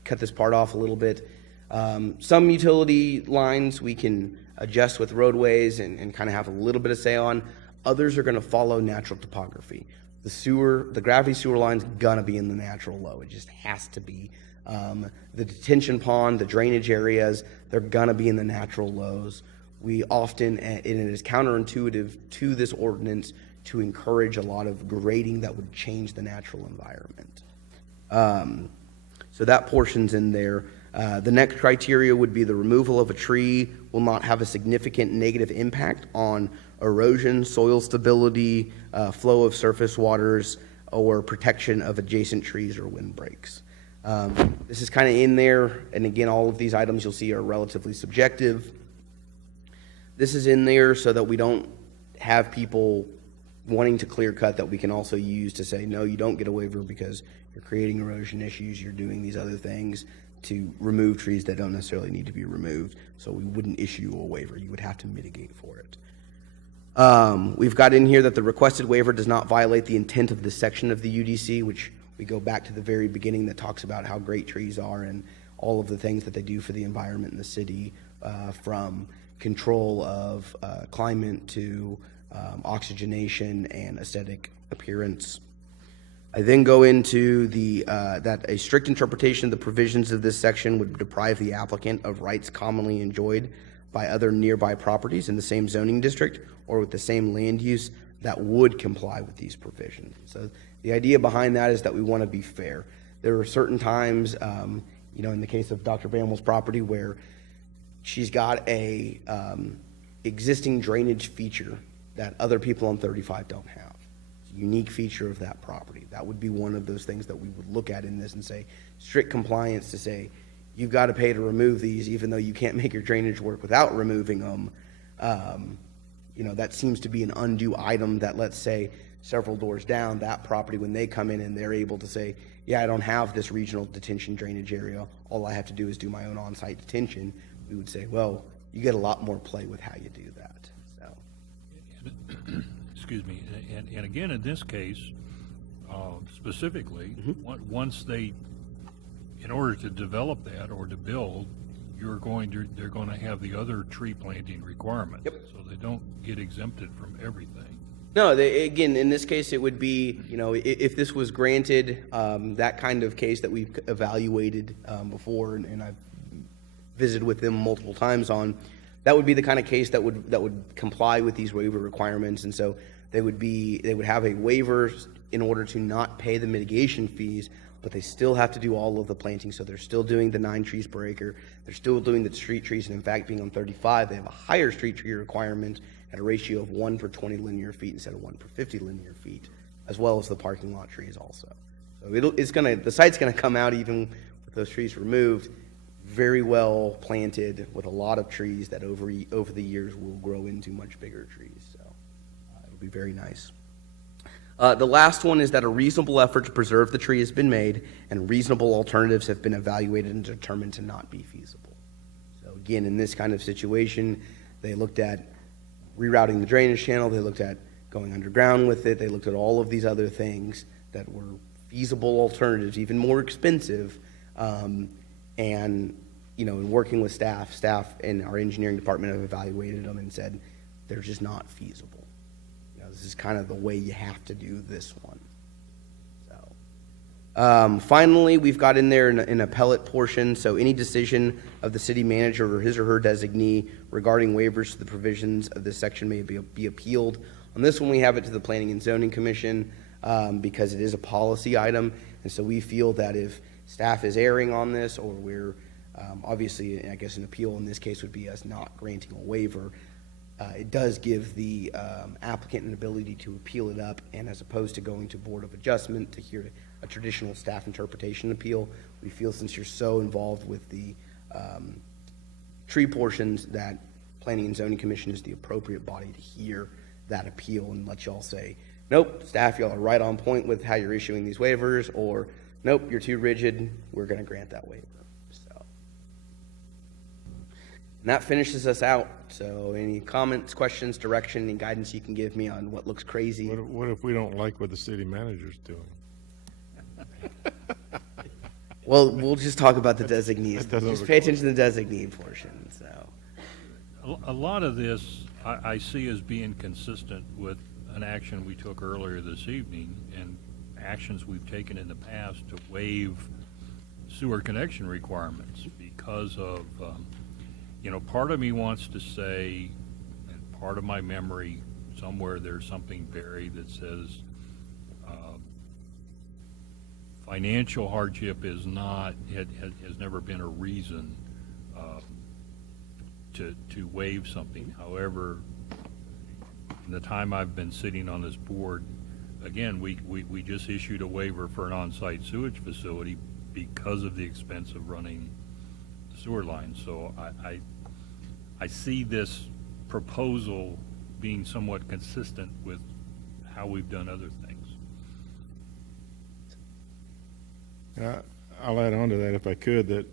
cut this part off a little bit, some utility lines we can adjust with roadways and kind of have a little bit of say on. Others are going to follow natural topography. the gravity sewer line's gonna be in the natural low. It just has to be. The detention pond, the drainage areas, they're gonna be in the natural lows. We often, and it is counterintuitive to this ordinance to encourage a lot of grading that would change the natural environment. So that portion's in there. The next criteria would be the removal of a tree will not have a significant negative impact on erosion, soil stability, flow of surface waters, or protection of adjacent trees or windbreaks. This is kind of in there, and again, all of these items you'll see are relatively subjective. This is in there so that we don't have people wanting to clear cut that we can also use to say, no, you don't get a waiver because you're creating erosion issues, you're doing these other things to remove trees that don't necessarily need to be removed. So we wouldn't issue a waiver. You would have to mitigate for it. We've got in here that the requested waiver does not violate the intent of this section of the UDC, which we go back to the very beginning that talks about how great trees are and all of the things that they do for the environment in the city, from control of climate to oxygenation and aesthetic appearance. I then go into that a strict interpretation of the provisions of this section would deprive the applicant of rights commonly enjoyed by other nearby properties in the same zoning district or with the same land use that would comply with these provisions. So the idea behind that is that we want to be fair. There are certain times, in the case of Dr. Bamwell's property, where she's got a existing drainage feature that other people on 35 don't have. It's a unique feature of that property. That would be one of those things that we would look at in this and say, strict compliance to say, you've got to pay to remove these, even though you can't make your drainage work without removing them. That seems to be an undue item that, let's say, several doors down, that property, when they come in and they're able to say, yeah, I don't have this regional detention drainage area, all I have to do is do my own on-site detention, we would say, well, you get a lot more play with how you do that. So, excuse me, and again, in this case, specifically, once they, in order to develop that or to build, they're going to have the other tree planting requirements. Yep. So they don't get exempted from everything. No, again, in this case, it would be, if this was granted, that kind of case that we've evaluated before, and I've visited with them multiple times on, that would be the kind of case that would comply with these waiver requirements, and so they would have a waiver in order to not pay the mitigation fees, but they still have to do all of the planting. So they're still doing the 9 trees per acre. They're still doing the street trees, and in fact, being on 35, they have a higher street tree requirement at a ratio of 1 per 20 linear feet instead of 1 per 50 linear feet, as well as the parking lot trees also. So the site's gonna come out, even with those trees removed, very well planted with a lot of trees that over the years will grow into much bigger trees. So it'll be very nice. The last one is that a reasonable effort to preserve the tree has been made and reasonable alternatives have been evaluated and determined to not be feasible. So again, in this kind of situation, they looked at rerouting the drainage channel, they looked at going underground with it, they looked at all of these other things that were feasible alternatives, even more expensive, and in working with staff and our engineering department have evaluated them and said they're just not feasible. This is kind of the way you have to do this one. So, finally, we've got in there an appellate portion. So any decision of the city manager or his or her designee regarding waivers to the provisions of this section may be appealed. On this one, we have it to the Planning and Zoning Commission because it is a policy item, and so we feel that if staff is erring on this, or we're obviously, I guess an appeal in this case would be us not granting a waiver. It does give the applicant an ability to appeal it up, and as opposed to going to Board of Adjustment to hear a traditional staff interpretation appeal, we feel since you're so involved with the tree portions that Planning and Zoning Commission is the appropriate body to hear that appeal and let y'all say, nope, staff, y'all are right on point with how you're issuing these waivers, or nope, you're too rigid, we're going to grant that waiver. And that finishes us out. So any comments, questions, direction, any guidance you can give me on what looks crazy? What if we don't like what the city manager's doing? Well, we'll just talk about the designees. Just pay attention to the designee portion. So A lot of this I see as being consistent with an action we took earlier this evening and actions we've taken in the past to waive sewer connection requirements because of, part of me wants to say, and part of my memory, somewhere there's something buried that says financial hardship is not, has never been a reason to waive something. However, in the time I've been sitting on this board, again, we just issued a waiver for an on-site sewage facility because of the expense of running the sewer line. So I see this proposal being somewhat consistent with how we've done other things. I'll add on to that if I could, that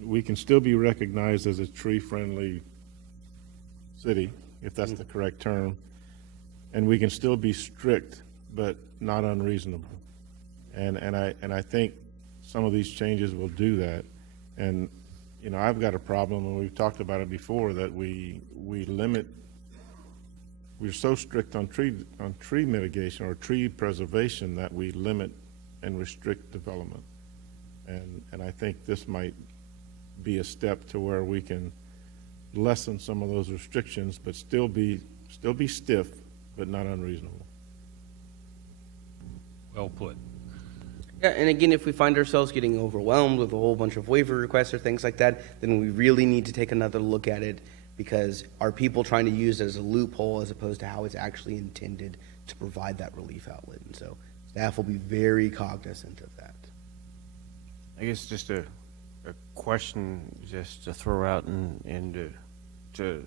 we can still be recognized as a tree-friendly city, if that's the correct term, and we can still be strict, but not unreasonable. And I think some of these changes will do that. And, I've got a problem, and we've talked about it before, that we're so strict on tree mitigation or tree preservation that we limit and restrict development. And I think this might be a step to where we can lessen some of those restrictions, but still be stiff, but not unreasonable. Well put. Yeah, and again, if we find ourselves getting overwhelmed with a whole bunch of waiver requests or things like that, then we really need to take another look at it, because are people trying to use it as a loophole as opposed to how it's actually intended to provide that relief outlet? And so staff will be very cognizant of that. I guess just a question just to throw out and to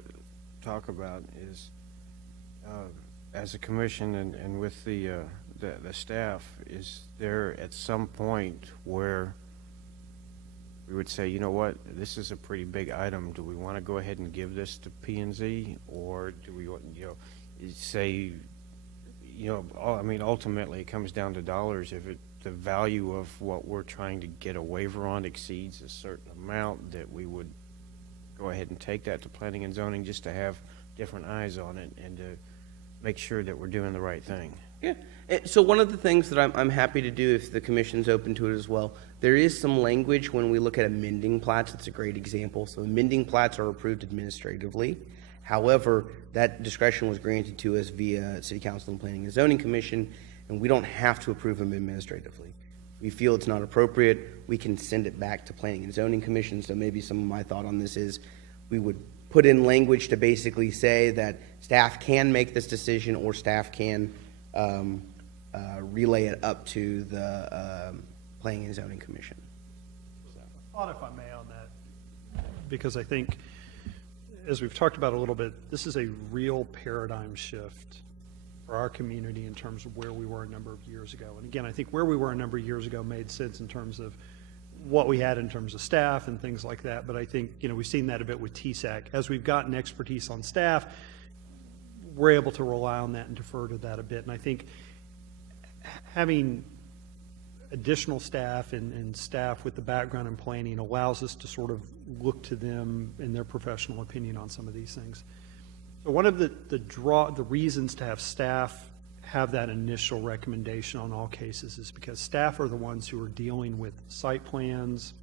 talk about is, as a commission and with the staff, is there at some point where we would say, you know what, this is a pretty big item. Do we want to go ahead and give this to P&Z, or do we want, say, ultimately it comes down to dollars. If the value of what we're trying to get a waiver on exceeds a certain amount, that we would go ahead and take that to planning and zoning just to have different eyes on it and to make sure that we're doing the right thing. Yeah. So one of the things that I'm happy to do, if the commission's open to it as well, there is some language when we look at amending plats. It's a great example. So amending plats are approved administratively. However, that discretion was granted to us via City Council and Planning and Zoning Commission, and we don't have to approve them administratively. If we feel it's not appropriate, we can send it back to Planning and Zoning Commission. So maybe some of my thought on this is we would put in language to basically say that staff can make this decision, or staff can relay it up to the Planning and Zoning Commission. A thought, if I may, on that, because I think, as we've talked about a little bit, this is a real paradigm shift for our community in terms of where we were a number of years ago. And again, I think where we were a number of years ago made sense in terms of what we had in terms of staff and things like that. But I think, we've seen that a bit with TSAC. As we've gotten expertise on staff, we're able to rely on that and defer to that a bit. And I think having additional staff and staff with the background in planning allows us to sort of look to them and their professional opinion on some of these things. So one of the reasons to have staff have that initial recommendation on all cases is because staff are the ones who are dealing with site plans,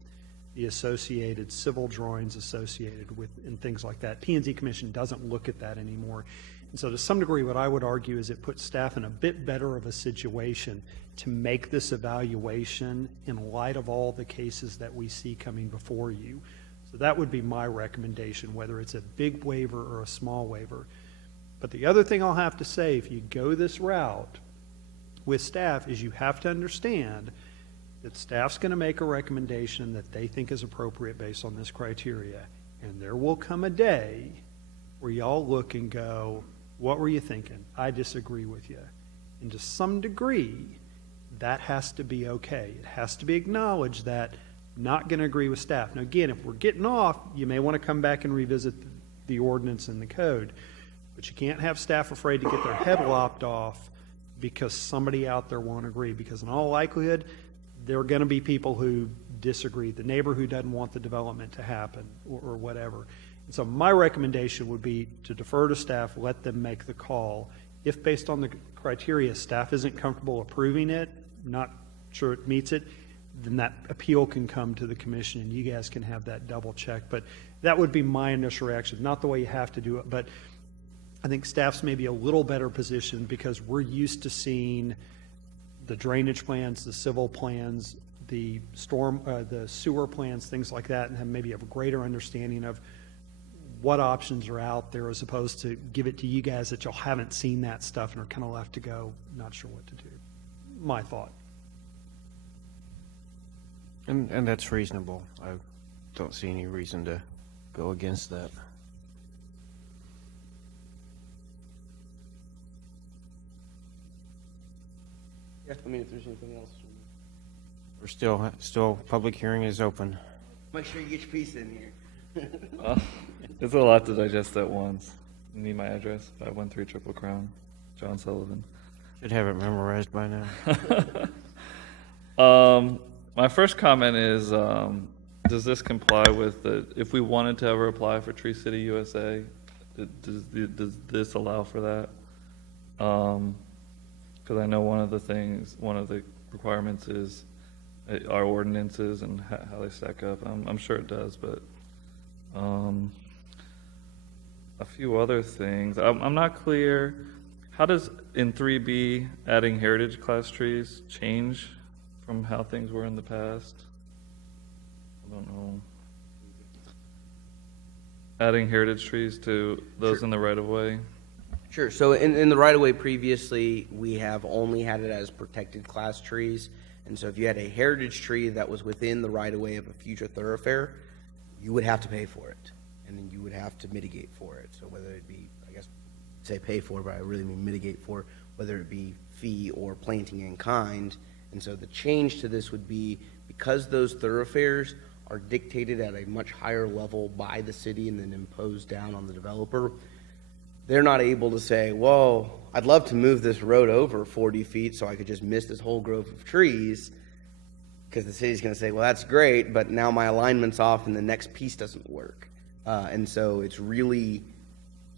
the associated civil drawings associated with, and things like that. P&Z Commission doesn't look at that anymore. And so to some degree, what I would argue is it puts staff in a bit better of a situation to make this evaluation in light of all the cases that we see coming before you. So that would be my recommendation, whether it's a big waiver or a small waiver. But the other thing I'll have to say, if you go this route with staff, is you have to understand that staff's going to make a recommendation that they think is appropriate based on this criteria. And there will come a day where y'all look and go, what were you thinking? I disagree with you. And to some degree, that has to be okay. It has to be acknowledged that I'm not going to agree with staff. Now, again, if we're getting off, you may want to come back and revisit the ordinance and the code. But you can't have staff afraid to get their head lopped off because somebody out there won't agree. Because in all likelihood, there are going to be people who disagree, the neighbor who doesn't want the development to happen or whatever. And so my recommendation would be to defer to staff, let them make the call, If based on the criteria, staff isn't comfortable approving it, not sure it meets it, then that appeal can come to the commission and you guys can have that double check. But that would be my initial reaction, not the way you have to do it, but I think staff's maybe a little better positioned because we're used to seeing the drainage plans, the civil plans, the the sewer plans, things like that, and have maybe a greater understanding of what options are out there as opposed to give it to you guys that y'all haven't seen that stuff and are kind of left to go, not sure what to do. My thought. And that's reasonable. I don't see any reason to go against that. Yeah, I mean, if there's anything else. We're still, public hearing is open. Make sure you get your piece in here. It's a lot to digest at once. You need my address, 513 Triple Crown, John Sullivan. Should have it memorized by now. My first comment is, does this comply with if we wanted to ever apply for Tree City USA, does this allow for that? Because I know one of the requirements is our ordinances and how they stack up. I'm sure it does, but a few other things. I'm not clear. How does, in 3B, adding heritage class trees change from how things were in the past? I don't know. Adding heritage trees to those in the right-of-way? Sure. So in the right-of-way previously, we have only had it as protected class trees. And so if you had a heritage tree that was within the right-of-way of a future thoroughfare, you would have to pay for it. And then you would have to mitigate for it. So whether it be, I guess, say pay for, but I really mean mitigate for, whether it be fee or planting in kind. And so the change to this would be because those thoroughfares are dictated at a much higher level by the city and then imposed down on the developer, they're not able to say, whoa, I'd love to move this road over 40 feet so I could just miss this whole grove of trees, because the city's going to say, well, that's great, but now my alignment's off and the next piece doesn't work. And so it's really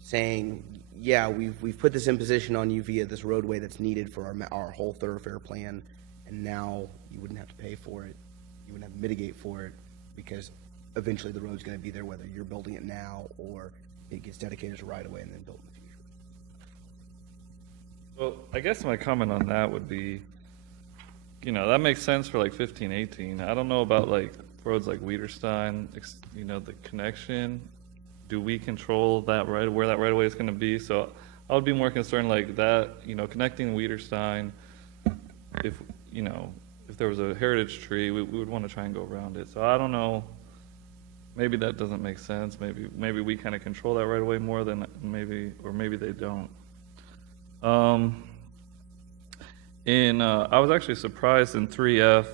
saying, yeah, we've put this imposition on you via this roadway that's needed for our whole thoroughfare plan, and now you wouldn't have to pay for it. You wouldn't have to mitigate for it, because eventually the road's going to be there whether you're building it now or it gets dedicated as a right-of-way and then built in the future. Well, I guess my comment on that would be, that makes sense for like 15, 18. I don't know about like roads like Wiederstein, the connection. Do we control that where that right-of-way is going to be? So I would be more concerned like that, connecting Wiederstein, if there was a heritage tree, we would want to try and go around it. So I don't know. Maybe that doesn't make sense. Maybe we kind of control that right away more than maybe they don't. I was actually surprised in 3F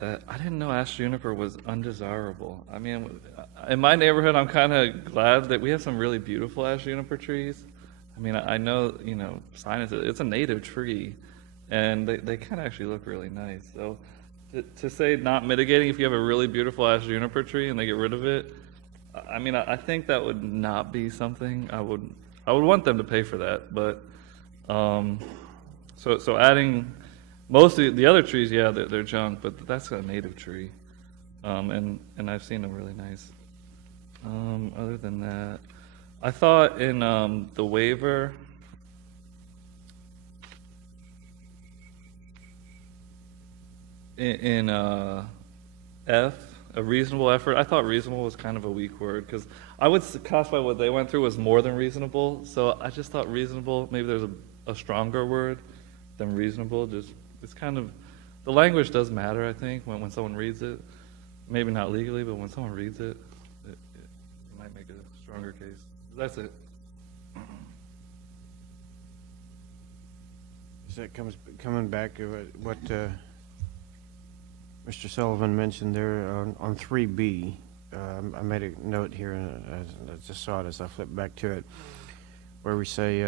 that I didn't know ash juniper was undesirable. I mean, in my neighborhood, I'm kind of glad that we have some really beautiful ash juniper trees. I mean, I know, Sinus, it's a native tree, and they kind of actually look really nice. So to say not mitigating if you have a really beautiful ash juniper tree and they get rid of it, I mean, I think that would not be something I would want them to pay for that. But so adding most of the other trees, yeah, they're junk, but that's a native tree, and I've seen them really nice. Other than that, I thought in the waiver. In F, a reasonable effort, I thought reasonable was kind of a weak word, because I would classify what they went through was more than reasonable, so I just thought reasonable, maybe there's a stronger word than reasonable. It's kind of, the language does matter, I think, when someone reads it. Maybe not legally, but when someone reads it, it might make a stronger case. That's it. Is that coming back to what Mr. Sullivan mentioned there on 3B? I made a note here, and I just saw it as I flipped back to it, where we say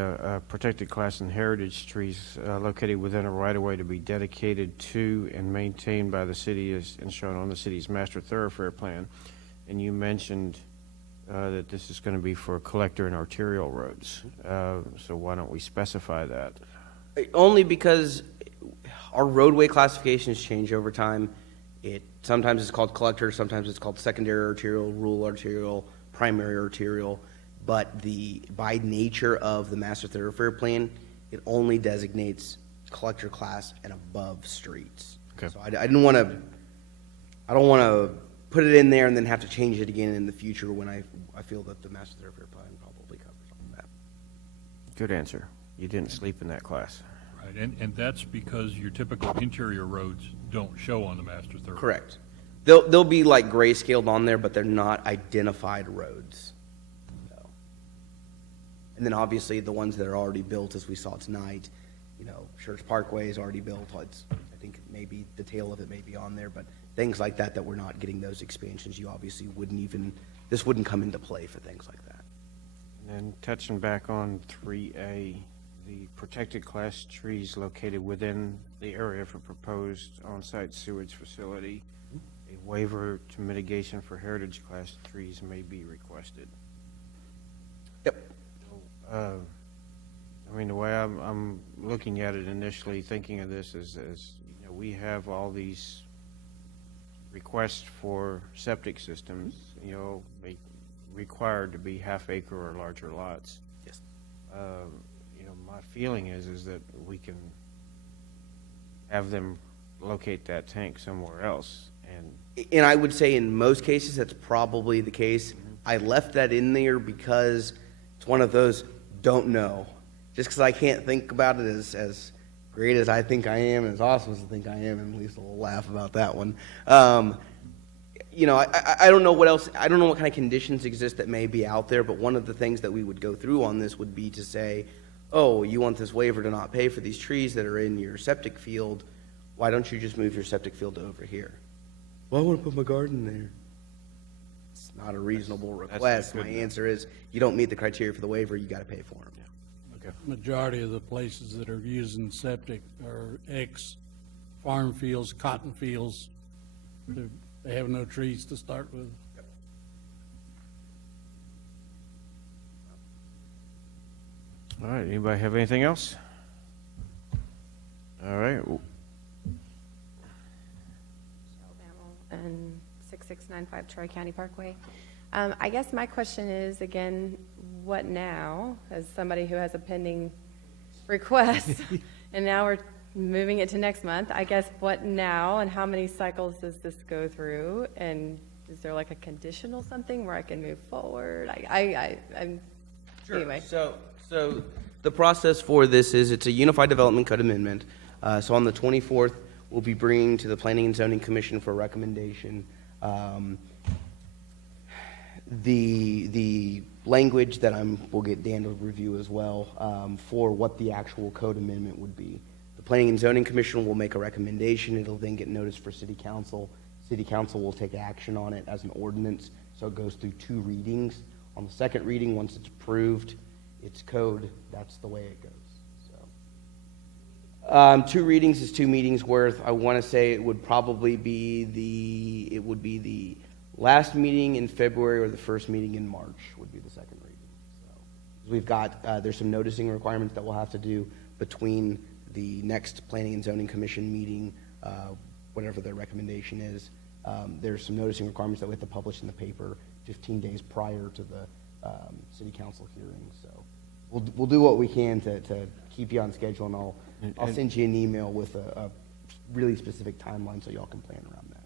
protected class and heritage trees located within a right-of-way to be dedicated to and maintained by the city and shown on the city's master thoroughfare plan. And you mentioned that this is going to be for collector and arterial roads. So why don't we specify that? Only because our roadway classifications change over time. Sometimes it's called collector, sometimes it's called secondary arterial, rural arterial, primary arterial. But by nature of the master thoroughfare plan, it only designates collector class and above streets. Okay. So I don't want to put it in there and then have to change it again in the future when I feel that the master thoroughfare plan probably covers all that. Good answer. You didn't sleep in that class. Right, and that's because your typical interior roads don't show on the master thoroughfare. Correct. They'll be like grayscaled on there, but they're not identified roads. So. And then obviously the ones that are already built, as we saw tonight, Schertz Parkway is already built. I think maybe the tail of it may be on there, but things like that we're not getting those expansions, you obviously this wouldn't come into play for things like that. And then touching back on 3A, the protected class trees located within the area for proposed on-site sewage facility, a waiver to mitigation for heritage class trees may be requested. Yep. The way I'm looking at it initially, thinking of this as we have all these requests for septic systems, they required to be half-acre or larger lots. Yes. My feeling is that we can have them locate that tank somewhere else. And I would say in most cases, that's probably the case. I left that in there because it's one of those don't know. Just because I can't think about it as great as I think I am, and as awesome as I think I am, and Lisa will laugh about that one. I don't know what else, I don't know what kind of conditions exist that may be out there, but one of the things that we would go through on this would be to say, oh, you want this waiver to not pay for these trees that are in your septic field, why don't you just move your septic field over here? Well, I want to put my garden there. It's not a reasonable request. My answer is, you don't meet the criteria for the waiver, you got to pay for them. Majority of the places that are using septic are ex-farm fields, cotton fields. They have no trees to start with. All right, anybody have anything else? All right. And 6695 Troy County Parkway. I guess my question is, again, what now, as somebody who has a pending request, and now we're moving it to next month, I guess what now, and how many cycles does this go through, and is there like a conditional something where I can move forward? I'm Sure. Anyway. So the process for this is it's a Unified Development Code amendment. So on the 24th, we'll be bringing to the Planning and Zoning Commission for recommendation the language that we'll get Dan to review as well for what the actual code amendment would be. The Planning and Zoning Commission will make a recommendation. It'll then get noticed for City Council. City Council will take action on it as an ordinance, so it goes through 2 readings. On the second reading, once it's approved, it's code. That's the way it goes. 2 readings is 2 meetings worth. I want to say it would probably be the last meeting in February or the first meeting in March would be the second reading. So we've got there's some noticing requirements that we'll have to do between the next Planning and Zoning Commission meeting, whatever their recommendation is. There's some noticing requirements that we have to publish in the paper 15 days prior to the City Council hearing. So we'll do what we can to keep you on schedule, and I'll send you an email with a really specific timeline so y'all can plan around that.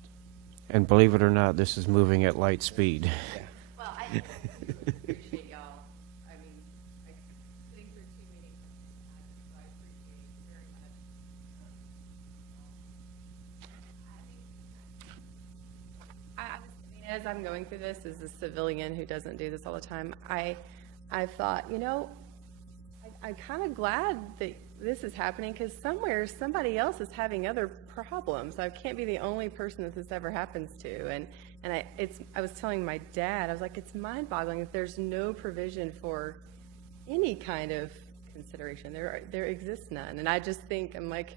And believe it or not, this is moving at light speed. Yeah. Well, I appreciate y'all. I mean, sitting through 2 meetings, I appreciate very much. As I'm going through this, as a civilian who doesn't do this all the time, I thought, I'm kind of glad that this is happening, because somewhere somebody else is having other problems. I can't be the only person that this ever happens to. And I was telling my dad, I was like, it's mind-boggling that there's no provision for any kind of consideration. There exists none. And I just think, I'm like,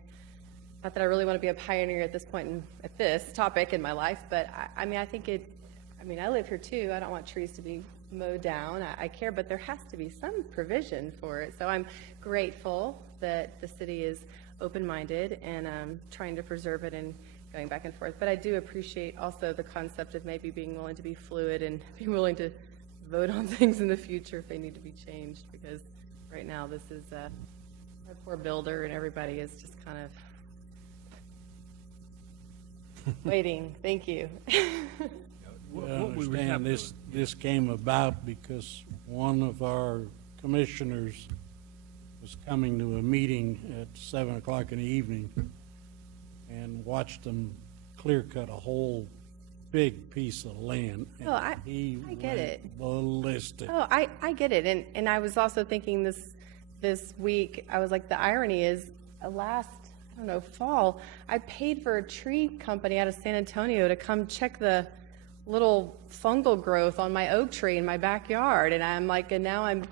not that I really want to be a pioneer at this point at this topic in my life, but I think I live here too. I don't want trees to be mow down. I care, but there has to be some provision for it. So I'm grateful that the city is open-minded and trying to preserve it and going back and forth. But I do appreciate also the concept of maybe being willing to be fluid and be willing to vote on things in the future if they need to be changed, because right now this is a poor builder and everybody is just kind of waiting. Thank you. I understand this came about because one of our commissioners was coming to a meeting at 7 o'clock in the evening and watched them clear cut a whole big piece of land. And Oh, I get went it. ballistic. Oh, I get it. And I was also thinking this week, I was like, the irony is fall, I paid for a tree company out of San Antonio to come check the little fungal growth on my oak tree in my backyard. And I'm like, and now I'm,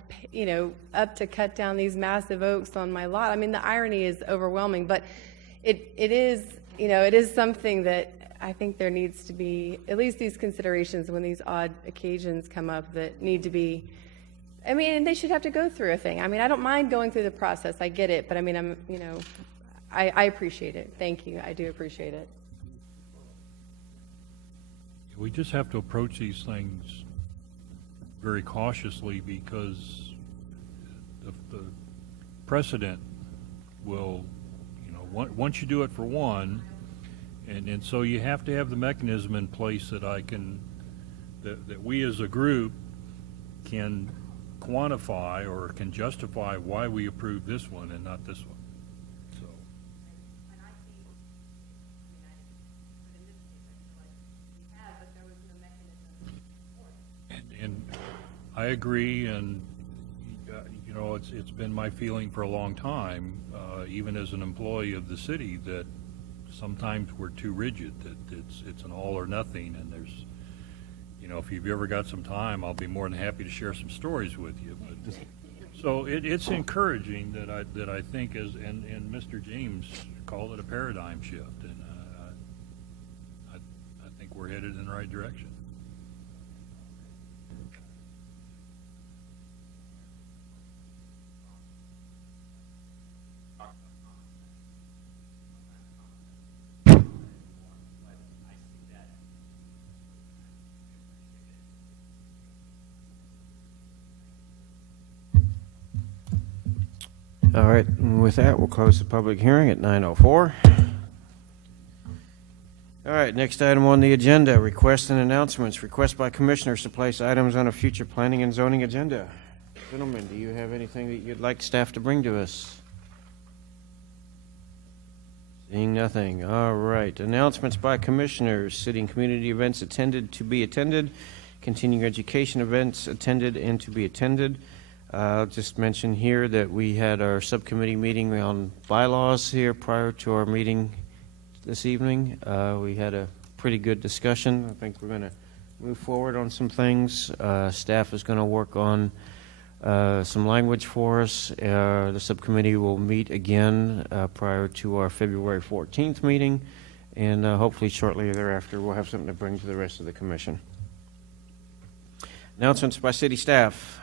up to cut down these massive oaks on my lot. I mean, the irony is overwhelming, but it is, it is something that I think there needs to be at least these considerations when these odd occasions come up that need to be, and they should have to go through a thing. I don't mind going through the process. I get it, but I appreciate it. Thank you. I do appreciate it. We just have to approach these things very cautiously because the precedent will, once you do it for one, and so you have to have the mechanism in place that that we as a group can quantify or can justify why we approve this one and not this one. So. And I agree, and it's been my feeling for a long time, even as an employee of the city, that sometimes we're too rigid, that it's an all or nothing, and there's, if you've ever got some time, I'll be more than happy to share some stories with you. But, so it's encouraging that I think and Mr. James called it a paradigm shift, and I think we're headed in the right direction. All right, and with that, we'll close the public hearing at 9:04. All right, next item on the agenda, requests and announcements. Request by commissioners to place items on a future planning and zoning agenda. Gentlemen, do you have anything that you'd like staff to bring to us? Seeing nothing. All right, announcements by commissioners. City and community events attended, to be attended. Continuing education events attended and to be attended. I'll just mention here that we had our subcommittee meeting on bylaws here prior to our meeting this evening. We had a pretty good discussion. I think we're going to move forward on some things. Staff is going to work on some language for us. The subcommittee will meet again prior to our February 14th meeting, and hopefully shortly thereafter we'll have something to bring to the rest of the commission. Announcements by city staff.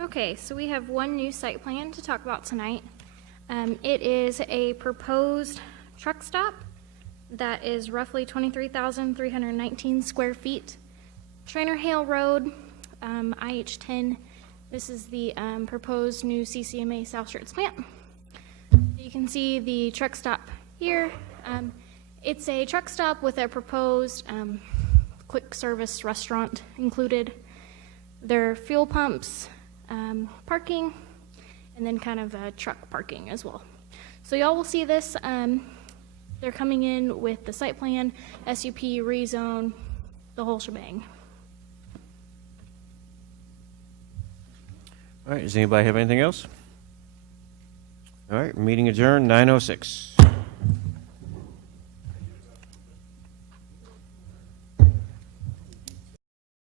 Okay, so we have one new site plan to talk about tonight. It is a proposed truck stop that is roughly 23,319 square feet. Trainer Hale Road, IH10. This is the proposed new CCMA South Schertz plant. You can see the truck stop here. It's a truck stop with a proposed quick service restaurant included. There are fuel pumps, parking, and then kind of truck parking as well. So y'all will see this. They're coming in with the site plan, SUP, rezone, the whole shebang. All right, does anybody have anything else? All right, meeting adjourned, 9:06.